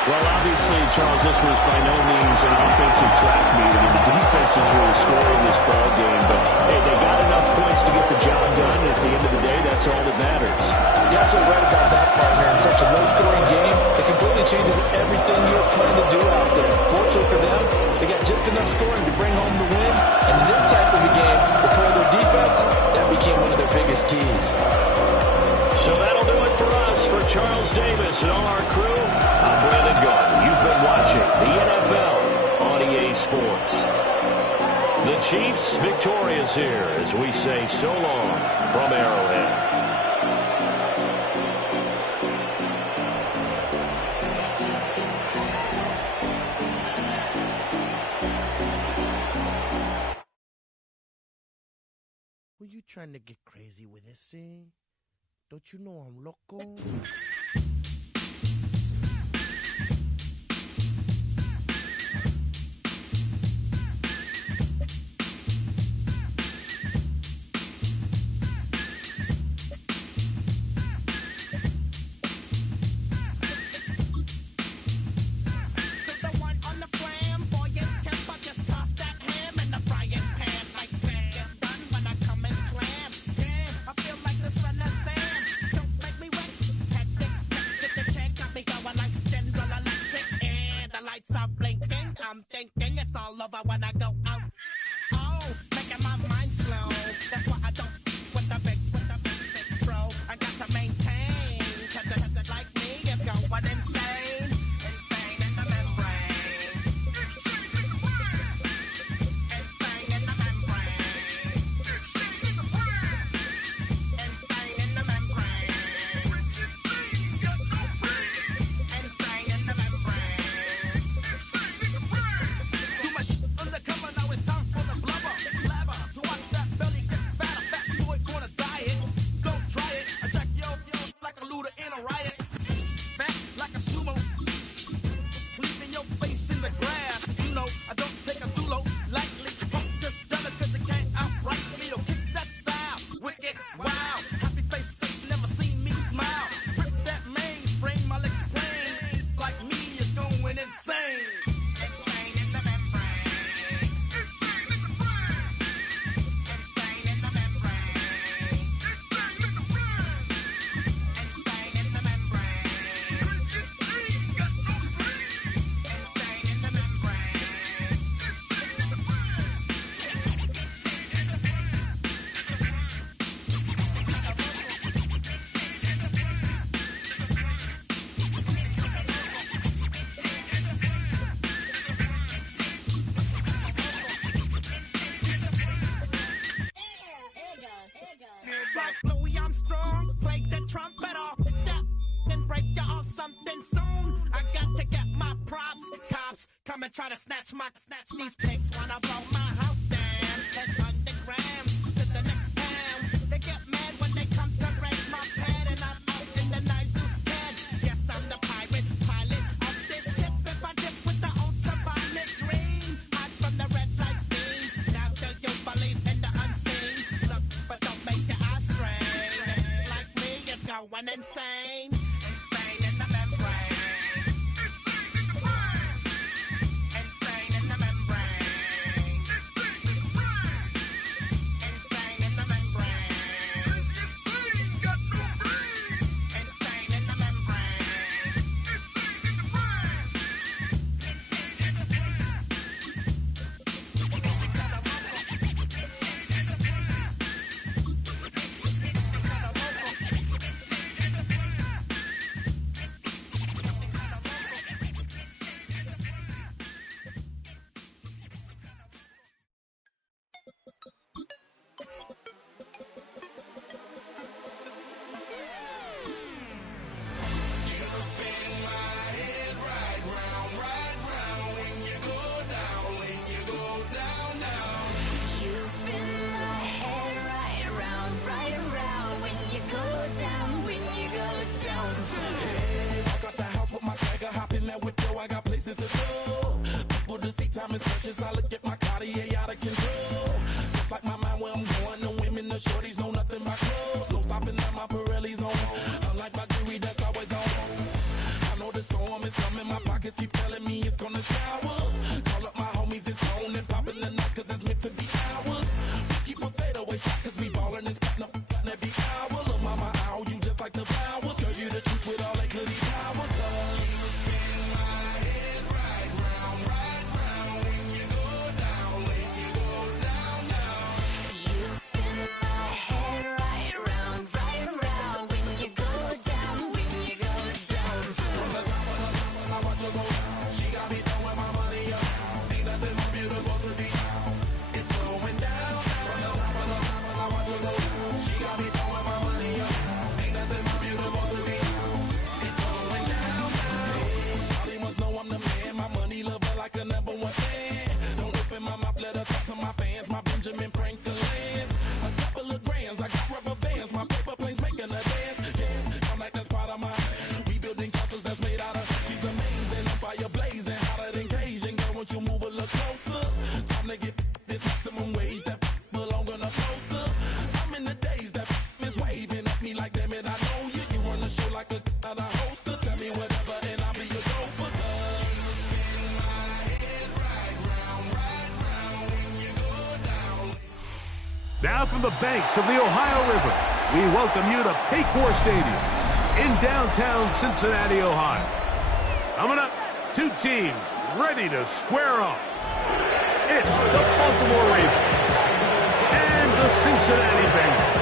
Well, obviously, Charles, this was by no means an offensive track meet. I mean, the defense is really scoring this ball game, but hey, they got enough points to get the job done. At the end of the day, that's all that matters. You're absolutely right about that, partner. In such a low-scoring game, it completely changes everything you're trying to do out there. Fortunately for them, they got just enough scoring to bring home the win. And in this type of a game, the play of their defense, that became one of their biggest keys. So that'll do it for us. For Charles Davis and all our crew, I'm Brandon Garden. You've been watching the NFL on EA Sports. The Chiefs victorious here as we say so long from Arrowhead. Were you trying to get crazy with this thing? Don't you know I'm loco? I'm thinking it's all over when I go out. Oh, making my mind slow. That's why I don't with the big bro. I got to maintain, cause it like me is going insane. Insane in the membrane. Insane in the membrane. Insane in the membrane. Insane in the membrane. Undercover, now it's time for the blubber. Blabber, to watch that belly get fatter. Fat boy gonna diet. Don't try it. I jack yo like a looter in a riot. Fat like a sumo. Leaving your face in the grass. You know, I don't take a Zulo lightly. Just jealous cause you can't outright me. Or kick that style. Wicked, wow. Happy face, never seen me smile. Rip that mainframe, I'll explain. Like me is going insane. Insane in the membrane. Insane in the membrane. Insane in the membrane. Insane in the membrane. Like Louis Armstrong, play the trumpet off. Step and break you off something soon. I got to get my props. Cops come and try to snatch these pigs. Wanna blow my house down. Head underground to the next town. They get mad when they come to raid my pad, and I'm out in the night too scared. Yes, I'm the pirate pilot of this ship. If I dip with the ultraviolet dream, hide from the red light beam. Now do you believe in the unseen? Look, but don't make your eyes strain. Like me, it's going insane. Insane in the membrane. Insane in the membrane. Insane in the membrane. Insane in the membrane. in that whip, yo, I got places to go. People to see, time is precious. I look at my Cartier out of control. Just like my mind where I'm going, the women, the shorties know nothing but clothes. No stopping at my Pirelli's on. Unlike my jewelry that's always on. I know the storm is coming, my pockets keep telling me it's gonna shower. Call up my homies, it's on and popping the night, cause it's meant to be ours. We keep a fadeaway shot, cause we ballin' and spittin' up every hour. Look, mama, ow, you just like the flowers. Girl, you the truth with all that goody power. You spin my head right round, when you go down, when you go down, down. You spin my head right round, when you go down, when you go down. From the top of the top, I watch her go down. She got me throwing my money up. Ain't nothing more beautiful to be. It's going down. From the top of the top, I watch her go down. She got me throwing my money up. Ain't nothing more beautiful to be. It's going down. Shawty must know I'm the man. My money lover like a number one fan. Don't open my mouth, let her talk to my fans. My Benjamin Franklin's. A couple of grands, I got rubber bands. My paper planes making a dance. Dance, I'm like that's part of my. We building castles that's made out of. She's amazing, I'm fire blazing, hotter than Cajun. Girl, won't you move a little closer? Time to get this maximum wage that belong on a poster. I'm in the days that is waving at me like, damn it, I know you. You run the show like a hoster. Tell me whatever and I'll be your gopher. You spin my head right round, when you go down. Now from the banks of the Ohio River, we welcome you to Paycor Stadium in downtown Cincinnati, Ohio. Coming up, two teams ready to square off. It's the Baltimore Ravens and the Cincinnati Bengals.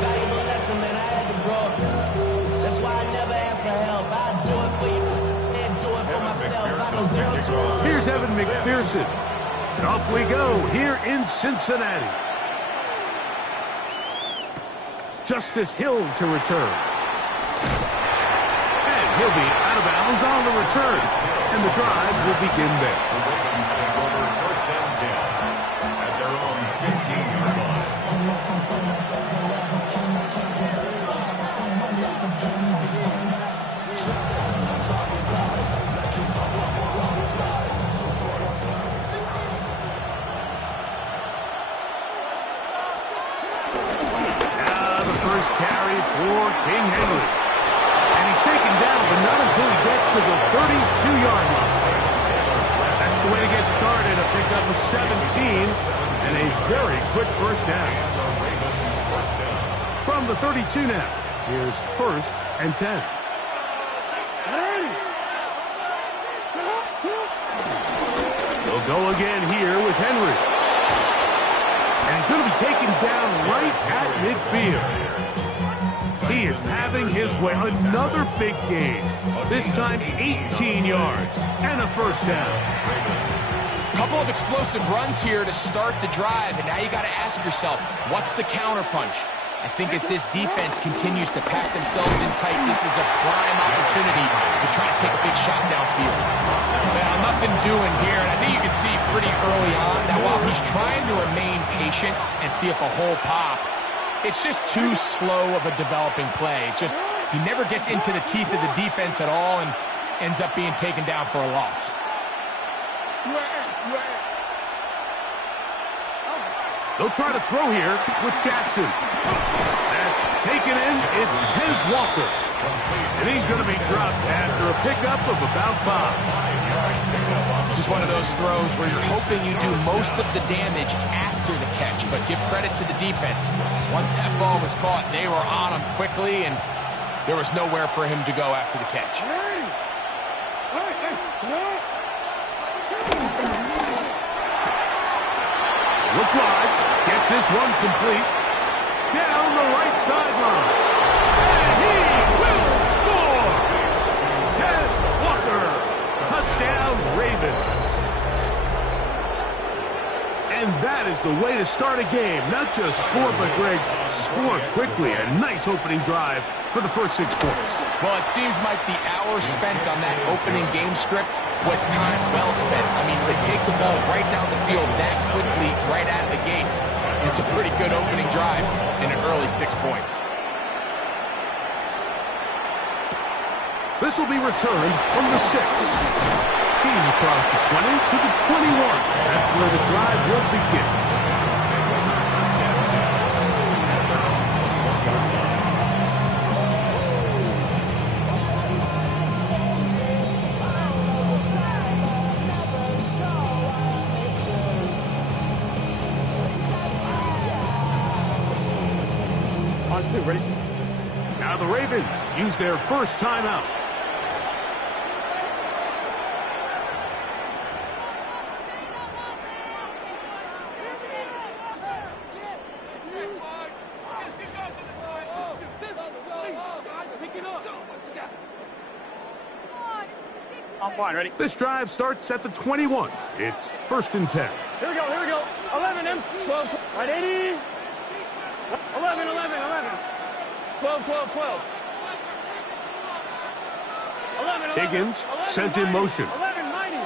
Valuable lesson, man. I had to grow up. That's why I never ask for help. I do it for you and do it for myself. I go 0 to 1. Here's Evan McPherson. And off we go here in Cincinnati. Justice Hill to return. And he'll be out of bounds on the return. And the drive will begin there. First and 10 at their own 15-yard line. First carry for King Henry. And he's taken down, but not until he gets to the 32-yard line. That's the way to get started. A pickup of 17 and a very quick first down. From the 32 now, here's first and 10. They'll go again here with Henry. And he's going to be taken down right at midfield. He is having his way. Another big game. This time 18 yards and a first down. Couple of explosive runs here to start the drive, and now you got to ask yourself, what's the counterpunch? I think as this defense continues to pack themselves in tight, this is a prime opportunity to try to take a big shot downfield. Well, nothing doing here, and I think you can see pretty early on that while he's trying to remain patient and see if a hole pops, it's just too slow of a developing play. He never gets into the teeth of the defense at all and ends up being taken down for a loss. They'll try to throw here with Jackson. That's taken in. It's Tez Walker. And he's going to be dropped after a pickup of about 5. This is one of those throws where you're hoping you do most of the damage after the catch, but give credit to the defense. Once that ball was caught, they were on him quickly, and there was nowhere for him to go after the catch. Look wide. Get this one complete. Down the right sideline. And he will score! Tez Walker. Touchdown, Ravens. And that is the way to start a game. Not just score, but, Greg, score quickly. A nice opening drive for the first 6 points. Well, it seems like the hour spent on that opening game script was time well spent. I mean, to take the ball right down the field that quickly, right out of the gates, it's a pretty good opening drive and an early 6 points. This will be returned from the 6. He's across the 20 to the 21. That's where the drive will begin. On 2, ready? Now the Ravens use their first timeout. I'm fine, ready? This drive starts at the 21. It's 1st and 10. Here we go. 11, M. 12, right, 80. 11. 12. 11. Higgins sent in motion. 11, 90.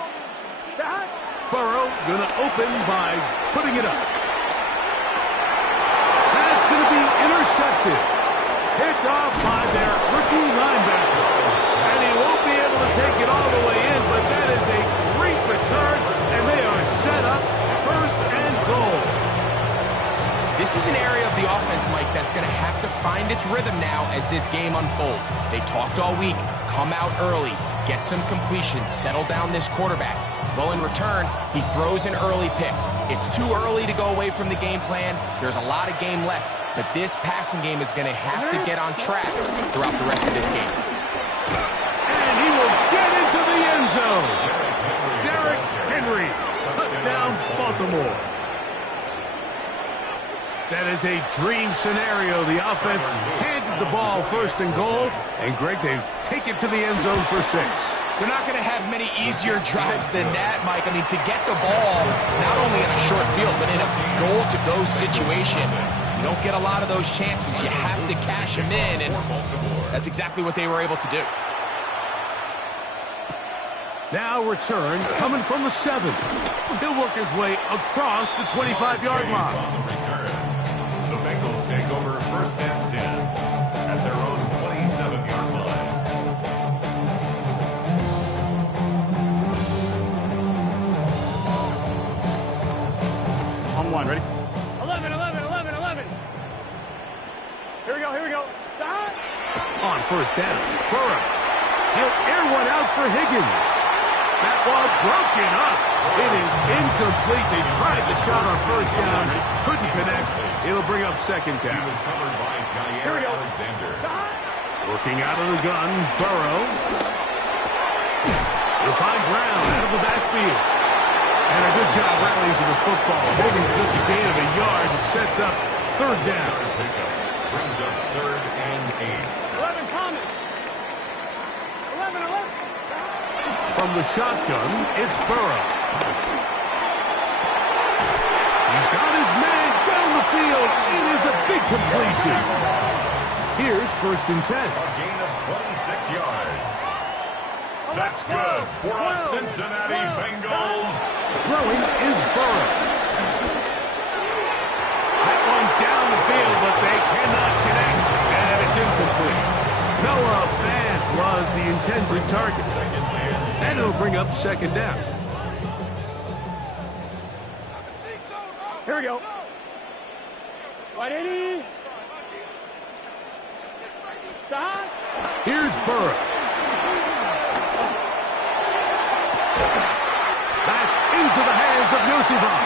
Burrow gonna open by putting it up. That's gonna be intercepted. Picked off by their rookie linebacker. And he won't be able to take it all the way in, but that is a great return, and they are set up 1st and goal. This is an area of the offense, Mike, that's going to have to find its rhythm now as this game unfolds. They talked all week, come out early, get some completions, settle down this quarterback. Well, in return, he throws an early pick. It's too early to go away from the game plan. There's a lot of game left, but this passing game is going to have to get on track throughout the rest of this game. And he will get into the end zone. Derrick Henry, touchdown, Baltimore. That is a dream scenario. The offense handed the ball 1st and goal, and Greg, they take it to the end zone for 6. They're not going to have many easier drives than that, Mike. I mean, to get the ball, not only in a short field, but in a goal-to-go situation, you don't get a lot of those chances. You have to cash them in, and that's exactly what they were able to do. Now return coming from the 7. He'll work his way across the 25-yard line. The Bengals take over 1st and 10 at their own 27-yard line. On 1, ready? 11. Here we go. Stop. On 1st down, Burrow. He'll air one out for Higgins. That ball broken up. It is incomplete. They tried the shot on 1st down. Couldn't connect. It'll bring up 2nd down. He was covered by Jair Alexander. Looking out of the gun, Burrow. He'll find Brown out of the backfield. And a good job rallying to the football. Higgins just a gain of a yard and sets up 3rd down. Brings up 3rd and 8. 11, Thomas. 11. From the shotgun, it's Burrow. He's got his man down the field. It is a big completion. Here's 1st and 10. A gain of 26 yards. That's good for our Cincinnati Bengals. Throwing is Burrow. That one down the field, but they cannot connect, and it's incomplete. Noah Fant was the intended target. And it'll bring up 2nd down. Here we go. Right, 80. Stop. Here's Burrow. That's into the hands of Yosifov.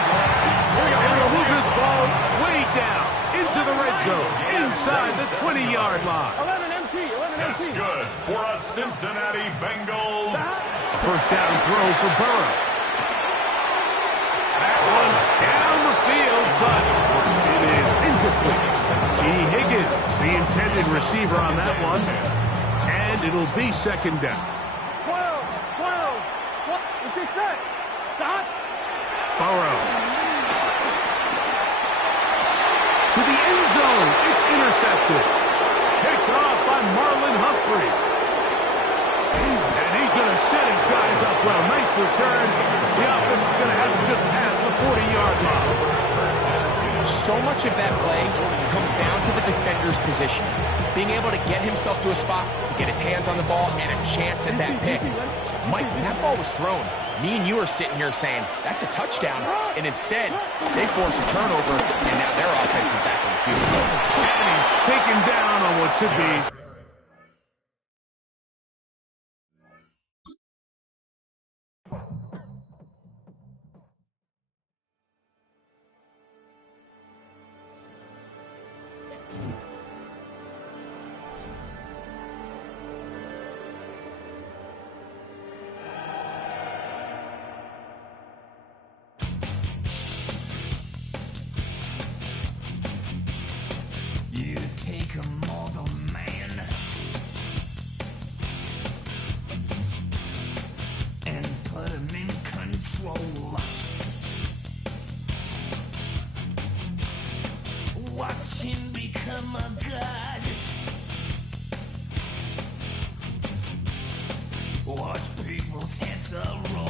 And he'll move this ball way down into the red zone, inside the 20-yard line. 11 MT. That's good for us Cincinnati Bengals. A 1st down throw for Burrow. That one's down the field, but it is incomplete. T. Higgins, the intended receiver on that one. And it'll be 2nd down. 12. It's your set. Stop. Burrow. To the end zone. It's intercepted. Picked off by Marlon Humphrey. And he's going to set his guys up well. Nice return. The offense is going to have him just past the 40-yard line. So much of that play comes down to the defender's position. Being able to get himself to a spot, to get his hands on the ball, and a chance at that pick. Mike, when that ball was thrown, me and you are sitting here saying, that's a touchdown. And instead, they force a turnover, and now their offense is back on the field. And he's taken down on what should be. You take a mortal man and put him in control. Watch him become a god. Watch people's heads roll.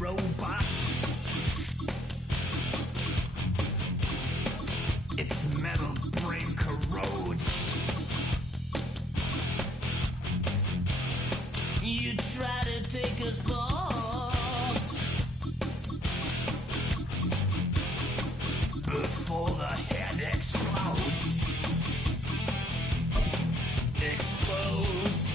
Robot. Its metal brain corrodes. You try to take us boss before the head explodes. Expose.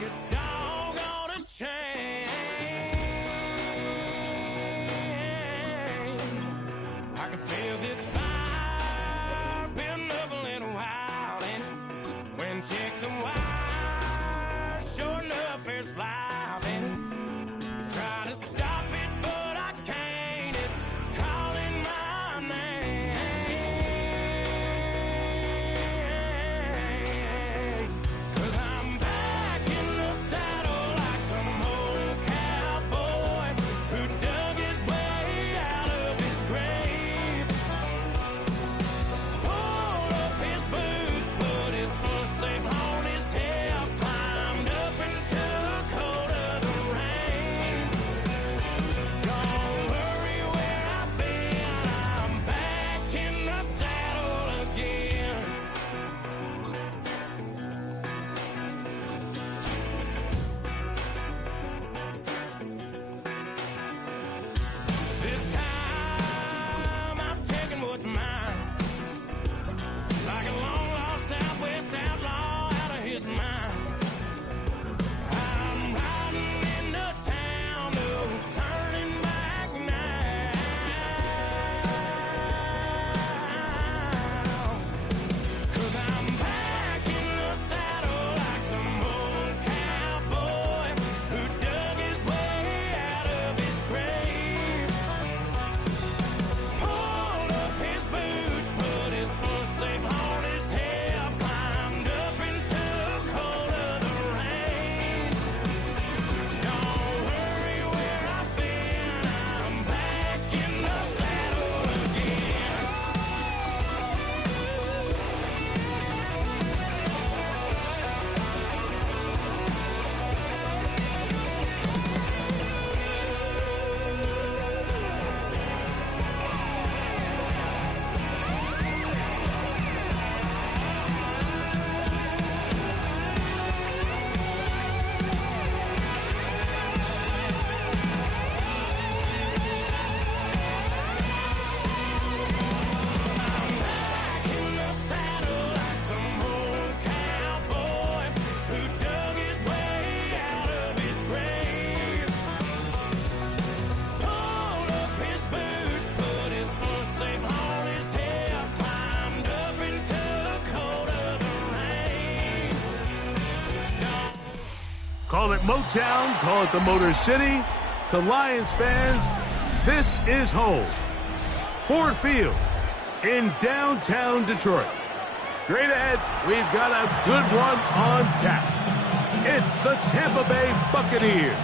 take a dog on a chain. I can feel this fire building up a little while, and when check the wire, sure enough, it's live, and try to stop it, but I can't. It's calling my name. 'Cause I'm back in the saddle like some old cowboy who dug his way out of his grave. Pulled up his boots, put his foot safe on his hip, climbed up into the cold of the rain. Don't worry where I've been, I'm back in the saddle again. This time I'm taking what's mine, like a long-lost out-west outlaw out of his mind. I'm riding into town, no turning back now. 'Cause I'm back in the saddle like some old cowboy who dug his way out of his grave. Pulled up his boots, put his foot safe on his hip, climbed up into the cold of the rains. Don't worry where I've been, I'm back in the saddle again. In the saddle like some old cowboy who dug his way out of his grave. Pulled up his boots, put his foot safe on his hip, climbed up into the cold of the rains. Call it Motown, call it the Motor City. To Lions fans, this is home. Ford Field in downtown Detroit. Straight ahead, we've got a good one on tap. It's the Tampa Bay Buccaneers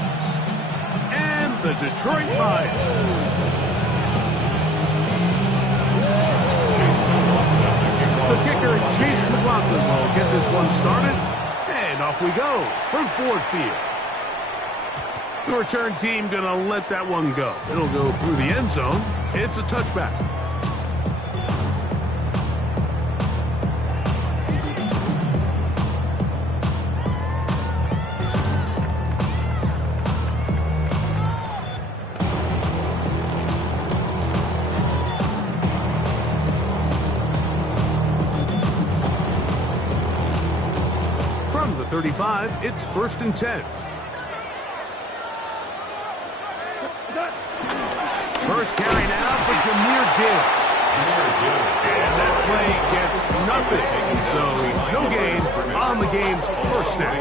and the Detroit Lions. The kicker, Chase McLaughlin, will get this one started. And off we go from Ford Field. The return team going to let that one go. It'll go through the end zone. It's a touchback. From the 35, it's 1st and 10. First carry now for Jahmyr Gibbs. And that play gets nothing. So no gain on the game's first snap.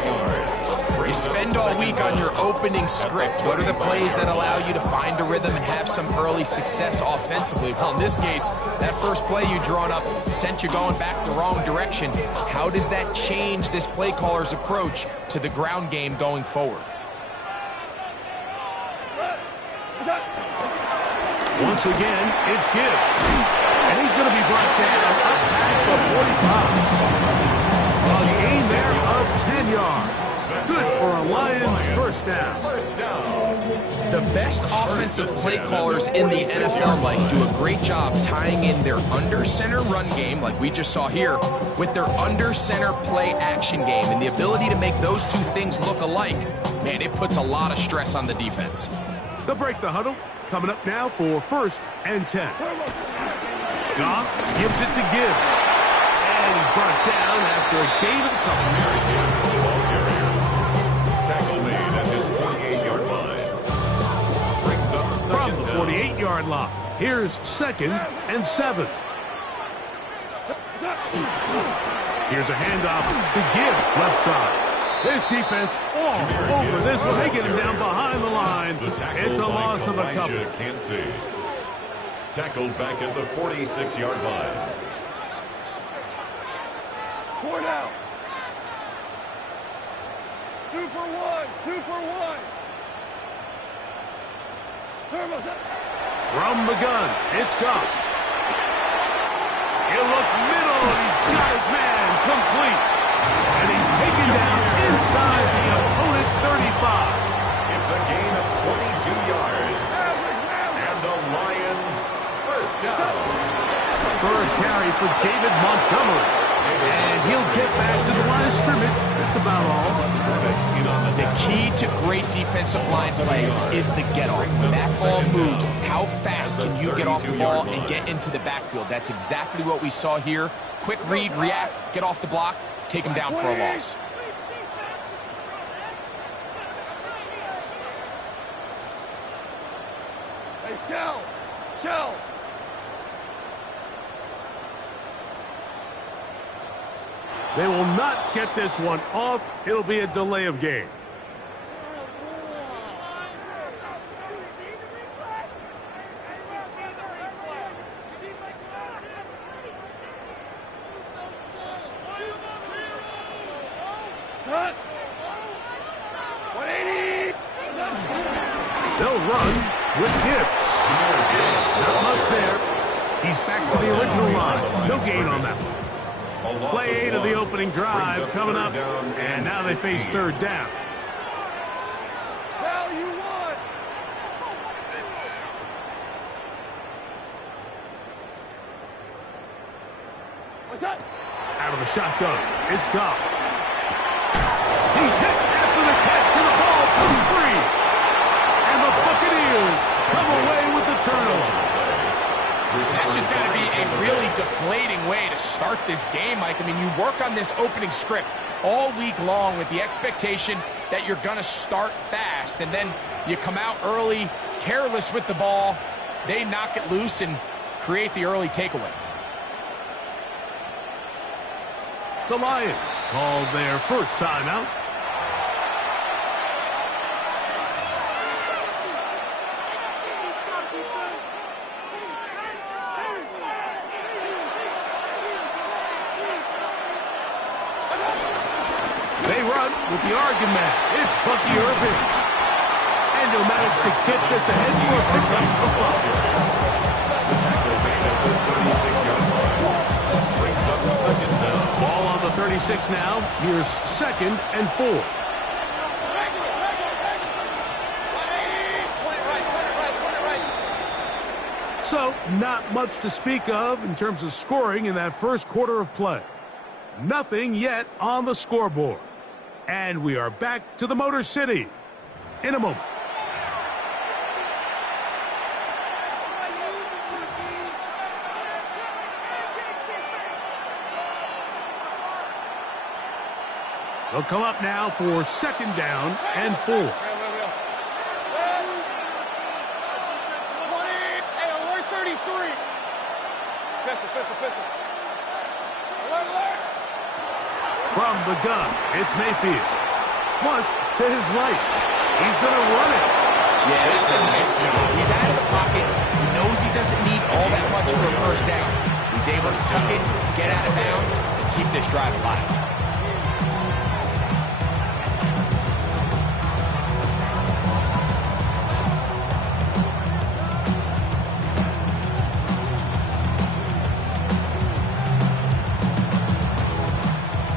You spend all week on your opening script. What are the plays that allow you to find a rhythm and have some early success offensively? Well, in this case, that first play you drawn up sent you going back the wrong direction. How does that change this play caller's approach to the ground game going forward? Once again, it's Gibbs. And he's going to be brought down up past the 45. A gain there of 10 yards. Good for a Lions first down. The best offensive play callers in the NFL, Mike, do a great job tying in their under-center run game, like we just saw here, with their under-center play action game. And the ability to make those two things look alike, man, it puts a lot of stress on the defense. They'll break the huddle. Coming up now for 1st and 10. Goff gives it to Gibbs. And he's brought down after a gain of a couple. 20-yard line. Here's 2nd and 7. Here's a handoff to Gibbs, left side. This defense all over this one. They get him down behind the line. It's a loss of a couple. Can't see. Tackled back at the 46-yard line. 4 down. 2 for 1. 2 for 1. From the gun, it's Goff. He'll look middle, and he's got his man complete. And he's taken down inside the opponent's 35. It's a gain of 22 yards. And the Lions first down. First carry for David Montgomery. And he'll get back to the line of scrimmage. That's about all. The key to great defensive line play is the get-off. When that ball moves, how fast can you get off the ball and get into the backfield? That's exactly what we saw here. Quick read, react, get off the block, take him down for a loss. Hey, Shell! Shell! They will not get this one off. It'll be a delay of game. They'll run with Gibbs. Not much there. He's back to the original line. No gain on that one. Play 8 of the opening drive coming up, and now they face 3rd down. Out of the shotgun, it's Goff. He's hit after the catch, and the ball comes free. And the Buccaneers come away with the turnover. That's just got to be a really deflating way to start this game, Mike. I mean, you work on this opening script all week long with the expectation that you're going to start fast, and then you come out early, careless with the ball. They knock it loose and create the early takeaway. The Lions called their first timeout. They run with the Oregon man. It's Bucky Irving. And he'll manage to get this ahead for a pickup of 5. Ball on the 36 now. Here's 2nd and 4. So, not much to speak of in terms of scoring in that first quarter of play. Nothing yet on the scoreboard. And we are back to the Motor City in a moment. They'll come up now for 2nd down and 4. Hey, alert 33. Pistol. Alert. From the gun, it's Mayfield. Flush to his right. He's going to run it. Yeah, that's a nice job. He's out of the pocket. He knows he doesn't need all that much for a first down. He's able to tuck it, get out of bounds, and keep this drive alive.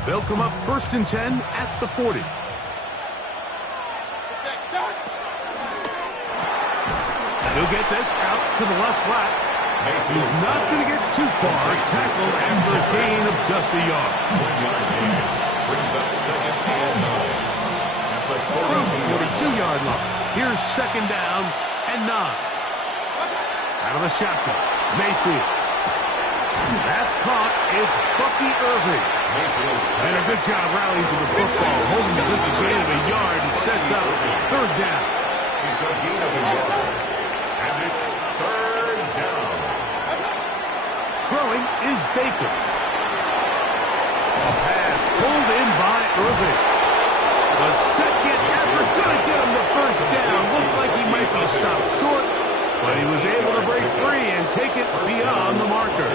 They'll come up 1st and 10 at the 40. He'll get this out to the left flat. He's not going to get too far. Tackled after a gain of just a yard. 1 yard gain. Brings up 2nd and 9. At the 42-yard line. Here's 2nd down and 9. Out of the shotgun, Mayfield. That's caught. It's Bucky Irving. And a good job rallying to the football, holding just a gain of a yard and sets up 3rd down. It's a gain of a yard. And it's 3rd throwing is Baker. A pass pulled in by Irving. The second effort going to get him the first down. Looked like he might be stopped short, but he was able to break free and take it beyond the marker.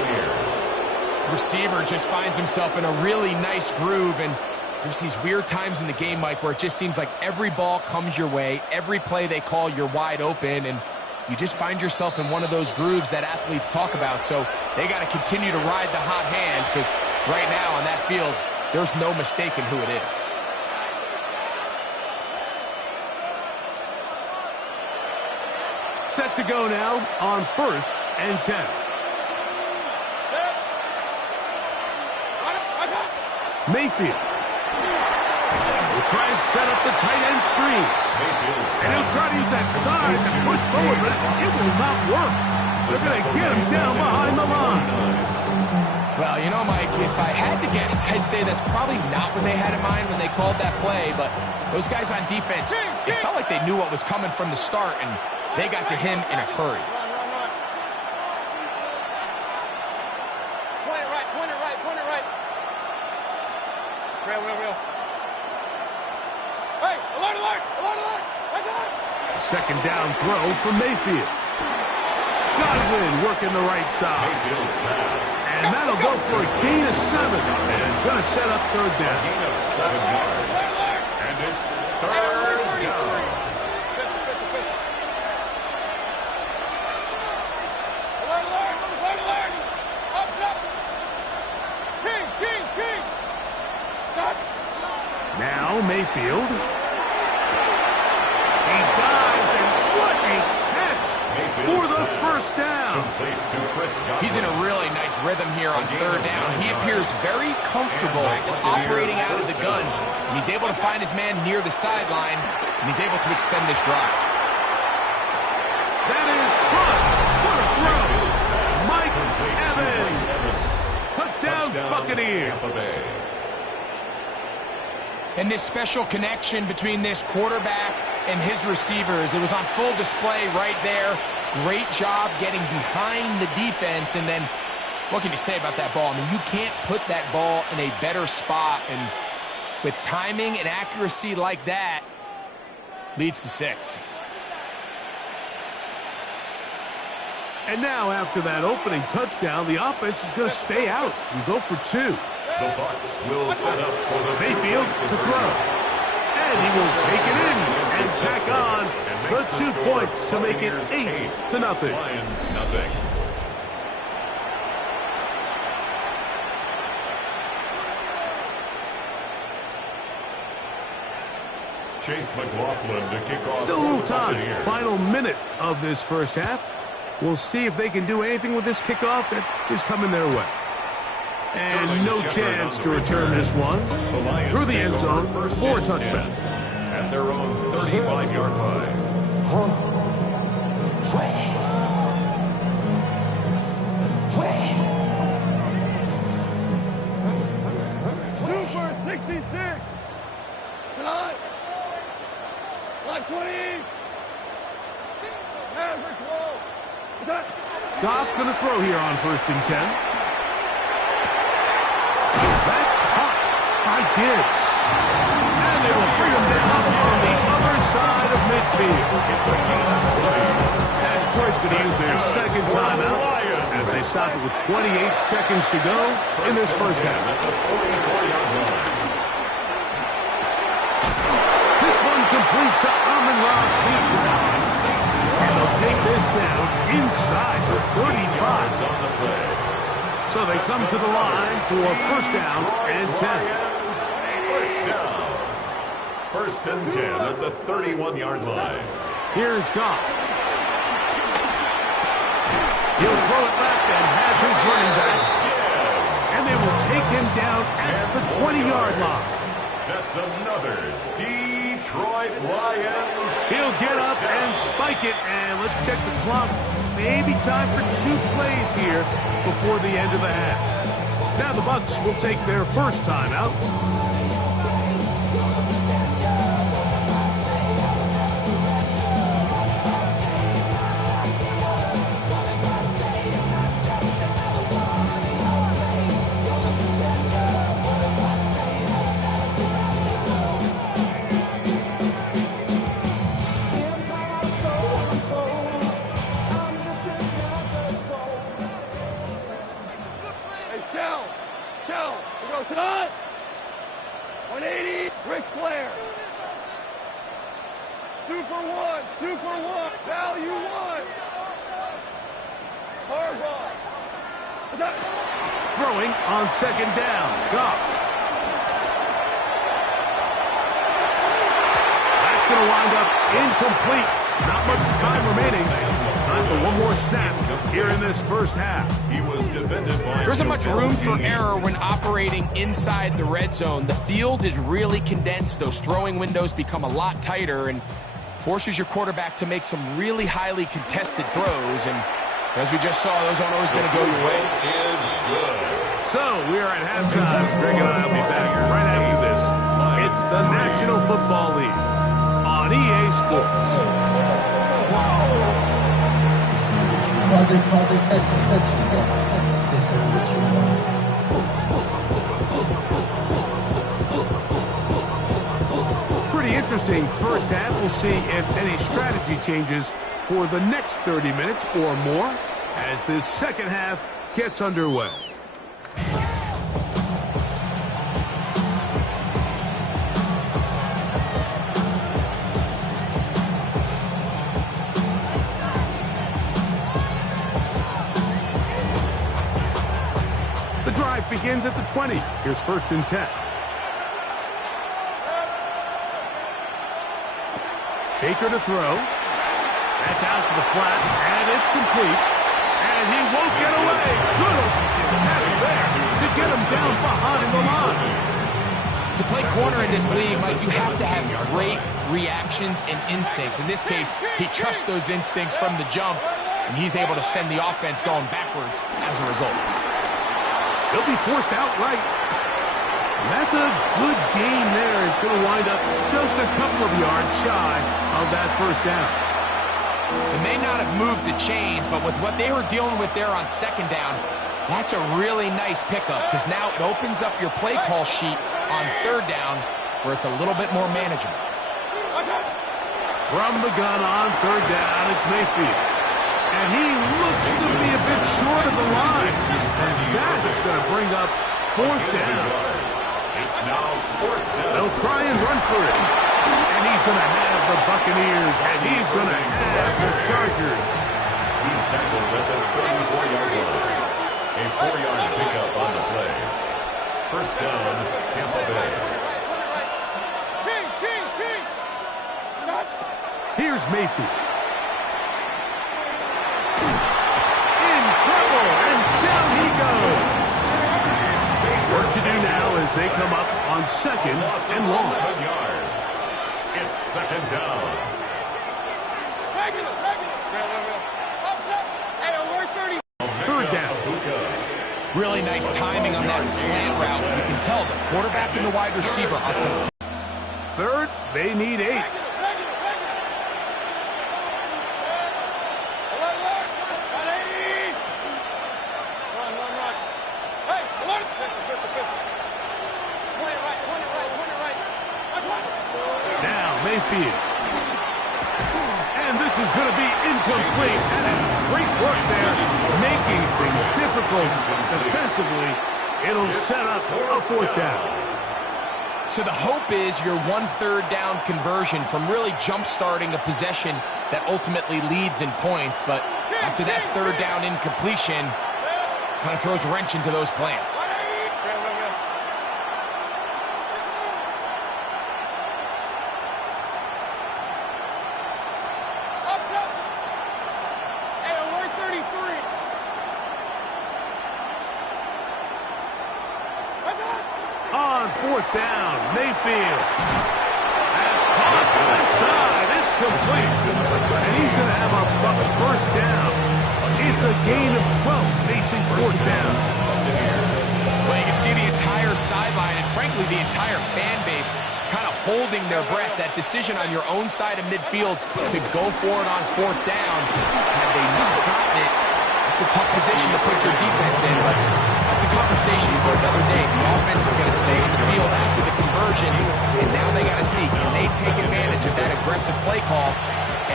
Receiver just finds himself in a really nice groove, and there's these weird times in the game, Mike, where it just seems like every ball comes your way, every play they call, you're wide open, and you just find yourself in one of those grooves that athletes talk about. So they got to continue to ride the hot hand, because right now on that field, there's no mistaking who it is. Set to go now on 1st and 10. Mayfield. Will try and set up the tight end screen. And he'll try to use that size and push forward, but it will not work. They're going to get him down behind the line. Well, you know, Mike, if I had to guess, I'd say that's probably not what they had in mind when they called that play, but those guys on defense, it felt like they knew what was coming from the start, and they got to him in a hurry. Point it right, point it right, point it right. Real. Hey, alert, alert, alert, alert. That's alert. Second down throw from Mayfield. Godwin working the right side. And that'll go for a gain of 7. And it's going to set up third down. Gain of 7 yards. And it's third down. Now Mayfield. He dives, and what a catch for the first down. He's in a really nice rhythm here on third down. He appears very comfortable operating out of the gun, and he's able to find his man near the sideline, and he's able to extend this drive. That is caught. What a throw. Mike Evans. Touchdown, Buccaneers. And this special connection between this quarterback and his receivers, it was on full display right there. Great job getting behind the defense. And then, what can you say about that ball? I mean, you can't put that ball in a better spot. And with timing and accuracy like that, leads to 6. And now, after that opening touchdown, the offense is going to stay out and go for 2. The Bucs will set up for the Mayfield to throw. And he will take it in and tack on the 2 points to make it 8-0. Lions nothing. Chase McLaughlin to kick off. Still a little time. Final minute of this first half. We'll see if they can do anything with this kickoff that is coming their way. And no chance to return this one through the end zone for a touchdown. At their own 35-yard line. Super 66. Tonight. Like 20. Average low. Goff going to throw here on 1st and 10. That's caught by Gibbs. And they will bring him down on the other side of midfield. And Detroit's going to use their second timeout as they stop it with 28 seconds to go in this first half. This one complete to Amon-Ra St. Brown. And they'll take this down inside the 35. So they come to the line for 1st down and 10. 1st down. 1st and 10 at the 31-yard line. Here's Goff. He'll throw it left and has his running back. And they will take him down at the 20-yard line. That's another Detroit Lions. He'll get up and spike it, and let's check the clock. Maybe time for 2 plays here before the end of the half. Now the Bucs will take their first timeout. 180. Ric Flair. 2 for 1. 2 for 1. Value 1. Harbaugh. Throwing on second down. Goff. That's going to wind up incomplete. Not much time remaining. Time for one more snap here in this first half. He was defended by... There isn't much room for error when operating inside the red zone. The field is really condensed. Those throwing windows become a lot tighter and forces your quarterback to make some really highly contested throws. And as we just saw, those aren't always going to go your way. So we are at halftime. Greg and I will be back right after this. It's the National Football League on EA Sports. Pretty interesting first half. We'll see if any strategy changes for the next 30 minutes or more as this second half gets underway. The drive begins at the 20. Here's 1st and 10. Baker to throw. That's out to the flat, and it's complete. And he won't get away. Good tackle there to get him down behind the line. To play corner in this league, Mike, you have to have great reactions and instincts. In this case, he trusts those instincts from the jump, and he's able to send the offense going backwards as a result. He'll be forced outright. And that's a good gain there. It's going to wind up just a couple of yards shy of that first down. It may not have moved the chains, but with what they were dealing with there on second down, that's a really nice pickup because now it opens up your play call sheet on third down where it's a little bit more manageable. From the gun on third down, it's Mayfield. And he looks to be a bit short of the line. And that is going to bring up 4th down. It's now 4th down. They'll try and run for it. And he's going to have the Buccaneers, and he's going to have the Chargers. He's tackled at the 34-yard line. A 4-yard pickup on the play. 1st down, Tampa Bay. Here's Mayfield. In trouble, and down he goes. Work to do now as they come up on 2nd and long. 11 yards. It's 2nd down. Third down. Really nice timing on that slant route. You can tell the quarterback and the wide receiver are complete. Third, they need 8. Mayfield. And this is going to be incomplete. That is great work there, making things difficult defensively. It'll set up a 4th down. So the hope is your 1/3 down conversion from really jump-starting a possession that ultimately leads in points. But after that 3rd down incompletion, kind of throws a wrench into those plans. On 4th down, Mayfield. That's caught to the side. It's complete. And he's going to have a Bucs 1st down. It's a gain of 12 facing 4th down. Well, you can see the entire sideline and, frankly, the entire fan base kind of holding their breath. That decision on your own side of midfield to go for it on 4th down, had they not gotten it, it's a tough position to put your defense in, but that's a conversation for another day. The offense is going to stay in the field after the conversion, and now they got to see, can they take advantage of that aggressive play call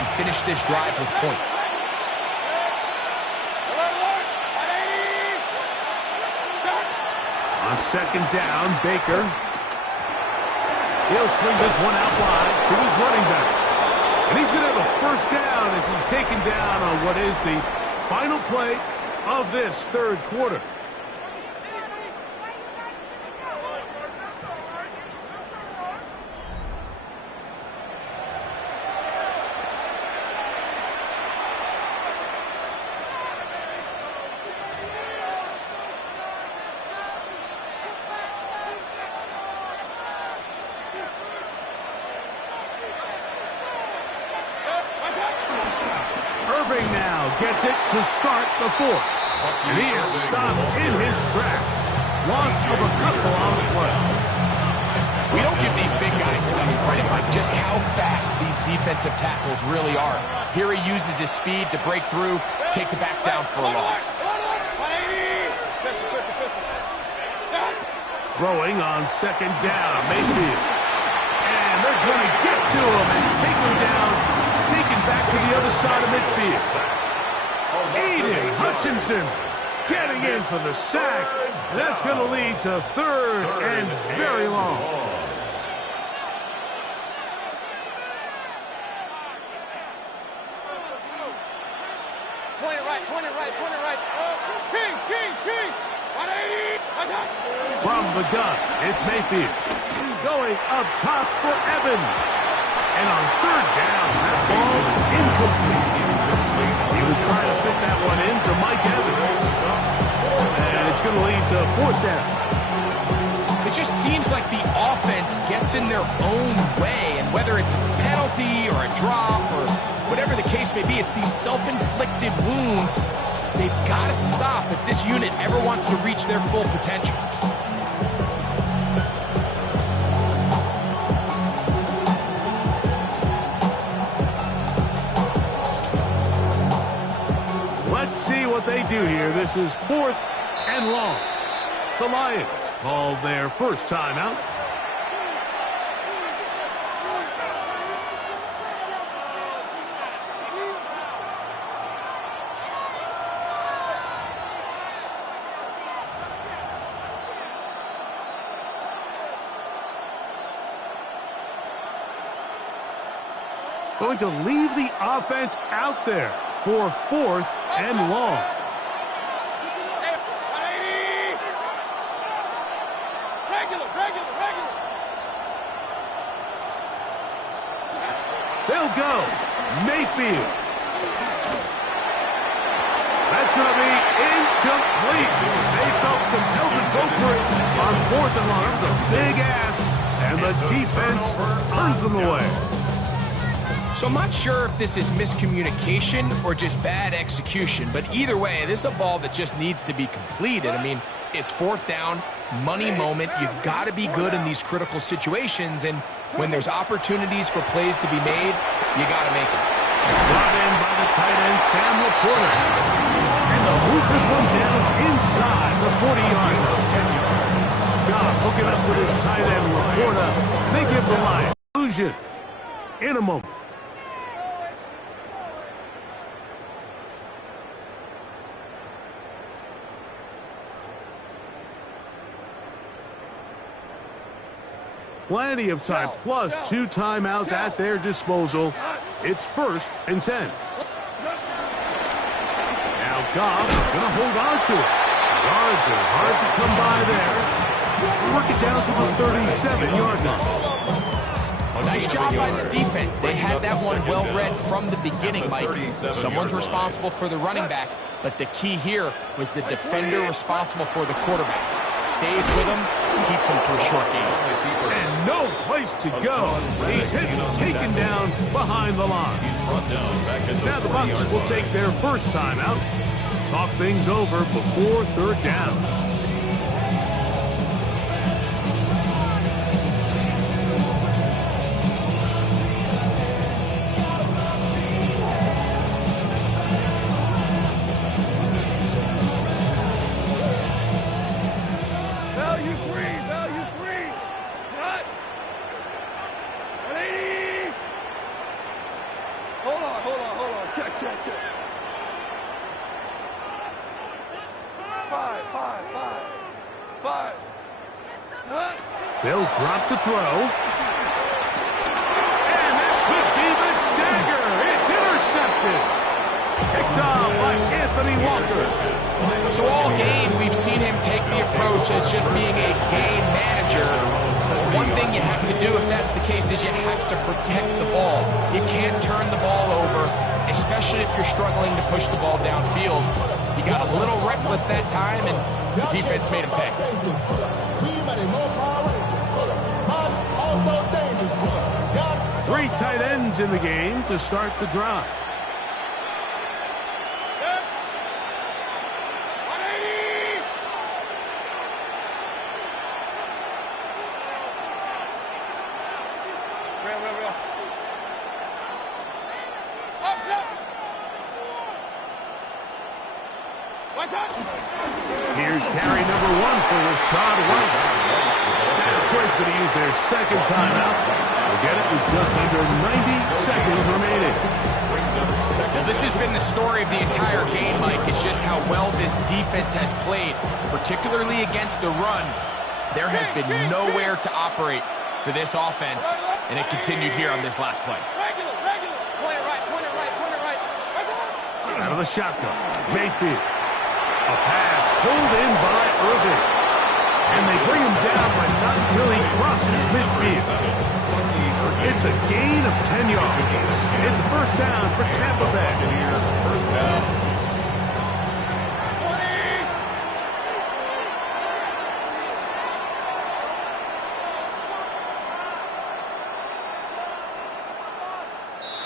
and finish this drive with points? On 2nd down, Baker. He'll swing this one out wide to his running back. And he's going to have a first down as he's taken down on what is the final play of this third quarter. Now gets it to start the fourth. And he is stopped in his tracks. Loss of a couple on the play. We don't give these big guys enough credit by just how fast these defensive tackles really are. Here he uses his speed to break through, take the back down for a loss. Throwing on second down, Mayfield. And they're going to get to him and take him down. Taken back to the other side of midfield. Aiden Hutchinson getting in for the sack. That's going to lead to third and very long. Point it right, point it right, point it right. King. 180. From the gun, it's Mayfield. Going up top for Evans. And on third down, that ball is incomplete. He was trying to fit that one in to Mike Evans. And it's going to lead to fourth down. It just seems like the offense gets in their own way. And whether it's a penalty or a drop or whatever the case may be, it's these self-inflicted wounds. They've got to stop if this unit ever wants to reach their full potential. What they do here. This is fourth and long. The Lions called their first timeout. Going to leave the offense out there for fourth and long. They'll go. Mayfield. That's going to be incomplete. They felt compelled to go for it on fourth and long. That was a big ask, and the defense turns them away. So I'm not sure if this is miscommunication or just bad execution, but either way, this is a ball that just needs to be completed. I mean, it's fourth down, money moment. You've got to be good in these critical situations, and when there's opportunities for plays to be made, you got to make them. Brought in by the tight end, Sam LaPorta. And they'll move this one down inside the 40-yard line. Goff hooking up with his tight end, LaPorta, and they give the line illusion in a moment. Plenty of time, plus 2 timeouts at their disposal. It's first and 10. Now Goff going to hold on to it. Yards are hard to come by there. Work it down to the 37-yard line. Nice job by the defense. They had that one well read from the beginning, Mike. Someone's responsible for the running back, but the key here was the defender responsible for the quarterback. Stays with him, keeps him to a short game. And no place to go. He's hit and taken down behind the line. Now the Bucs will take their first timeout. Talk things over before third down. They'll drop to throw. intercepted. Picked off by Anthony Walker. So all game, we've seen him take the approach as just being a game manager. But one thing you have to do if that's the case is you have to protect the ball. You can't turn the ball over, especially if you're struggling to push the ball downfield. He got a little reckless that time, and the defense made him pay. 3 tight ends in the game to start the drive. Here's carry number 1 for Rashad White. Detroit's going to use their second timeout. We'll get it with just under 90 seconds remaining. Well, this has been the story of the entire game, Mike. It's just how well this defense has played, particularly against the run. There has been nowhere to operate for this offense, and it continued here on this last play. Out of the shotgun, Mayfield. A pass pulled in by Irving. And they bring him down, but not until he crosses midfield. It's a gain of 10 yards. It's a first down for Tampa Bay. First down.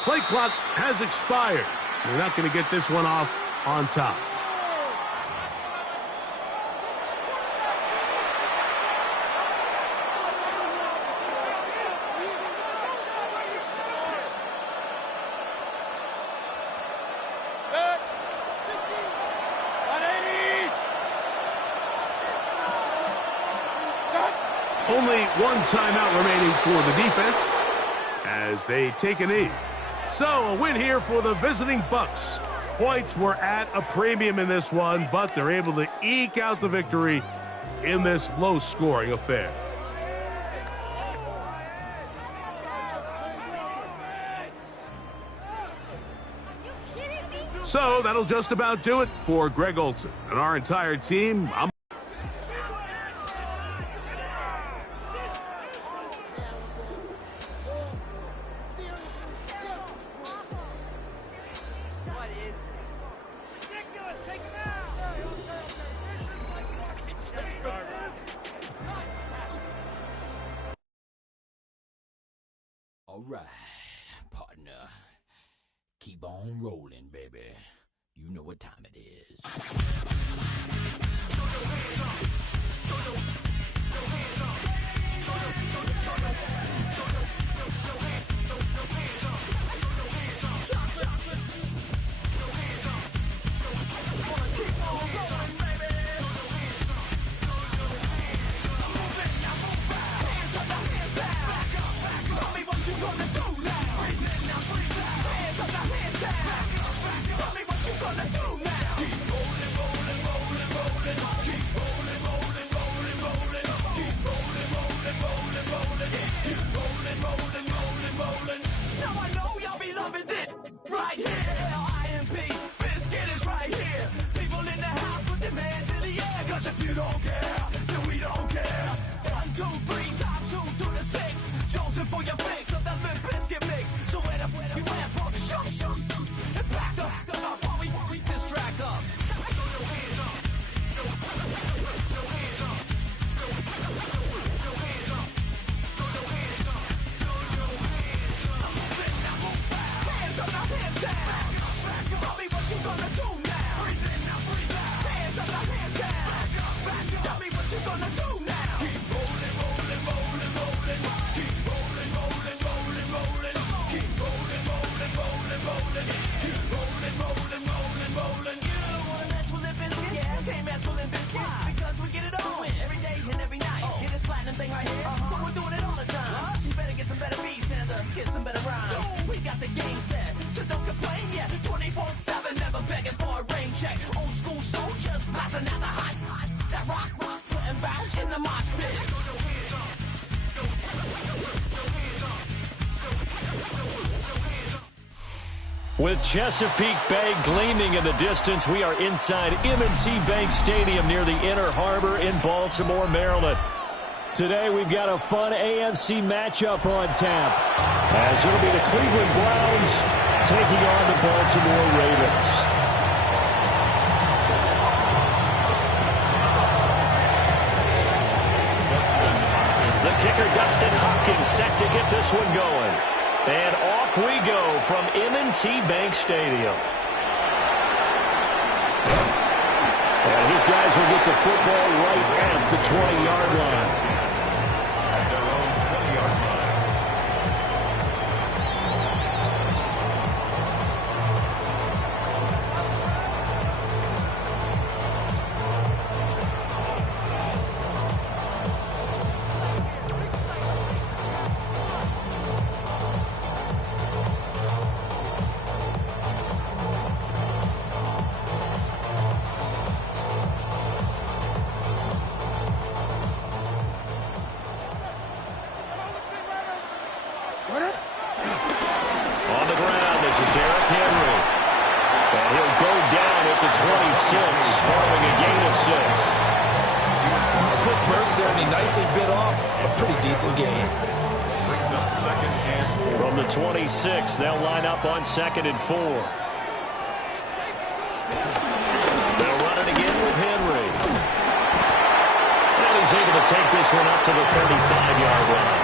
Play clock has expired. They're not going to get this one off on top. Only one timeout remaining for the defense as they take a knee. So a win here for the visiting Bucks. Points were at a premium in this one, but they're able to eke out the victory in this low-scoring affair. So that'll just about do it for Greg Olsen and our entire team. All right, partner. Keep on rolling, baby. You know what time it is. Right here, L-I-M-P, Biscuit is right here. People in the house put their hands in the air, cause if you don't care, then we don't care. 1, 2, 3, times 2 to the 6. Jonesing for your fix of that Limp Biscuit mix. So when we went, pump, shoot, and back up while we this track up. Tell me what you gonna do now. Hands up, hands down. Tell me what you gonna do now. Keep rolling, rolling, rolling, rolling. Keep rolling, rolling, rolling. With Chesapeake Bay gleaming in the distance, we are inside M&T Bank Stadium near the Inner Harbor in Baltimore, Maryland. Today we've got a fun AFC matchup on tap, as it'll be the Cleveland Browns taking on the Baltimore Ravens. The kicker, Dustin Hopkins, set to get this one going. And off we go from M&T Bank Stadium. And these guys will get the football right at the 20-yard line. On the ground, this is Derrick Henry. And he'll go down at the 26, following a gain of 6. A quick burst there, and he nicely bit off a pretty decent gain. From the 26, they'll line up on 2nd and 4. They'll run it again with Henry. And he's able to take this one up to the 35-yard line.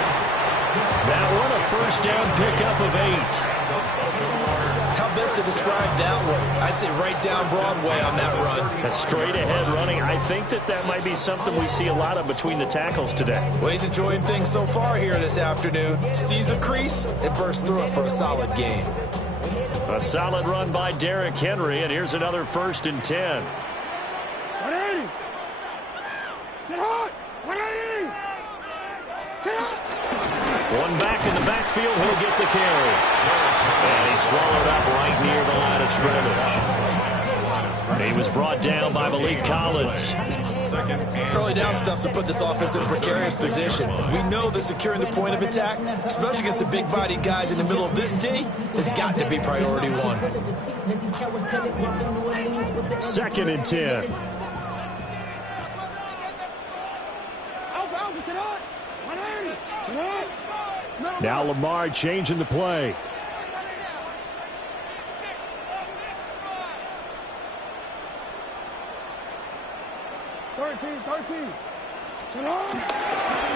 That one, a first down pickup of 8. How best to describe that one? I'd say right down Broadway on that run. A straight-ahead running. I think that might be something we see a lot of between the tackles today. Well, he's enjoying things so far here this afternoon. Sees a crease and bursts through it for a solid gain. A solid run by Derrick Henry, and here's another 1st and 10. 180! Sit hot! 180! Sit hot! One back in the backfield, he'll get the carry. And he's swallowed up right near the line of scrimmage. He was brought down by Malik Collins. Early down stuff to put this offense in a precarious position. We know that securing the point of attack, especially against the big-bodied guys in the middle of this D, has got to be priority 1. 2nd and 10. Alpha, sit hot! 180! Sit hot! Now Lamar changing the play.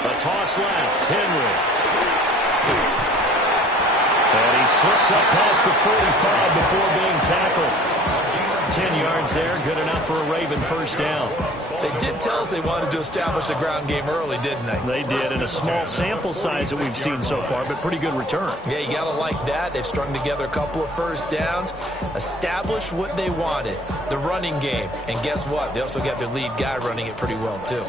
A toss left, Henry. And he slips up past the 45 before being tackled. 10 yards there, good enough for a Raven first down. They did tell us they wanted to establish the ground game early, didn't they? They did, in a small sample size that we've seen so far, but pretty good return. Yeah, you got to like that. They've strung together a couple of first downs, established what they wanted, the running game. And guess what? They also got their lead guy running it pretty well, too.